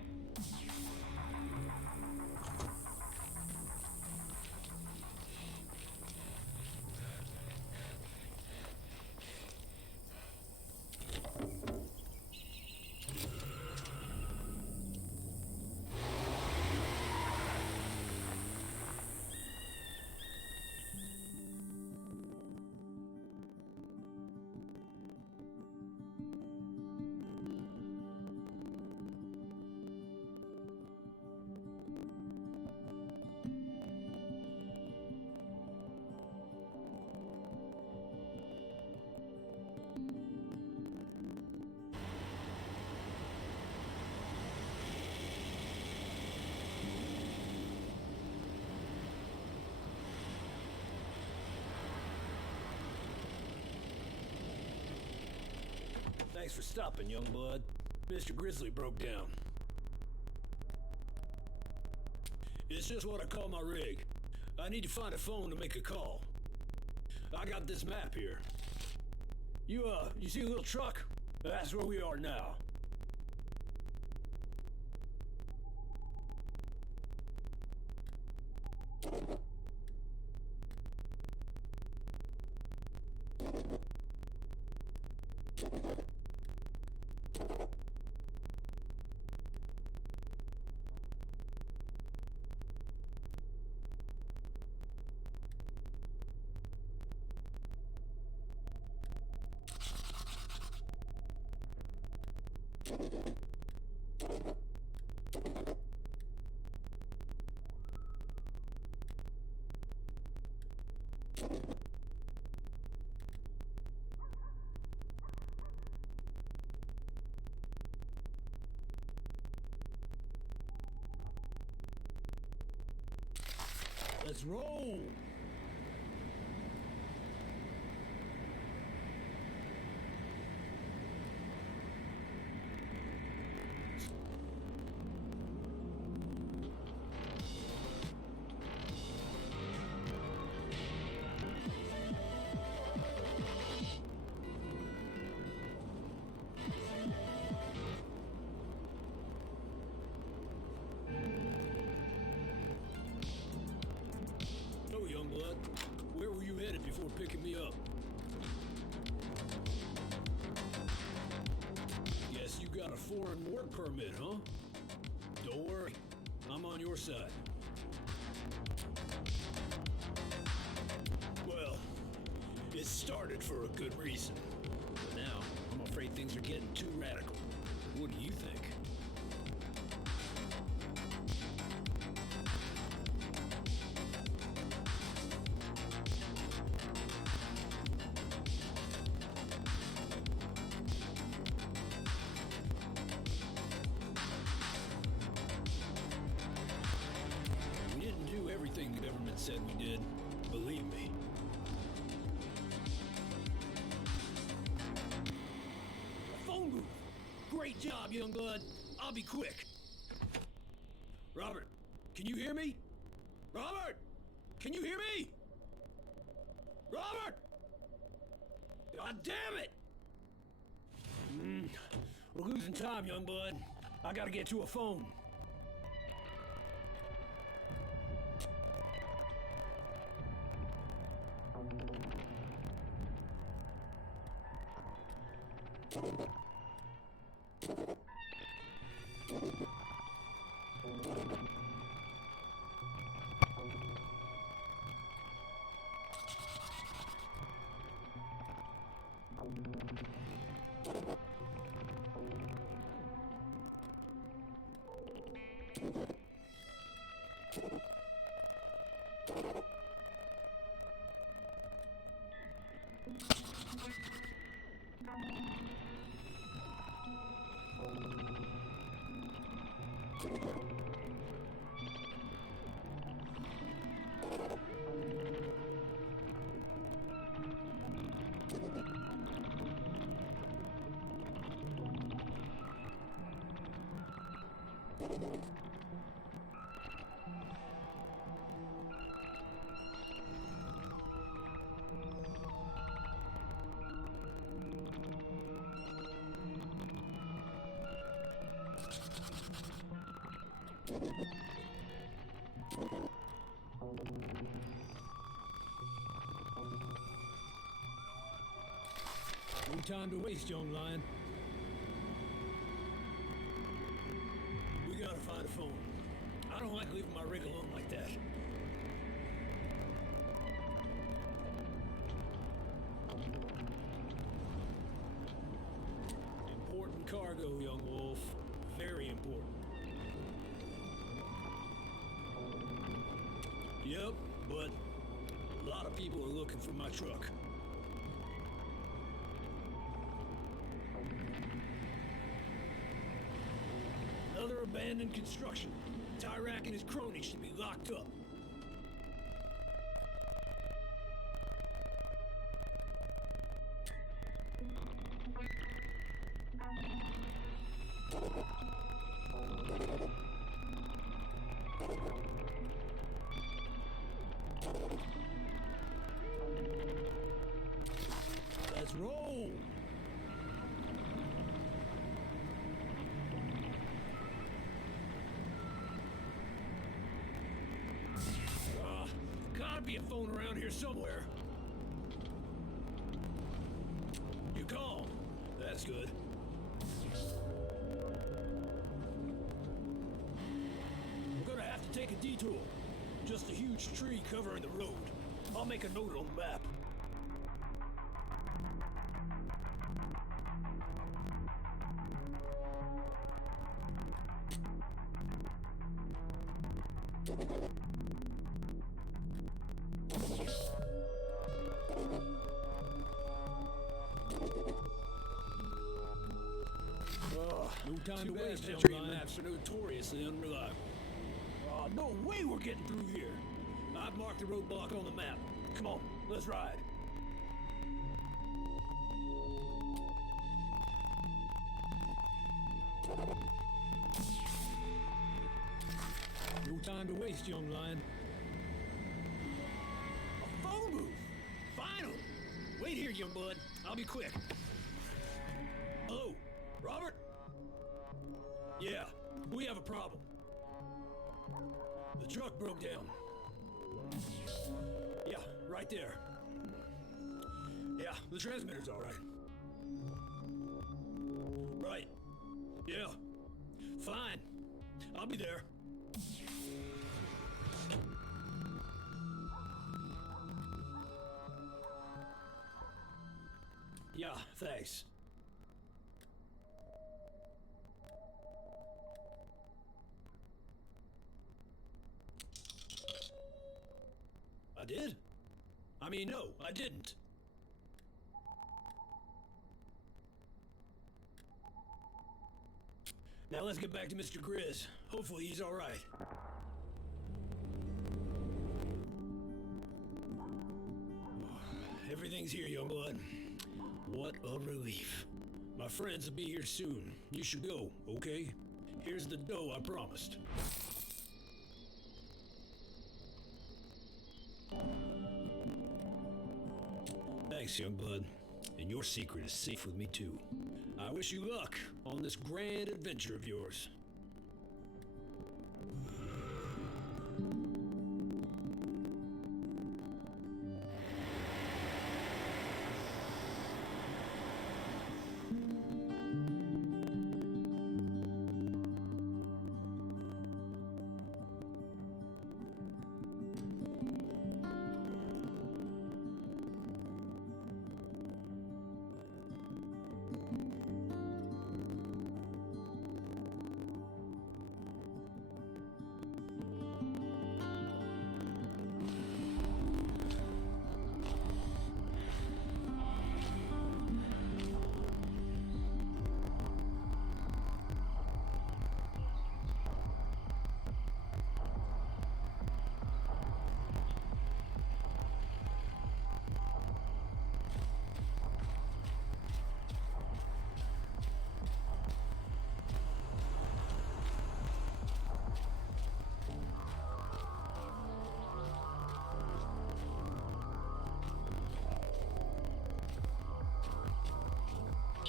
Thanks for stopping, young blood. Mr. Grizzly broke down. It's just what I call my rig. I need to find a phone to make a call. I got this map here. You see a little truck? That's where we are now. Let's roll! Where were you headed before picking me up? Guess you got a foreign work permit, huh? Don't worry, I'm on your side. Well, it started for a good reason. But now, I'm afraid things are getting too radical. What do you think? Everything the government said we did. Believe me. Phone booth! Great job, young blood. I'll be quick. Robert, can you hear me? Robert! Can you hear me? Robert! God damn it! We're losing time, young blood. I gotta get to a phone. No time to waste, young lion. We gotta find a phone. I don't like leaving my rig alone like that. Important cargo, young wolf. Very important. Yep, but a lot of people are looking for my truck. Another abandoned construction. Tyrak and his cronies should be locked up. be a phone around here somewhere. You're calm. That's good. We're gonna have to take a detour. Just a huge tree covering the road. I'll make a note on the map. No time to waste. Tree maps are notoriously unreliable. No way we're getting through here. I've marked the roadblock on the map. Come on, let's ride. No time to waste, young lion. A phone booth! Finally! Wait here, young bud. I'll be quick. Hello, Robert? Yeah, we have a problem. The truck broke down. Yeah, right there. Yeah, the transmitter's all right. Right. Yeah. Fine. I'll be there. Yeah, thanks. I did? I mean, no, I didn't. Now let's get back to Mr. Grizz. Hopefully he's all right. Everything's here, young blood. What a relief. My friends will be here soon. You should go, okay? Here's the dough I promised. Thanks, young blood. And your secret is safe with me, too. I wish you luck on this grand adventure of yours.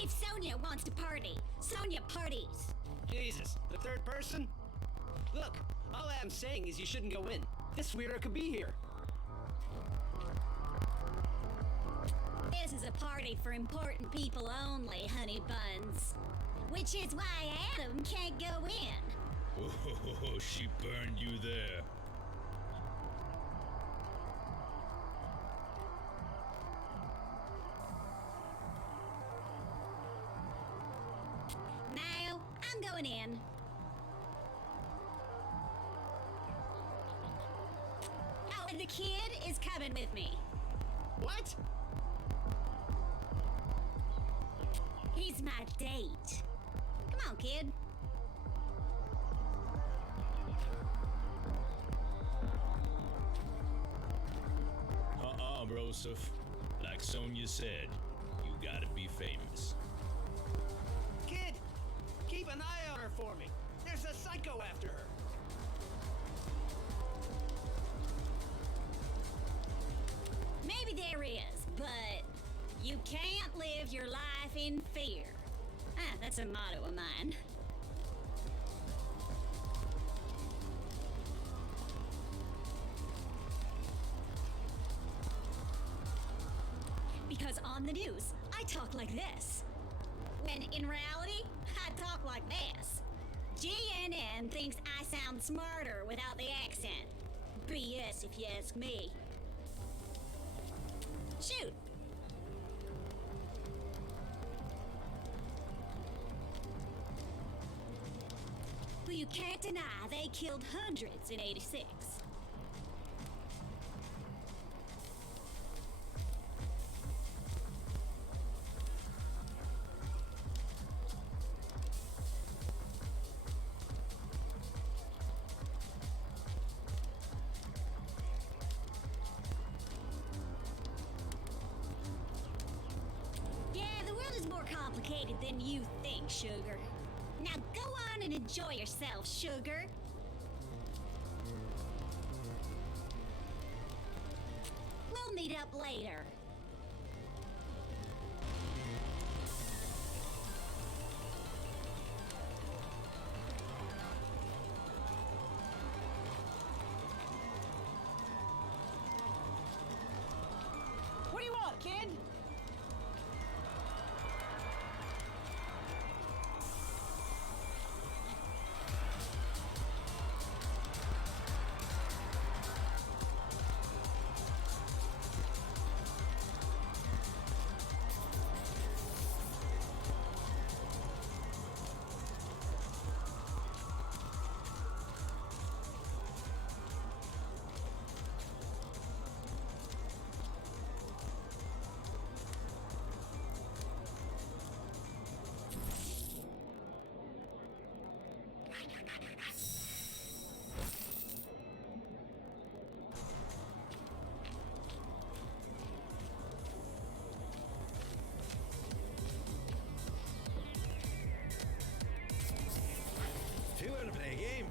If Sonia wants to party, Sonia parties. Jesus, the third person? Look, all I'm saying is you shouldn't go in. This weirdo could be here. This is a party for important people only, honey buns. Which is why Adam can't go in. Oh, she burned you there. Now, I'm going in. Oh, and the kid is coming with me. What? He's my date. Come on, kid. Broseph. Like Sonia said, you gotta be famous. Kid, keep an eye on her for me. There's a psycho after her. Maybe there is, but you can't live your life in fear. Ah, that's a motto of mine. because on the news, I talk like this. When in reality, I talk like this. GNN thinks I sound smarter without the accent. BS if you ask me. Shoot. Well, you can't deny they killed hundreds in 86. Yeah, the world is more complicated than you think, Sugar. Now go on and enjoy yourself, Sugar. We'll meet up later. What do you want, kid? If you want to play a game,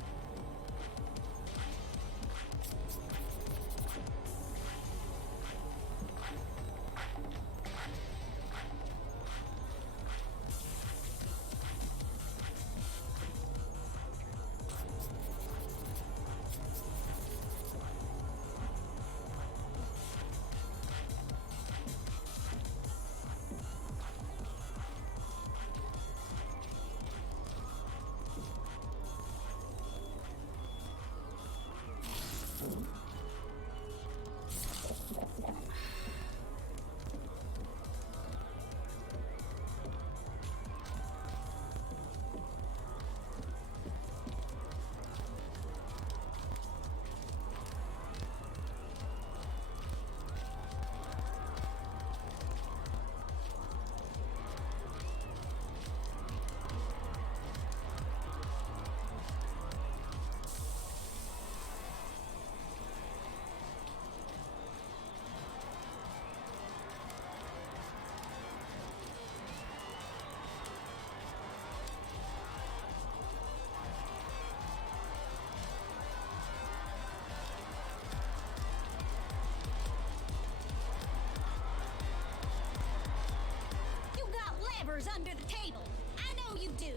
You got levers under the table. I know you do.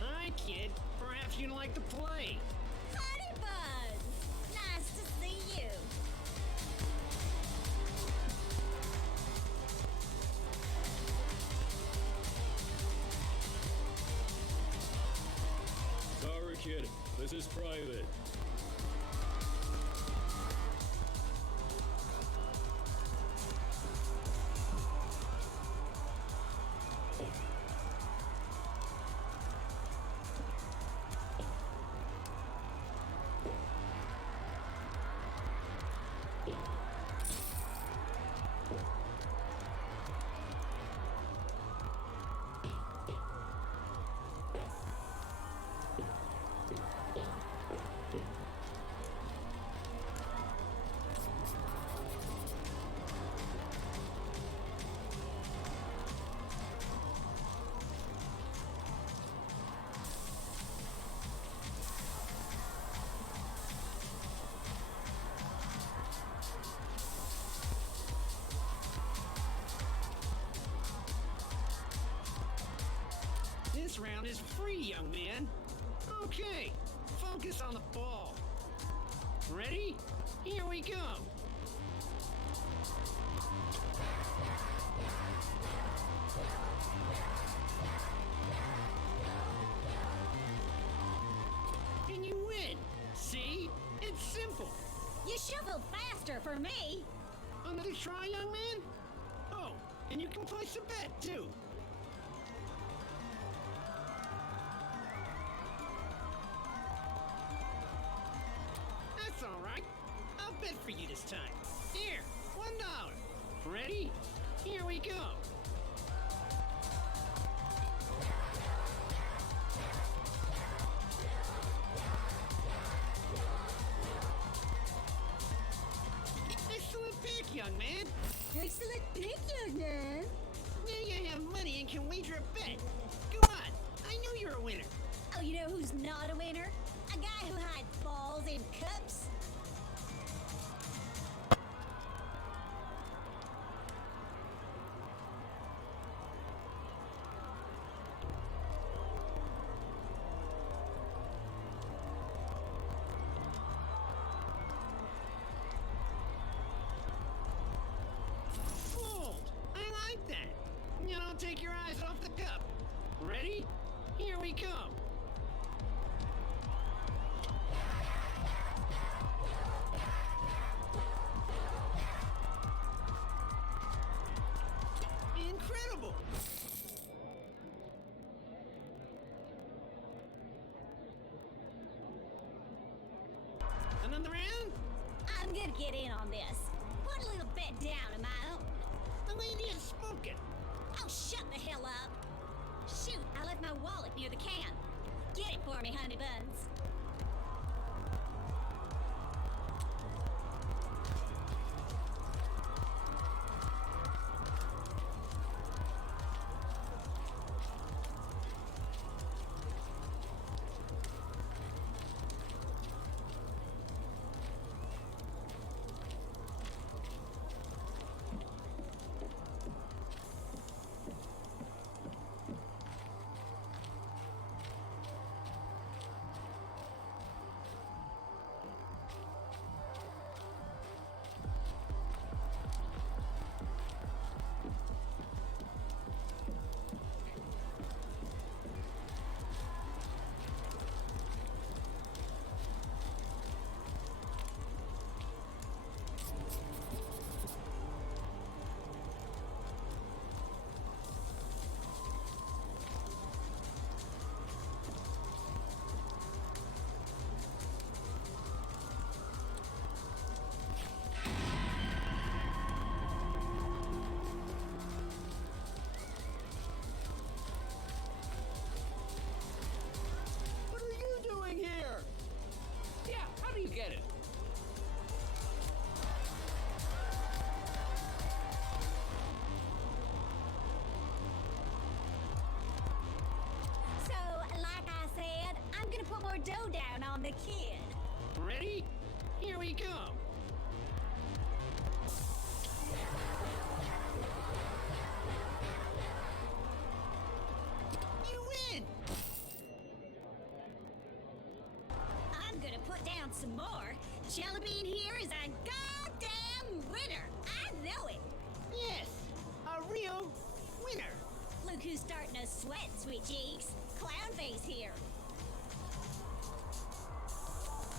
Hi, kid. Perhaps you'd like to play. Honey Buzz, nice to see you. Sorry, kid. This is private. This round is free, young man. Okay, focus on the ball. Ready? Here we go. for me. Another try, young man? Oh, and you can place a bet, too. That's all right. I'll bet for you this time. Here, $1. Ready? Here we go. Excellent pick, young man. Excellent pick, young man. Now you have money and can wager a bet. Go on. I know you're a winner. Oh, you know who's not a winner? A guy who hides balls in cups. Bold. I like that. Now don't take your eyes off the cup. Ready? Here we go. Incredible! Another round? I'm gonna get in on this. Put a little bet down of my own. The lady has spoken. Oh, shut the hell up. Shoot, I left my wallet near the can. Get it for me, honey buns. What are you doing here? Yeah, how do you get it? So, like I said, I'm gonna put more dough down on the kid. Ready? Here we go. You win! I'm gonna put down some more. Jellybean here is a goddamn winner. I know it. Yes, a real winner. Look who's starting to sweat, sweet cheeks. Clownface here.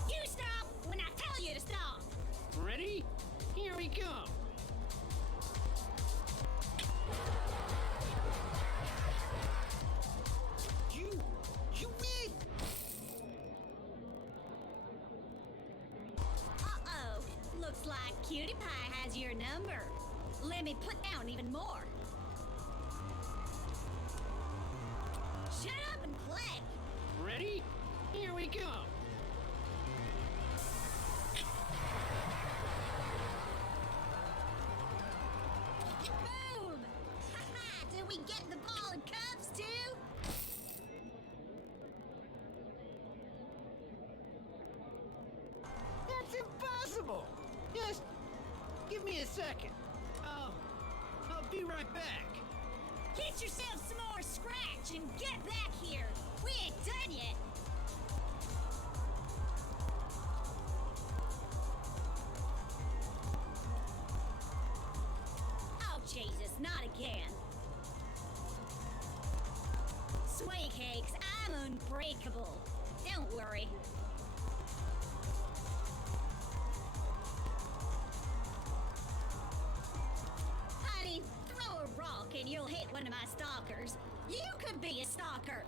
You stop when I tell you to stop. Ready? Here we go. You win! Uh-oh. Looks like Cutie Pie has your number. Let me put down even more. Shut up and play. Ready? Here we go. Boom! Ha-ha! Did we get the ball and cups too? That's impossible! Just give me a second. I'll be right back. Get yourself some more scratch and get back here. We ain't done yet. Oh, Jesus, not again. Sway cakes, I'm unbreakable. Don't worry. hoping you'll hit one of my stalkers. You could be a stalker.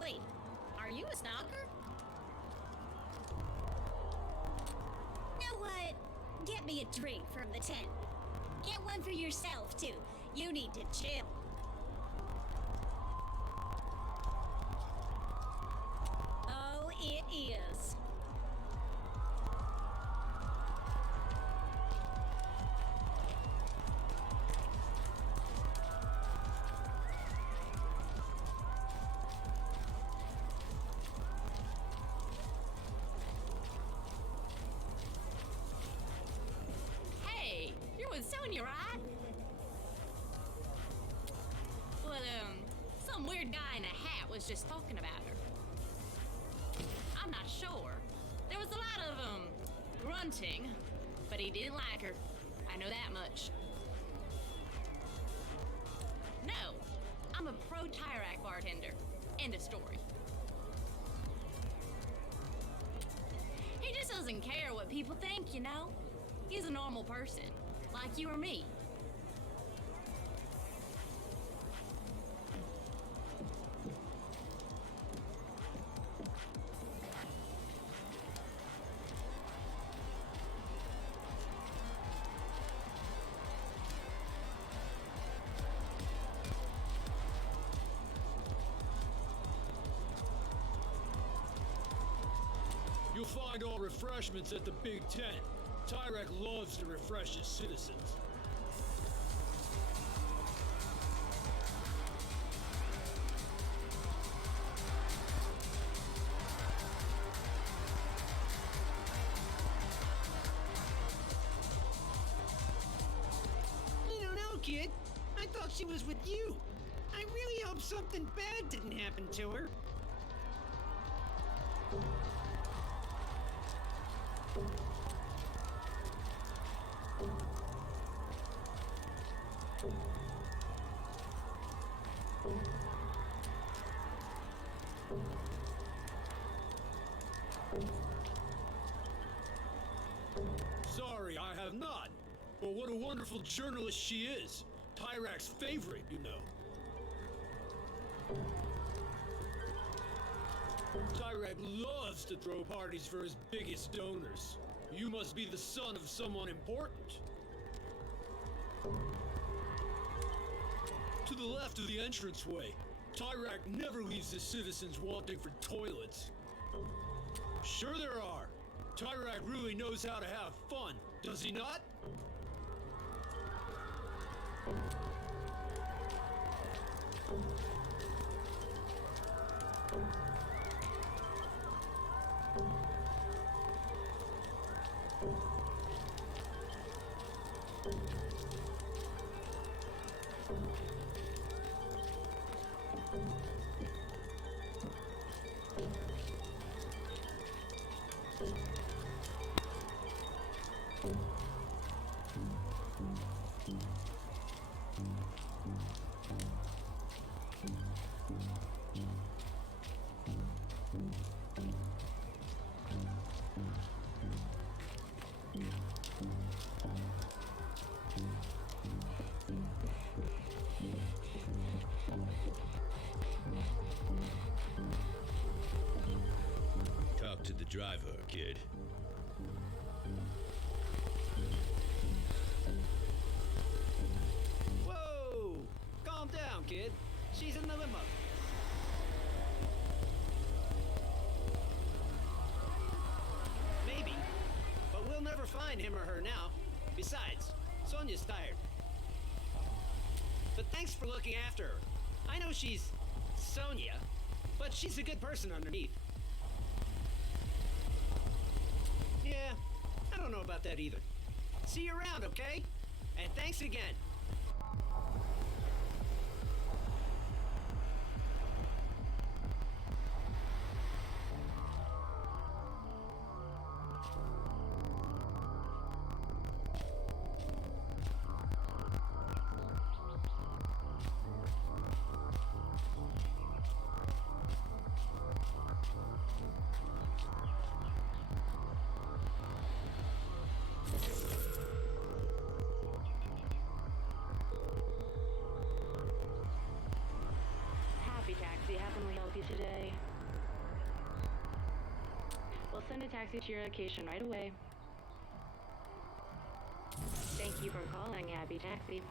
Wait, are you a stalker? Know what? Get me a drink from the tent. Get one for yourself, too. You need to chill. Oh, it is. Hey, you're with Sonya, right? Well, some weird guy in a hat was just talking about her. I'm not sure. There was a lot of, grunting, but he didn't like her. I know that much. No, I'm a pro-Tyrak bartender. End of story. He just doesn't care what people think, you know? He's a normal person, like you or me. You'll find all refreshments at the Big Tent. Tyrak loves to refresh his citizens. I don't know, kid. I thought she was with you. I really hope something bad didn't happen to her. Sorry, I have not. But what a wonderful journalist she is. Tyrak's favorite, you know. Tyrak loves to throw parties for his biggest donors. You must be the son of someone important. To the left of the entranceway, Tyrak never leaves his citizens wanting for toilets. Sure there are. Tyrak really knows how to have fun, does he not? Talk to the driver, kid. Whoa! Calm down, kid. She's in the limo. Maybe. But we'll never find him or her now. Besides, Sonya's tired. But thanks for looking after her. I know she's Sonya, but she's a good person underneath. Yeah, I don't know about that either. See you around, okay? And thanks again. today. We'll send a taxi to your location right away. Thank you for calling Abby Taxi.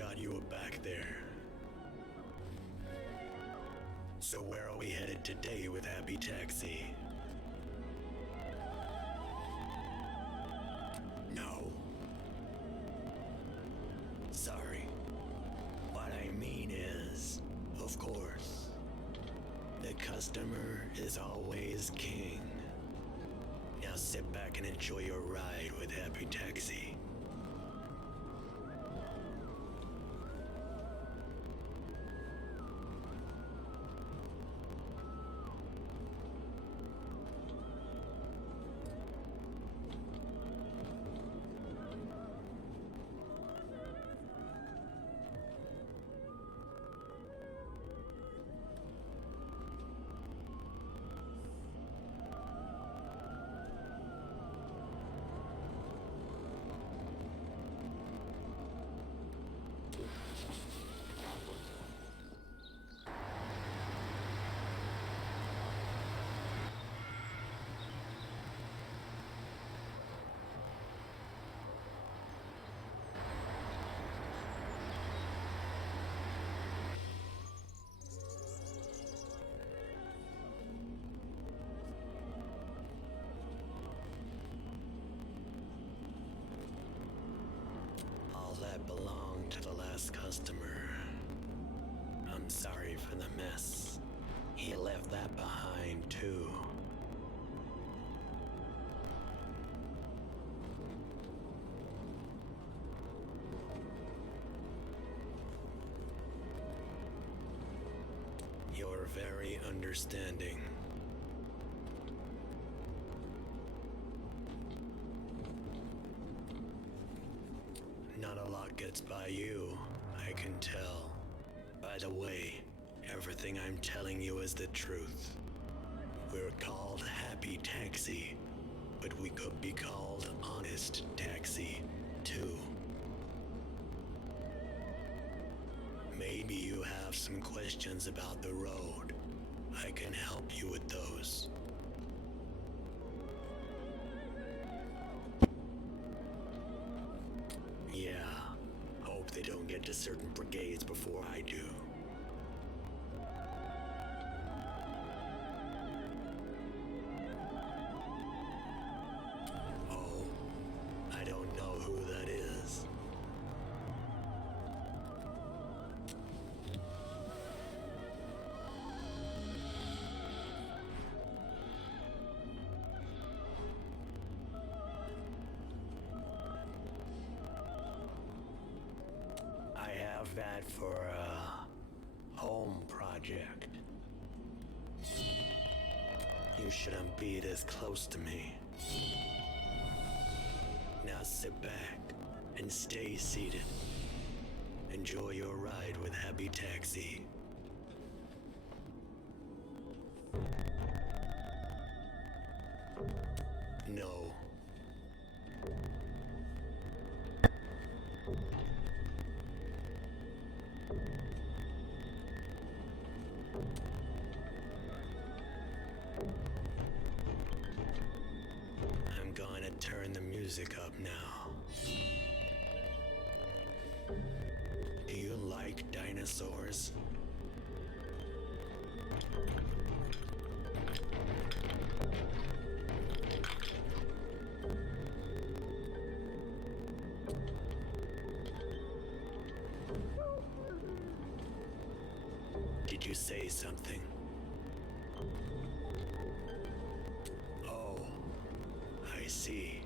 forgot you were back there. So where are we headed today with Happy Taxi? No. Sorry. What I mean is, of course, the customer is always king. Now sit back and enjoy your ride with Happy Taxi. All that belonged to the last customer. I'm sorry for the mess. He left that behind, too. You're very understanding. Not a lot gets by you, I can tell. By the way, everything I'm telling you is the truth. We're called Happy Taxi, but we could be called Honest Taxi, too. Maybe you have some questions about the road. I can help you with those. Yeah, hope they don't get to certain brigades before I do. Oh, I don't know who that is. I have that for a home project. You shouldn't be this close to me. Now sit back and stay seated. Enjoy your ride with Happy Taxi. No. I'm going to turn the music up now. Do you like dinosaurs? Did you say something? Oh, I see.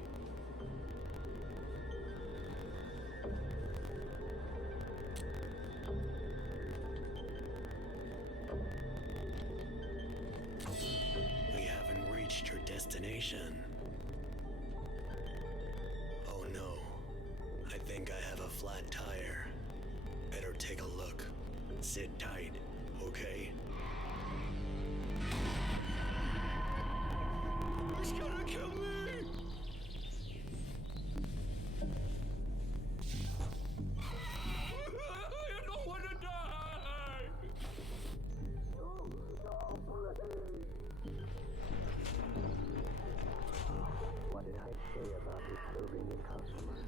We haven't reached your destination. Oh no, I think I have a flat tire. Better take a look. Sit tight, okay? He's gonna kill me! I don't want to die! What did I say about disturbing the customers?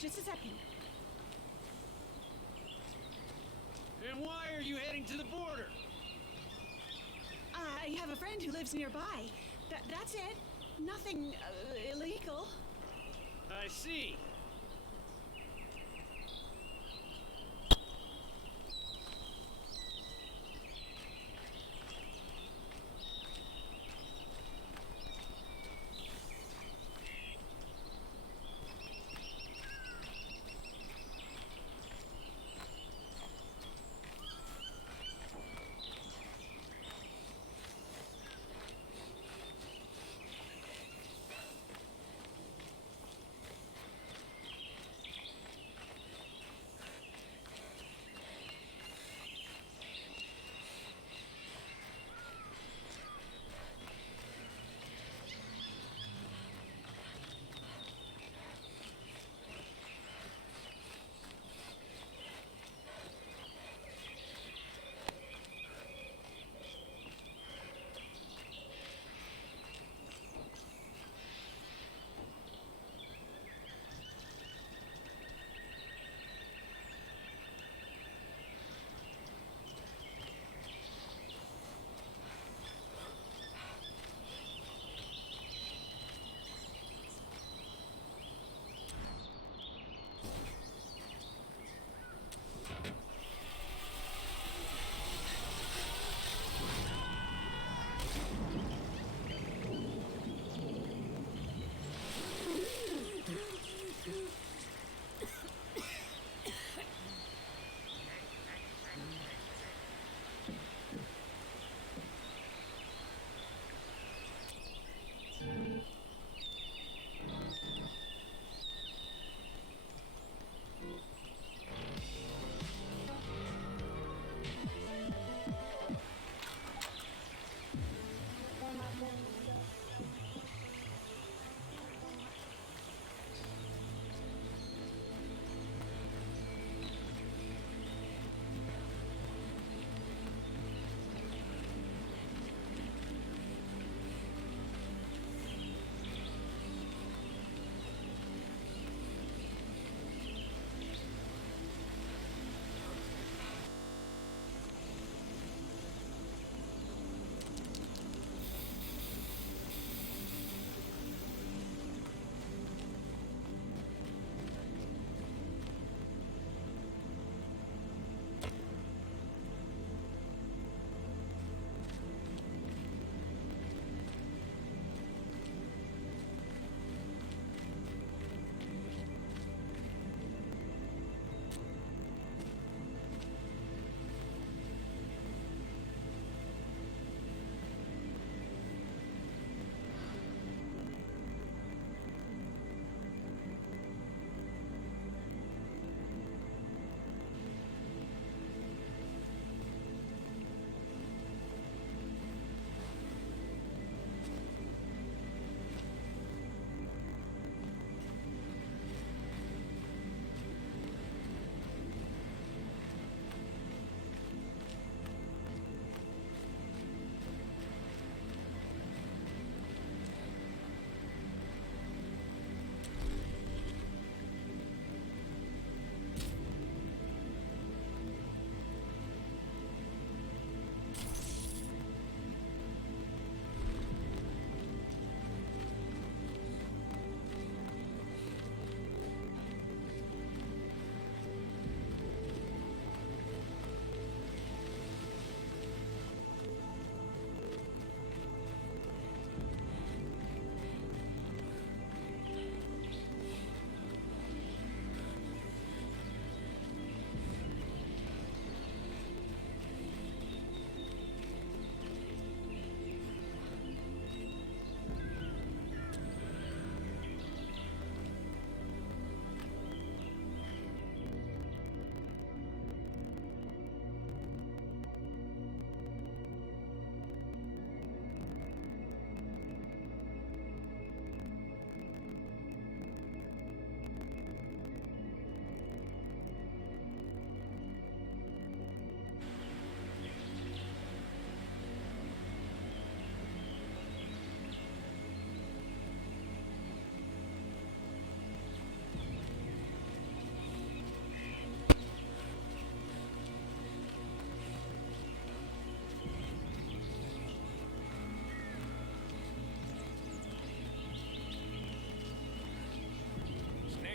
Just a second. And why are you heading to the border? I have a friend who lives nearby. That's it. Nothing illegal. I see.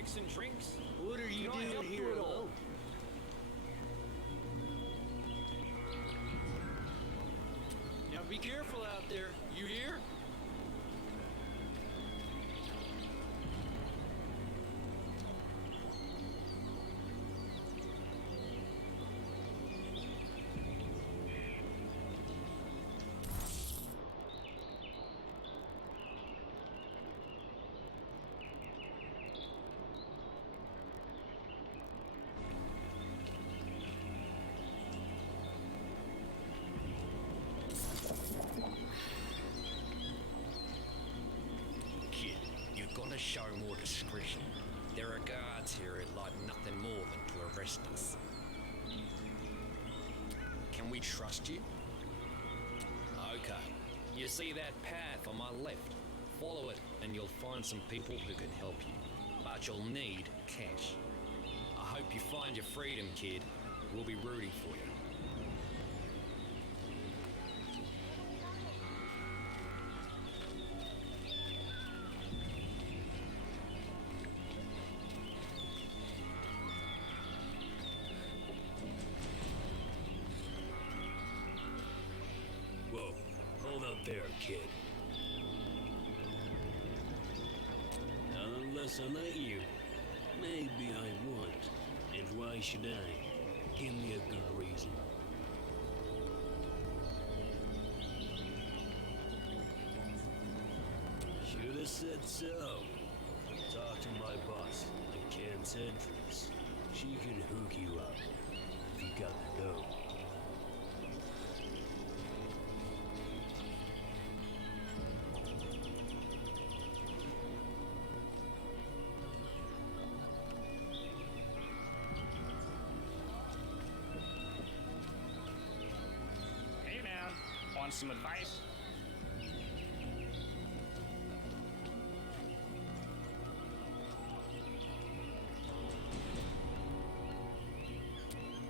mixing drinks? What are you Can I help doing you here at all? alone? Now be careful out there. You hear? Kid, you've got to show more discretion. There are guards here who'd like nothing more than to arrest us. Can we trust you? Okay. You see that path on my left? Follow it and you'll find some people who can help you. But you'll need cash. I hope you find your freedom, kid. We'll be rooting for you. Whoa, hold up there, kid. Unless I let you, maybe I won't. And why should I? Give me a good reason. Should have said so. Talk to my boss, the Cancentress. She can hook you up if you got the dough. Hey man, want some advice?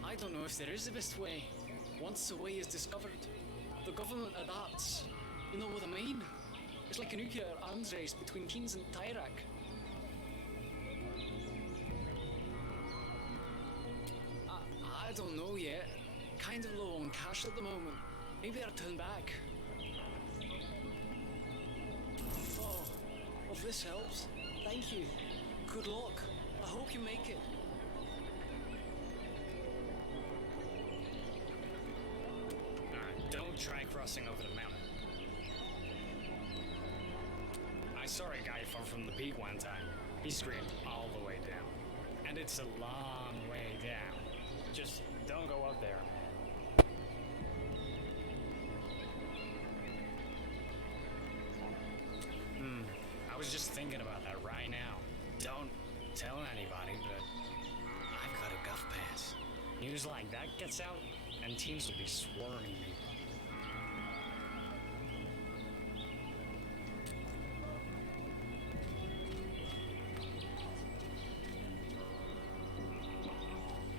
I don't know if there is a best way. Once a way is discovered, the government adapts. You know what I mean? It's like a nuclear arms race between Keens and Tyrak. I don't know yet. Kind of low on cash at the moment. Maybe I'll turn back. Oh, well this helps. Thank you. Good luck. I hope you make it. Don't try crossing over the mountain. I saw a guy fall from the peak one time. He screamed all the way down. And it's a long way down. Just don't go up there. I was just thinking about that right now. Don't tell anybody, but I've got a Guff Pass. News like that gets out, and teams will be swarming me.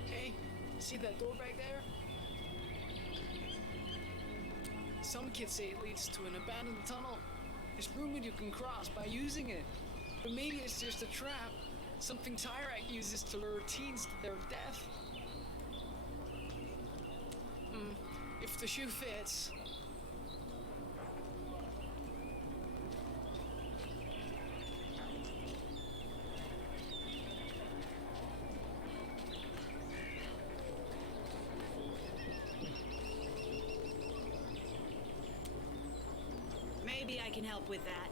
Hey, see that door back there? Some kids say it leads to an abandoned tunnel. It's rumored you can cross by using it. But maybe it's just a trap. Something Tyrak uses to lure teens to their death. If the shoe fits. Maybe I can help with that.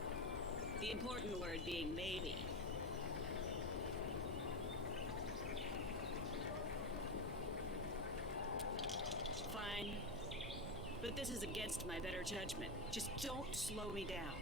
The important word being maybe. Fine. But this is against my better judgment. Just don't slow me down.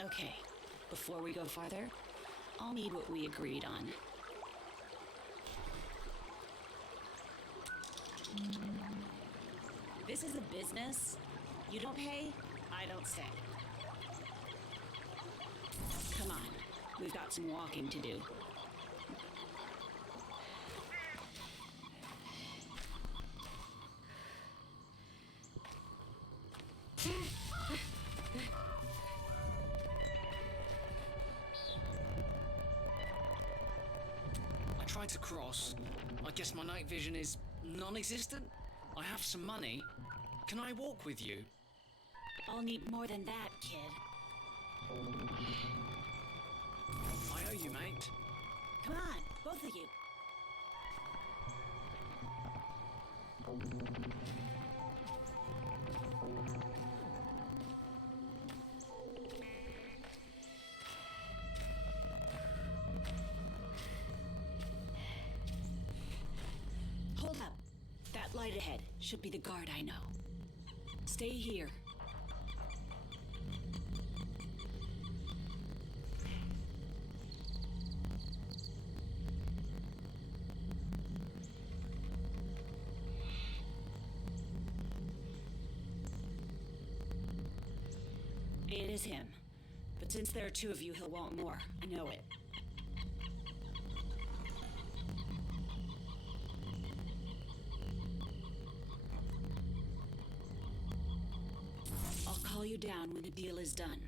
Okay, before we go farther, I'll need what we agreed on. This is a business. You don't pay, I don't stay. Come on, we've got some walking to do. I tried to cross. I guess my night vision is non-existent. I have some money. Can I walk with you? I'll need more than that, kid. I owe you, mate. Come on, both of you. Hold up. That light ahead should be the guard I know. Stay here. It is him. But since there are two of you, he'll want more. I know it. I'll call you down when the deal is done.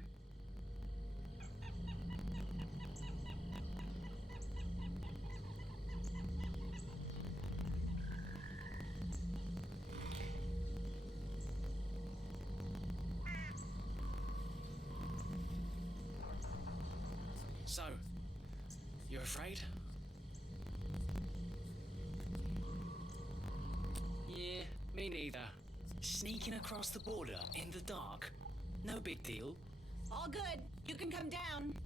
So, you afraid? Yeah, me neither. Sneaking across the border in the dark. No big deal. All good. You can come down.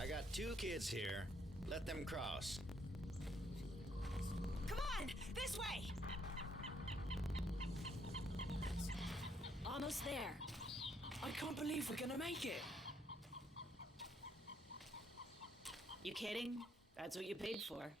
I got 2 kids here. Let them cross. Come on, this way. Almost there. I can't believe we're gonna make it. You kidding? That's what you paid for.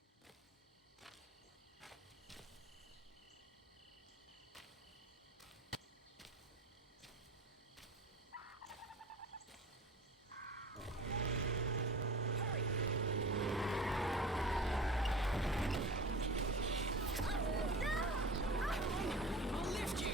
I'll lift you.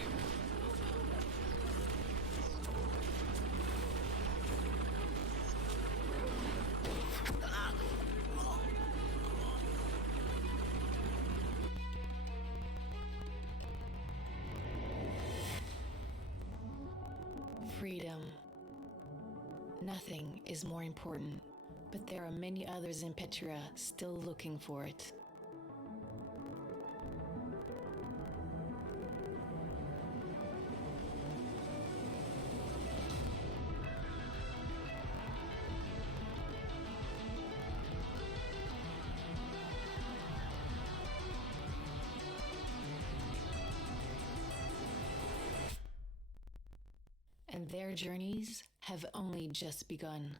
Freedom. Nothing is more important, but there are many others in Petria still looking for it. And their journeys have only just begun.